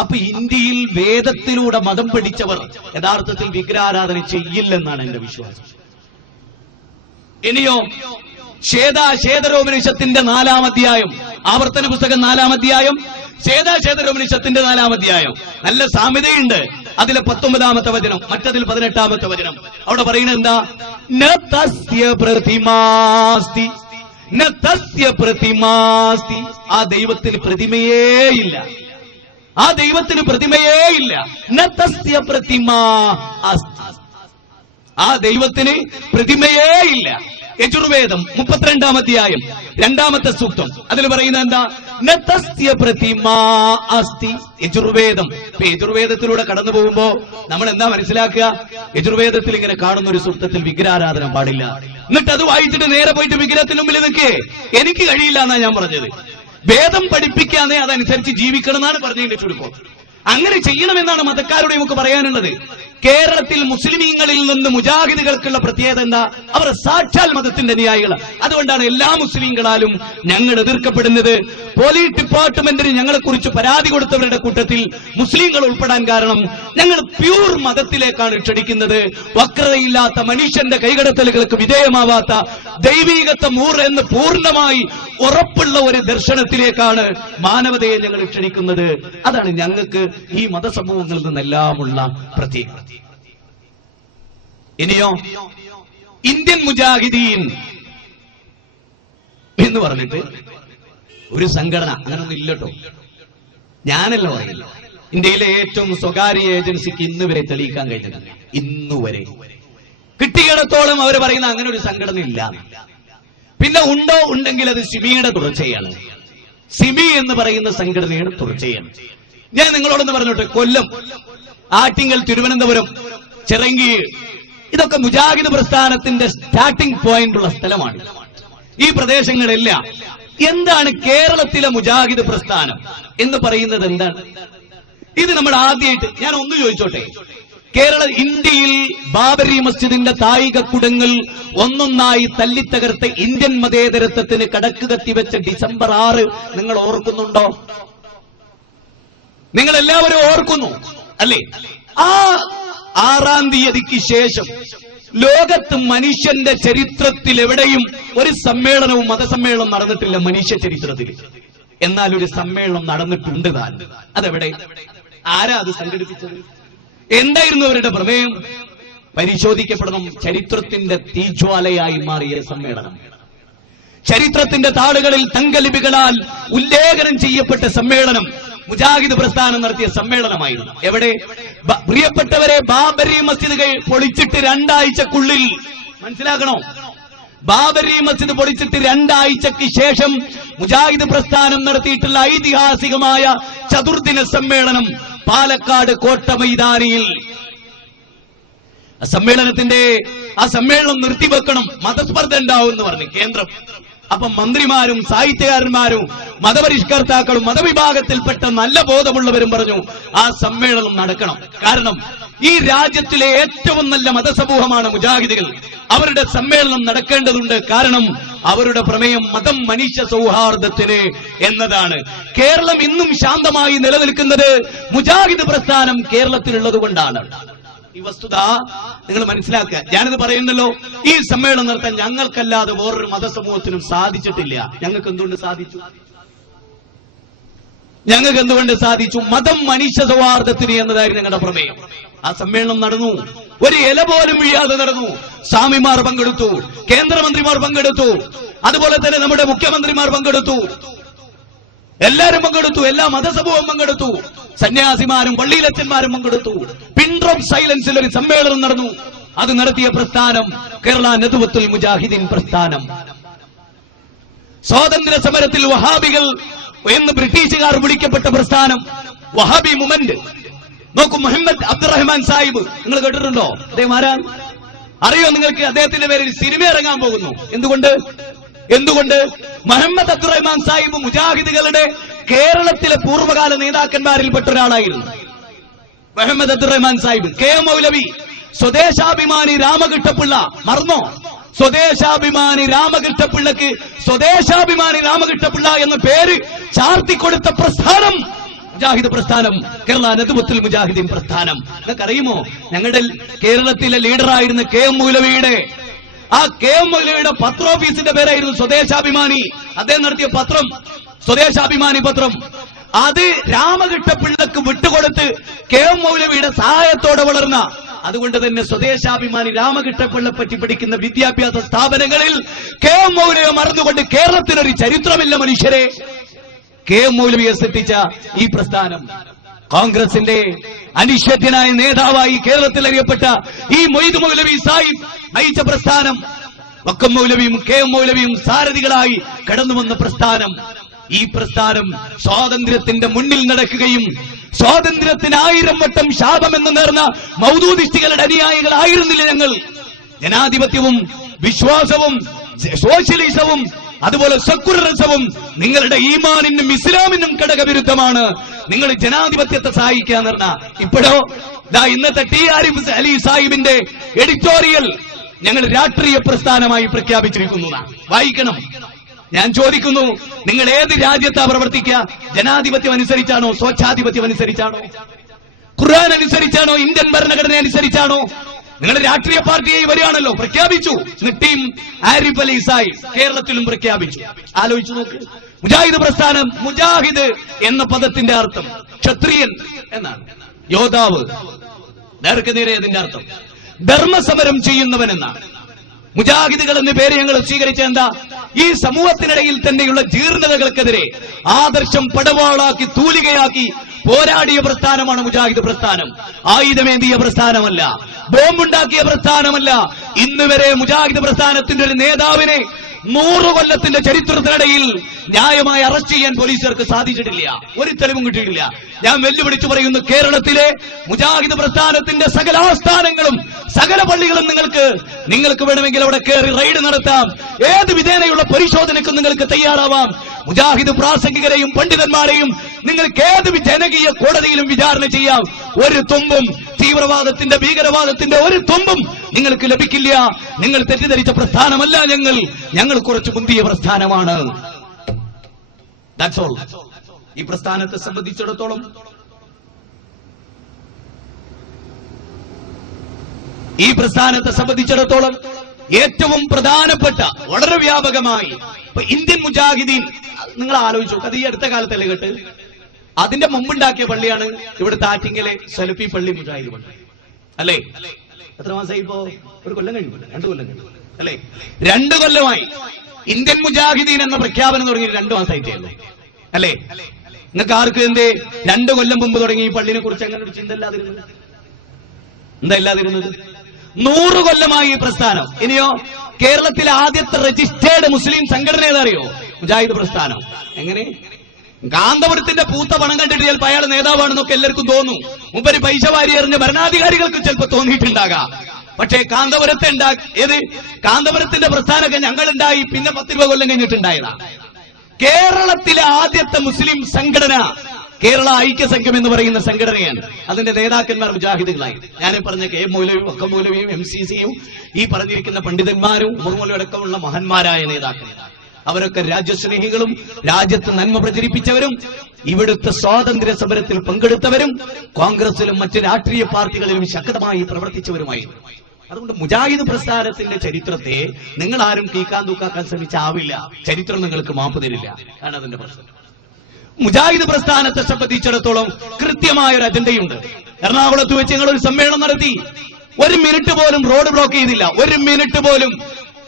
അപ്പൊ ഇന്ത്യയിൽ വേദത്തിലൂടെ മതം പഠിച്ചവർ യഥാർത്ഥത്തിൽ വിഗ്രഹാരാധന ചെയ്യില്ലെന്നാണ് എന്റെ വിശ്വാസം. ഇനിയോ ശ്വേതരോപനിഷത്തിന്റെ 4-ാം അധ്യായം, ആവർത്തന പുസ്തകം 4-ാം അധ്യായം, ശ്വേതരോപനിഷത്തിന്റെ 4-ാം അധ്യായം നല്ല സാമ്യതയുണ്ട്. അതിലെ 19-ാമത്തെ വചനം, മറ്റതിൽ 18-ാമത്തെ വചനം. അവിടെ പറയുന്നത് എന്താ? ന തസ്യ പ്രതിമാസ്തി, ന തസ്യ പ്രതിമാസ്തി. ആ ദൈവത്തിന് പ്രതിമയേയില്ല, ആ ദൈവത്തിന് പ്രതിമയേയില്ല. ന തസ്യ പ്രതിമാ അസ്തി, ആ ദൈവത്തിന് പ്രതിമയേയില്ല. യജുർവേദം 32-ാം അധ്യായം 2-ാമത്തെ സൂക്തം, അതിൽ പറയുന്നത് എന്താ? ന തസ്യ പ്രതിമാ അസ്തി. യജുർവേദം. യജുർവേദത്തിലൂടെ കടന്നു പോകുമ്പോ നമ്മൾ എന്താ മനസ്സിലാക്കുക? യജുർവേദത്തിൽ ഇങ്ങനെ കാണുന്ന ഒരു സൂക്തത്തിൽ വിഗ്രഹാരാധന പാടില്ല. എന്നിട്ട് അത് വായിച്ചിട്ട് നേരെ പോയിട്ട് വിഗ്രഹത്തിന് മുമ്പിൽ നിൽക്കേ. എനിക്ക് കഴിയില്ല എന്നാ ഞാൻ പറഞ്ഞത്. വേദം പഠിപ്പിക്കാതെ അതനുസരിച്ച് ജീവിക്കണം എന്നാണ് പറഞ്ഞതിന്റെ ചുരുക്കം. അങ്ങനെ ചെയ്യണമെന്നാണ് മതക്കാരുടെ നമുക്ക് പറയാനുള്ളത്. കേരളത്തിൽ മുസ്ലിമീങ്ങളിൽ നിന്ന് മുജാഹിദുകൾക്കുള്ള പ്രത്യേകത എന്താ? അവർ സാക്ഷാൽ മതത്തിന്റെ അനുയായികളാണ്. അതുകൊണ്ടാണ് എല്ലാ മുസ്ലിങ്ങളാലും ഞങ്ങൾ എതിർക്കപ്പെടുന്നത്. പോലീസ് ഡിപ്പാർട്ട്മെന്റിന് ഞങ്ങളെ കുറിച്ച് പരാതി കൊടുത്തവരുടെ കൂട്ടത്തിൽ മുസ്ലിങ്ങൾ ഉൾപ്പെടാൻ കാരണം ഞങ്ങൾ പ്യൂർ മതത്തിലേക്കാണ് ക്ഷണിക്കുന്നത്. വക്രതയില്ലാത്ത, മനുഷ്യന്റെ കൈകടത്തലുകൾക്ക് വിധേയമാവാത്ത, ദൈവീകത്വം എന്ന് പൂർണ്ണമായി ഉറപ്പുള്ള ഒരു ദർശനത്തിലേക്കാണ് മാനവതയെ ഞങ്ങൾ ക്ഷണിക്കുന്നത്. അതാണ് ഞങ്ങൾക്ക് ഈ മതസമൂഹങ്ങളിൽ നിന്നെല്ലാമുള്ള പ്രത്യേകത. ഇനിയോ ഇന്ത്യൻ മുജാഹിദീൻ എന്ന് പറഞ്ഞിട്ട് ഒരു സംഘടന അങ്ങനൊന്നും ഇല്ലട്ടോ. ഞാനല്ല പറയില്ല. ഇന്ത്യയിലെ ഏറ്റവും സ്വകാര്യ ഏജൻസിക്ക് ഇന്ന് വരെ തെളിയിക്കാൻ കഴിഞ്ഞിട്ടില്ല. ഇന്നുവരെ കിട്ടിയിടത്തോളം അവർ പറയുന്ന അങ്ങനെ ഒരു സംഘടന ഇല്ല. പിന്നെ ഉണ്ടോ? ഉണ്ടെങ്കിൽ അത് സിമിയുടെ തുടർച്ചയാണ്. സിമി എന്ന് പറയുന്ന സംഘടനയുടെ തുടർച്ചയാണ്. ഞാൻ നിങ്ങളോടൊന്ന് പറഞ്ഞോട്ടെ, കൊല്ലം, ആറ്റിങ്ങൽ, തിരുവനന്തപുരം, ചിറങ്കീഴ്, ഇതൊക്കെ മുജാഹിദ് പ്രസ്ഥാനത്തിന്റെ സ്റ്റാർട്ടിംഗ് പോയിന്റ് ഉള്ള സ്ഥലമാണ്. ഈ പ്രദേശങ്ങളെല്ലാം എന്താണ് കേരളത്തിലെ മുജാഹിദ് പ്രസ്ഥാനം എന്ന് പറയുന്നത്? എന്താണ് ഇത്? നമ്മൾ ആദ്യമായിട്ട് ഞാൻ ഒന്ന് ചോദിച്ചോട്ടെ. ഇന്ത്യയിൽ ബാബരി മസ്ജിദിന്റെ താഴികക്കുടങ്ങൾ ഒന്നൊന്നായി തല്ലിത്തകർത്ത് ഇന്ത്യൻ മതേതരത്വത്തിന് കടക്ക് കത്തിവെച്ച ഡിസംബർ 6 നിങ്ങൾ ഓർക്കുന്നുണ്ടോ? നിങ്ങൾ എല്ലാവരും ഓർക്കുന്നു അല്ലേ? ആ 6-ാം തീയതിക്ക് ശേഷം ലോകത്ത് മനുഷ്യന്റെ ചരിത്രത്തിൽ എവിടെയും ഒരു സമ്മേളനവും മതസമ്മേളനം നടന്നിട്ടില്ല മനുഷ്യ ചരിത്രത്തിൽ. എന്നാൽ ഒരു സമ്മേളനം നടന്നിട്ടുണ്ട് താൻ. അതെവിടെ? ആരാ അത് സംഘടിപ്പിച്ചത്? എന്തായിരുന്നു അവരുടെ പ്രമേയം? പരിശോധിക്കപ്പെടണം. ചരിത്രത്തിന്റെ തീജ്വാലയായി മാറിയ സമ്മേളനം, ചരിത്രത്തിന്റെ താളുകളിൽ തങ്കലിപികളാൽ ഉല്ലേഖനം ചെയ്യപ്പെട്ട സമ്മേളനം മുജാഹിദ് പ്രസ്ഥാനം നടത്തിയ സമ്മേളനമായിരുന്നു. എവിടെ? പ്രിയപ്പെട്ടവരെ, ബാബരി മസ്ജിദ് പൊളിച്ചിട്ട് 2 ആഴ്ചക്കുള്ളിൽ, മനസ്സിലാക്കണോ, ബാബരി മസ്ജിദ് പൊളിച്ചിട്ട് 2 ആഴ്ചക്ക് ശേഷം മുജാഹിദ് പ്രസ്ഥാനം നടത്തിയിട്ടുള്ള ഐതിഹാസികമായ ചതുർദിന സമ്മേളനം പാലക്കാട് കോട്ട മൈതാനിയിൽ. ആ സമ്മേളനം നിർത്തിവെക്കണം, മതസ്പർദ്ധ ഉണ്ടാവും എന്ന് പറഞ്ഞു കേന്ദ്രം. അപ്പൊ മന്ത്രിമാരും സാഹിത്യകാരന്മാരും മതപരിഷ്കർത്താക്കളും മതവിഭാഗത്തിൽപ്പെട്ട നല്ല ബോധമുള്ളവരും പറഞ്ഞു ആ സമ്മേളനം നടക്കണം. കാരണം ഈ രാജ്യത്തിലെ ഏറ്റവും നല്ല മതസമൂഹമാണ് മുജാഹിദുകൾ. അവരുടെ സമ്മേളനം നടക്കേണ്ടതുണ്ട്. കാരണം അവരുടെ പ്രമേയം മതം മനുഷ്യ സൗഹാർദ്ദത്തിന് എന്നതാണ്. കേരളം ഇന്നും ശാന്തമായി നിലനിൽക്കുന്നത് മുജാഹിദ് പ്രസ്ഥാനം കേരളത്തിലുള്ളത് കൊണ്ടാണ്. ഈ വസ്തുത നിങ്ങൾ മനസ്സിലാക്കുക. ഞാനിത് പറയുന്നല്ലോ, ഈ സമ്മേളനം നടത്താൻ ഞങ്ങൾക്കല്ലാതെ വേറൊരു മതസമൂഹത്തിനും സാധിച്ചിട്ടില്ല. ഞങ്ങൾക്ക് എന്തുകൊണ്ട് സാധിച്ചു? മതം മനുഷ്യ സൗഹാർദ്ദത്തിന് എന്നതായിരുന്നു ഞങ്ങളുടെ പ്രമേയം. ആ സമ്മേളനം നടന്നു. ഒരു ഇല പോലും വീഴാതെ നടന്നു. സ്വാമിമാർ പങ്കെടുത്തു, കേന്ദ്രമന്ത്രിമാർ പങ്കെടുത്തു, അതുപോലെ തന്നെ നമ്മുടെ മുഖ്യമന്ത്രിമാർ പങ്കെടുത്തു, എല്ലാവരും പങ്കെടുത്തു, എല്ലാ മതസമൂഹം പങ്കെടുത്തു, സന്യാസിമാരും പള്ളിയിലച്ചന്മാരും പങ്കെടുത്തു. പിൻ ഡ്രോപ്പ് സൈലൻസിൽ ഒരു സമ്മേളനം നടന്നു. അത് നടത്തിയ പ്രസ്ഥാനം കേരള നദ്വത്തുൽ മുജാഹിദീൻ പ്രസ്ഥാനം. സ്വാതന്ത്ര്യ സമരത്തിൽ വഹാബികൾ എന്ന് ബ്രിട്ടീഷുകാർ വിളിക്കപ്പെട്ട പ്രസ്ഥാനം വഹാബി മൂവ്മെന്റ്. നോക്കൂ, മുഹമ്മദ് അബ്ദുറഹ്മാൻ സാഹിബ് നിങ്ങൾ കേട്ടിട്ടുണ്ടോ? അദ്ദേഹം ആരാണ് അറിയോ നിങ്ങൾക്ക്? അദ്ദേഹത്തിന്റെ പേരിൽ സിനിമ ഇറങ്ങാൻ പോകുന്നു. എന്തുകൊണ്ട്? മുഹമ്മദ് അബ്ദുറഹ്മാൻ സാഹിബ് മുജാഹിദുകളുടെ കേരളത്തിലെ പൂർവ്വകാല നേതാക്കന്മാരിൽപ്പെട്ട ഒരാളായിരുന്നു മുഹമ്മദ് അബ്ദുറഹ്മാൻ സാഹിബ്. കെ മൗലവി, സ്വദേശാഭിമാനി രാമകൃഷ്ണപിള്ള. മറന്നോ? സ്വദേശാഭിമാനി രാമകൃഷ്ണപിള്ളക്ക് സ്വദേശാഭിമാനി രാമകൃഷ്ണപിള്ള എന്ന പേര് ചാർത്തിക്കൊടുത്ത പ്രസ്ഥാനം മുജാഹിദ് പ്രസ്ഥാനം, കേരള നദ്വത്തുൽ മുജാഹിദീൻ പ്രസ്ഥാനം. നിങ്ങൾക്കറിയുമോ, ഞങ്ങളുടെ കേരളത്തിലെ ലീഡറായിരുന്ന കെ എം മൗലവിയുടെ പത്രോഫീസിന്റെ പേരായിരുന്നു സ്വദേശാഭിമാനി. അദ്ദേഹം നടത്തിയ പത്രം സ്വദേശാഭിമാനി പത്രം. അത് രാമകൃഷ്ണപിള്ളക്ക് വിട്ടുകൊടുത്ത് കെ എം മൗലവിയുടെ സഹായത്തോടെ വളർന്ന, അതുകൊണ്ട് തന്നെ സ്വദേശാഭിമാനി രാമകൃഷ്ണപിള്ളയെ പറ്റി പഠിക്കുന്ന വിദ്യാഭ്യാസ സ്ഥാപനങ്ങളിൽ കെ എം മൗലവിയെ മറന്നുകൊണ്ട് കേരളത്തിനൊരു ചരിത്രമില്ല മനുഷ്യരെ. കെ എം മൗലവിയെ സൃഷ്ടിച്ച ഈ പ്രസ്ഥാനം, കോൺഗ്രസിന്റെ അനിശ്ചിതനായ നേതാവായി കേരളത്തിൽ അറിയപ്പെട്ട ഈ മൊയ്ദ് മൗലവി സാഹിബ് നയിച്ച പ്രസ്ഥാനം, വക്കം മൗലവിയും കെ എം മൗലവിയും സാരഥികളായി കടന്നു വന്ന പ്രസ്ഥാനം. ഈ പ്രസ്ഥാനം സ്വാതന്ത്ര്യത്തിന്റെ മുന്നിൽ നടക്കുകയും സ്വാതന്ത്ര്യത്തിന് 1000 വട്ടം ശാപമെന്ന് നേർന്ന മൗദൂദിസ്റ്റുകളുടെ അനുയായികളായിരുന്നില്ല ഞങ്ങൾ. ജനാധിപത്യവും വിശ്വാസവും സോഷ്യലിസവും അതുപോലെ സെക്യുലറിസവും നിങ്ങളുടെ ഈമാനിനും ഇസ്ലാമിനും ഘടകവിരുദ്ധമാണ്. നിങ്ങൾ ജനാധിപത്യത്തെ സഹായിക്കാന്ന് പറഞ്ഞ ഇപ്പോഴോ ഇന്നത്തെ ടി ആരിഫ് അലി സാഹിബിന്റെ എഡിറ്റോറിയൽ ഞങ്ങൾ രാഷ്ട്രീയ പ്രസ്ഥാനമായി പ്രഖ്യാപിച്ചിരിക്കുന്നു. വായിക്കണം. ഞാൻ ചോദിക്കുന്നു, നിങ്ങൾ ഏത് രാജ്യത്താ പ്രവർത്തിക്കുക? ജനാധിപത്യം അനുസരിച്ചാണോ? സ്വച്ഛാധിപത്യം അനുസരിച്ചാണോ? ഖുർആൻ അനുസരിച്ചാണോ? ഇന്ത്യൻ ഭരണഘടന അനുസരിച്ചാണോ? നിങ്ങൾ രാഷ്ട്രീയ പാർട്ടിയായി വരികയാണല്ലോ, പ്രഖ്യാപിച്ചു. ടീം ആരിഫ് അലി സാഹിബ് കേരളത്തിലും പ്രഖ്യാപിച്ചു. ആലോചിച്ചു നോക്ക്. മുജാഹിദ് പ്രസ്ഥാനം, മുജാഹിദ് എന്ന പദത്തിന്റെ അർത്ഥം ക്ഷത്രിയൻ എന്നാണ്, യോദ്ധാവ്. നേർക്ക് നേരെ അതിന്റെ അർത്ഥം ധർമ്മസമരം ചെയ്യുന്നവൻ എന്നാണ്. മുജാഹിദുകൾ എന്ന പേര് ഞങ്ങൾ സ്വീകരിച്ച എന്താ? ഈ സമൂഹത്തിനിടയിൽ തന്നെയുള്ള ജീർണതകൾക്കെതിരെ ആദർശം പടവാളാക്കി തൂലികയാക്കി പോരാടിയ പ്രസ്ഥാനമാണ് മുജാഹിദ് പ്രസ്ഥാനം. ആയുധമേന്തിയ പ്രസ്ഥാനമല്ല, ബോംബുണ്ടാക്കിയ പ്രസ്ഥാനമല്ല. ഇന്നുവരെ മുജാഹിദ് പ്രസ്ഥാനത്തിന്റെ ഒരു നേതാവിനെ 100 കൊല്ലത്തിന്റെ ചരിത്രത്തിനിടയിൽ ന്യായമായി അറസ്റ്റ് ചെയ്യാൻ പോലീസുകാർക്ക് സാധിച്ചിട്ടില്ല. ഒരു തെളിവും കിട്ടിയിട്ടില്ല. ഞാൻ വെല്ലുവിളിച്ചു പറയുന്നു, കേരളത്തിലെ മുജാഹിദ് പ്രസ്ഥാനത്തിന്റെ സകല ആസ്ഥാനങ്ങളും സകല പള്ളികളും നിങ്ങൾക്ക് വേണമെങ്കിൽ അവിടെ കയറി റെയ്ഡ് നടത്താം. ഏത് വിധേനയുള്ള പരിശോധനയ്ക്കും നിങ്ങൾക്ക് തയ്യാറാവാം. മുജാഹിദ് പ്രാസംഗികരെയും പണ്ഡിതന്മാരെയും നിങ്ങൾക്ക് ഏത് ജനകീയ കോടതിയിലും വിചാരണ ചെയ്യാം. ഒരു തുമ്പും തീവ്രവാദത്തിന്റെ ഭീകരവാദത്തിന്റെ ഒരു തുമ്പും നിങ്ങൾക്ക് ലഭിക്കില്ല. നിങ്ങൾ തെറ്റിദ്ധരിച്ച പ്രസ്ഥാനമല്ല ഞങ്ങൾ കുറച്ച് മുന്തിയ പ്രസ്ഥാനമാണ്. That's all. ഈ പ്രസ്ഥാനത്തെ സംബന്ധിച്ചിടത്തോളം ഏറ്റവും പ്രധാനപ്പെട്ട വളരെ വ്യാപകമായി ഇപ്പൊ ഇന്ത്യൻ മുജാഹിദീൻ നിങ്ങൾ ആലോചിച്ചു. അത് ഈ അടുത്ത കാലത്തല്ലേ കേട്ട്? അതിന്റെ മുമ്പുണ്ടാക്കിയ പള്ളിയാണ് ഇവിടുത്തെ ആറ്റിങ്ങലെ സലഫി പള്ളി, മുജാഹിദ് പള്ളി അല്ലേ? എത്ര മാസമായി ഇപ്പോ? 1 കൊല്ലം കഴിഞ്ഞു, 2 കൊല്ലം കഴിഞ്ഞു അല്ലേ? 2 കൊല്ലമായി ഇന്ത്യൻ മുജാഹിദീൻ എന്ന പ്രഖ്യാപനം തുടങ്ങി 2 മാസമായിട്ടേ അല്ലേ? നിങ്ങൾക്ക് ആർക്ക് എന്തേ 2 കൊല്ലം മുമ്പ് തുടങ്ങി ഈ പള്ളിനെ കുറിച്ച് അങ്ങനെ ഒരു ചിന്ത ഇല്ലാതിരുന്നത്? എന്താ ഇല്ലാതിരുന്നത്? 100 കൊല്ലമായി ഈ പ്രസ്ഥാനം. ഇനിയോ കേരളത്തിലെ ആദ്യത്തെ രജിസ്റ്റേർഡ് മുസ്ലിം സംഘടന ഏതറിയോ? മുജാഹിദ് പ്രസ്ഥാനം. എങ്ങനെ? കാന്തപുരത്തിന്റെ പൂത്ത പണം കണ്ടിട്ട് ചിലപ്പോൾ അയാൾ നേതാവാണെന്നൊക്കെ എല്ലാവർക്കും തോന്നും. മുമ്പര് പൈസ വാരി എറിഞ്ഞ ഭരണാധികാരികൾക്ക് ചിലപ്പോൾ തോന്നിയിട്ടുണ്ടാകാം. പക്ഷേ കാന്തപുരത്തിന്റെ പ്രസ്ഥാനമൊക്കെ ഞങ്ങളുണ്ടായി പിന്നെ 10-20 കൊല്ലം കഴിഞ്ഞിട്ടുണ്ടായതാ. കേരളത്തിലെ ആദ്യത്തെ മുസ്ലിം സംഘടന കേരള ഐക്യസംഘം എന്ന് പറയുന്ന സംഘടനയാണ്. അതിന്റെ നേതാക്കന്മാർ മുജാഹിദുകളായി. ഞാൻ പറഞ്ഞ കെ എം മൗലവിയും വക്കം മൗലവിയും MCCയും ഈ പറഞ്ഞിരിക്കുന്ന പണ്ഡിതന്മാരും മുർമൂലടക്കമുള്ള മഹാന്മാരായ നേതാക്കൾ, അവരൊക്കെ രാജ്യസ്നേഹികളും രാജ്യത്ത് നന്മ പ്രചരിപ്പിച്ചവരും ഇവിടുത്തെ സ്വാതന്ത്ര്യ സമരത്തിൽ പങ്കെടുത്തവരും കോൺഗ്രസിലും മറ്റ് രാഷ്ട്രീയ പാർട്ടികളിലും ശക്തമായി പ്രവർത്തിച്ചവരുമായിരുന്നു. അതുകൊണ്ട് മുജാഹിദ് പ്രസ്ഥാനത്തിന്റെ ചരിത്രത്തെ നിങ്ങൾ ആരും കീക്കാൻ തൂക്കാക്കാൻ ശ്രമിച്ചാവില്ല. ചരിത്രം നിങ്ങൾക്ക് മാപ്പ് തരില്ല. ആണ് അതിന്റെ പ്രശ്നം. മുജാഹിദ് പ്രസ്ഥാനത്തെ സംബന്ധിച്ചിടത്തോളം കൃത്യമായ ഒരു അജണ്ടയുണ്ട്. എറണാകുളത്ത് വെച്ച് ഞങ്ങൾ ഒരു സമ്മേളനം നടത്തി. 1 മിനിറ്റ് പോലും റോഡ് ബ്ലോക്ക് ചെയ്തില്ല. 1 മിനിറ്റ് പോലും.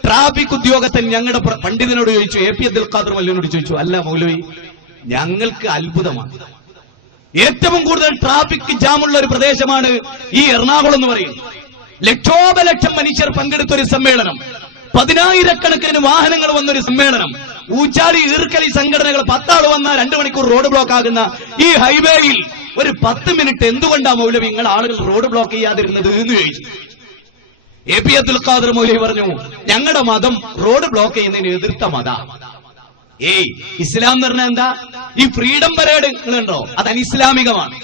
ട്രാഫിക് ഉദ്യോഗസ്ഥൻ ഞങ്ങളുടെ പണ്ഡിതനോട് ചോദിച്ചു, AP അബ്ദുൽ ഖാദർ മൗലവിയോട് ചോദിച്ചു, അല്ല മൗലവി, ഞങ്ങൾക്ക് അത്ഭുതമാണ്, ഏറ്റവും കൂടുതൽ ട്രാഫിക് ജാമുള്ള ഒരു പ്രദേശമാണ് ഈ എറണാകുളം എന്ന് പറയും. ലക്ഷോപലക്ഷം മനുഷ്യർ പങ്കെടുത്ത ഒരു സമ്മേളനം, 10,000-കണക്കിന് വാഹനങ്ങൾ വന്നൊരു സമ്മേളനം, ഊച്ചാലി ഈർക്കലി സംഘടനകൾ 10 ആൾ വന്നാൽ 2 മണിക്കൂർ റോഡ് ബ്ലോക്ക് ആകുന്ന ഈ ഹൈവേയിൽ ഒരു 10 മിനിറ്റ് എന്തുകൊണ്ടാ മൗലവി നിങ്ങൾ ആളുകൾ റോഡ് ബ്ലോക്ക് ചെയ്യാതിരുന്നത് എന്ന് ചോദിച്ചു. AP അബ്ദുൽ ഖാദർ മൗലവി പറഞ്ഞു, ഞങ്ങളുടെ മതം റോഡ് ബ്ലോക്ക് ചെയ്യുന്നതിന് എതിർത്ത മത. ഏയ് ഇസ്ലാം എന്ന് പറഞ്ഞാൽ എന്താ? ഈ ഫ്രീഡം പരേഡ് കണ്ടോ, അത് അനിസ്ലാമികമാണ്,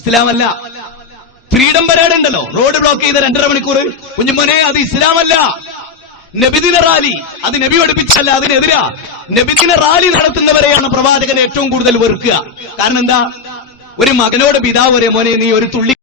ഇസ്ലാമല്ല. ഫ്രീഡം പരേഡ് ഉണ്ടല്ലോ, റോഡ് ബ്ലോക്ക് ചെയ്ത 2.5 മണിക്കൂർ, കുഞ്ഞുമോനെ അത് ഇസ്ലാമല്ല. നബിദിന റാലി അത് നബി പഠിപ്പിച്ചല്ല, അതിനെതിരാ. നബിദിന റാലി നടത്തുന്നവരെയാണ് പ്രവാചകൻ ഏറ്റവും കൂടുതൽ വെറുക്കുക. കാരണം എന്താ? ഒരു മകനോട് പിതാവ് പറയും, മോനെ നീ ഒരു തുള്ളി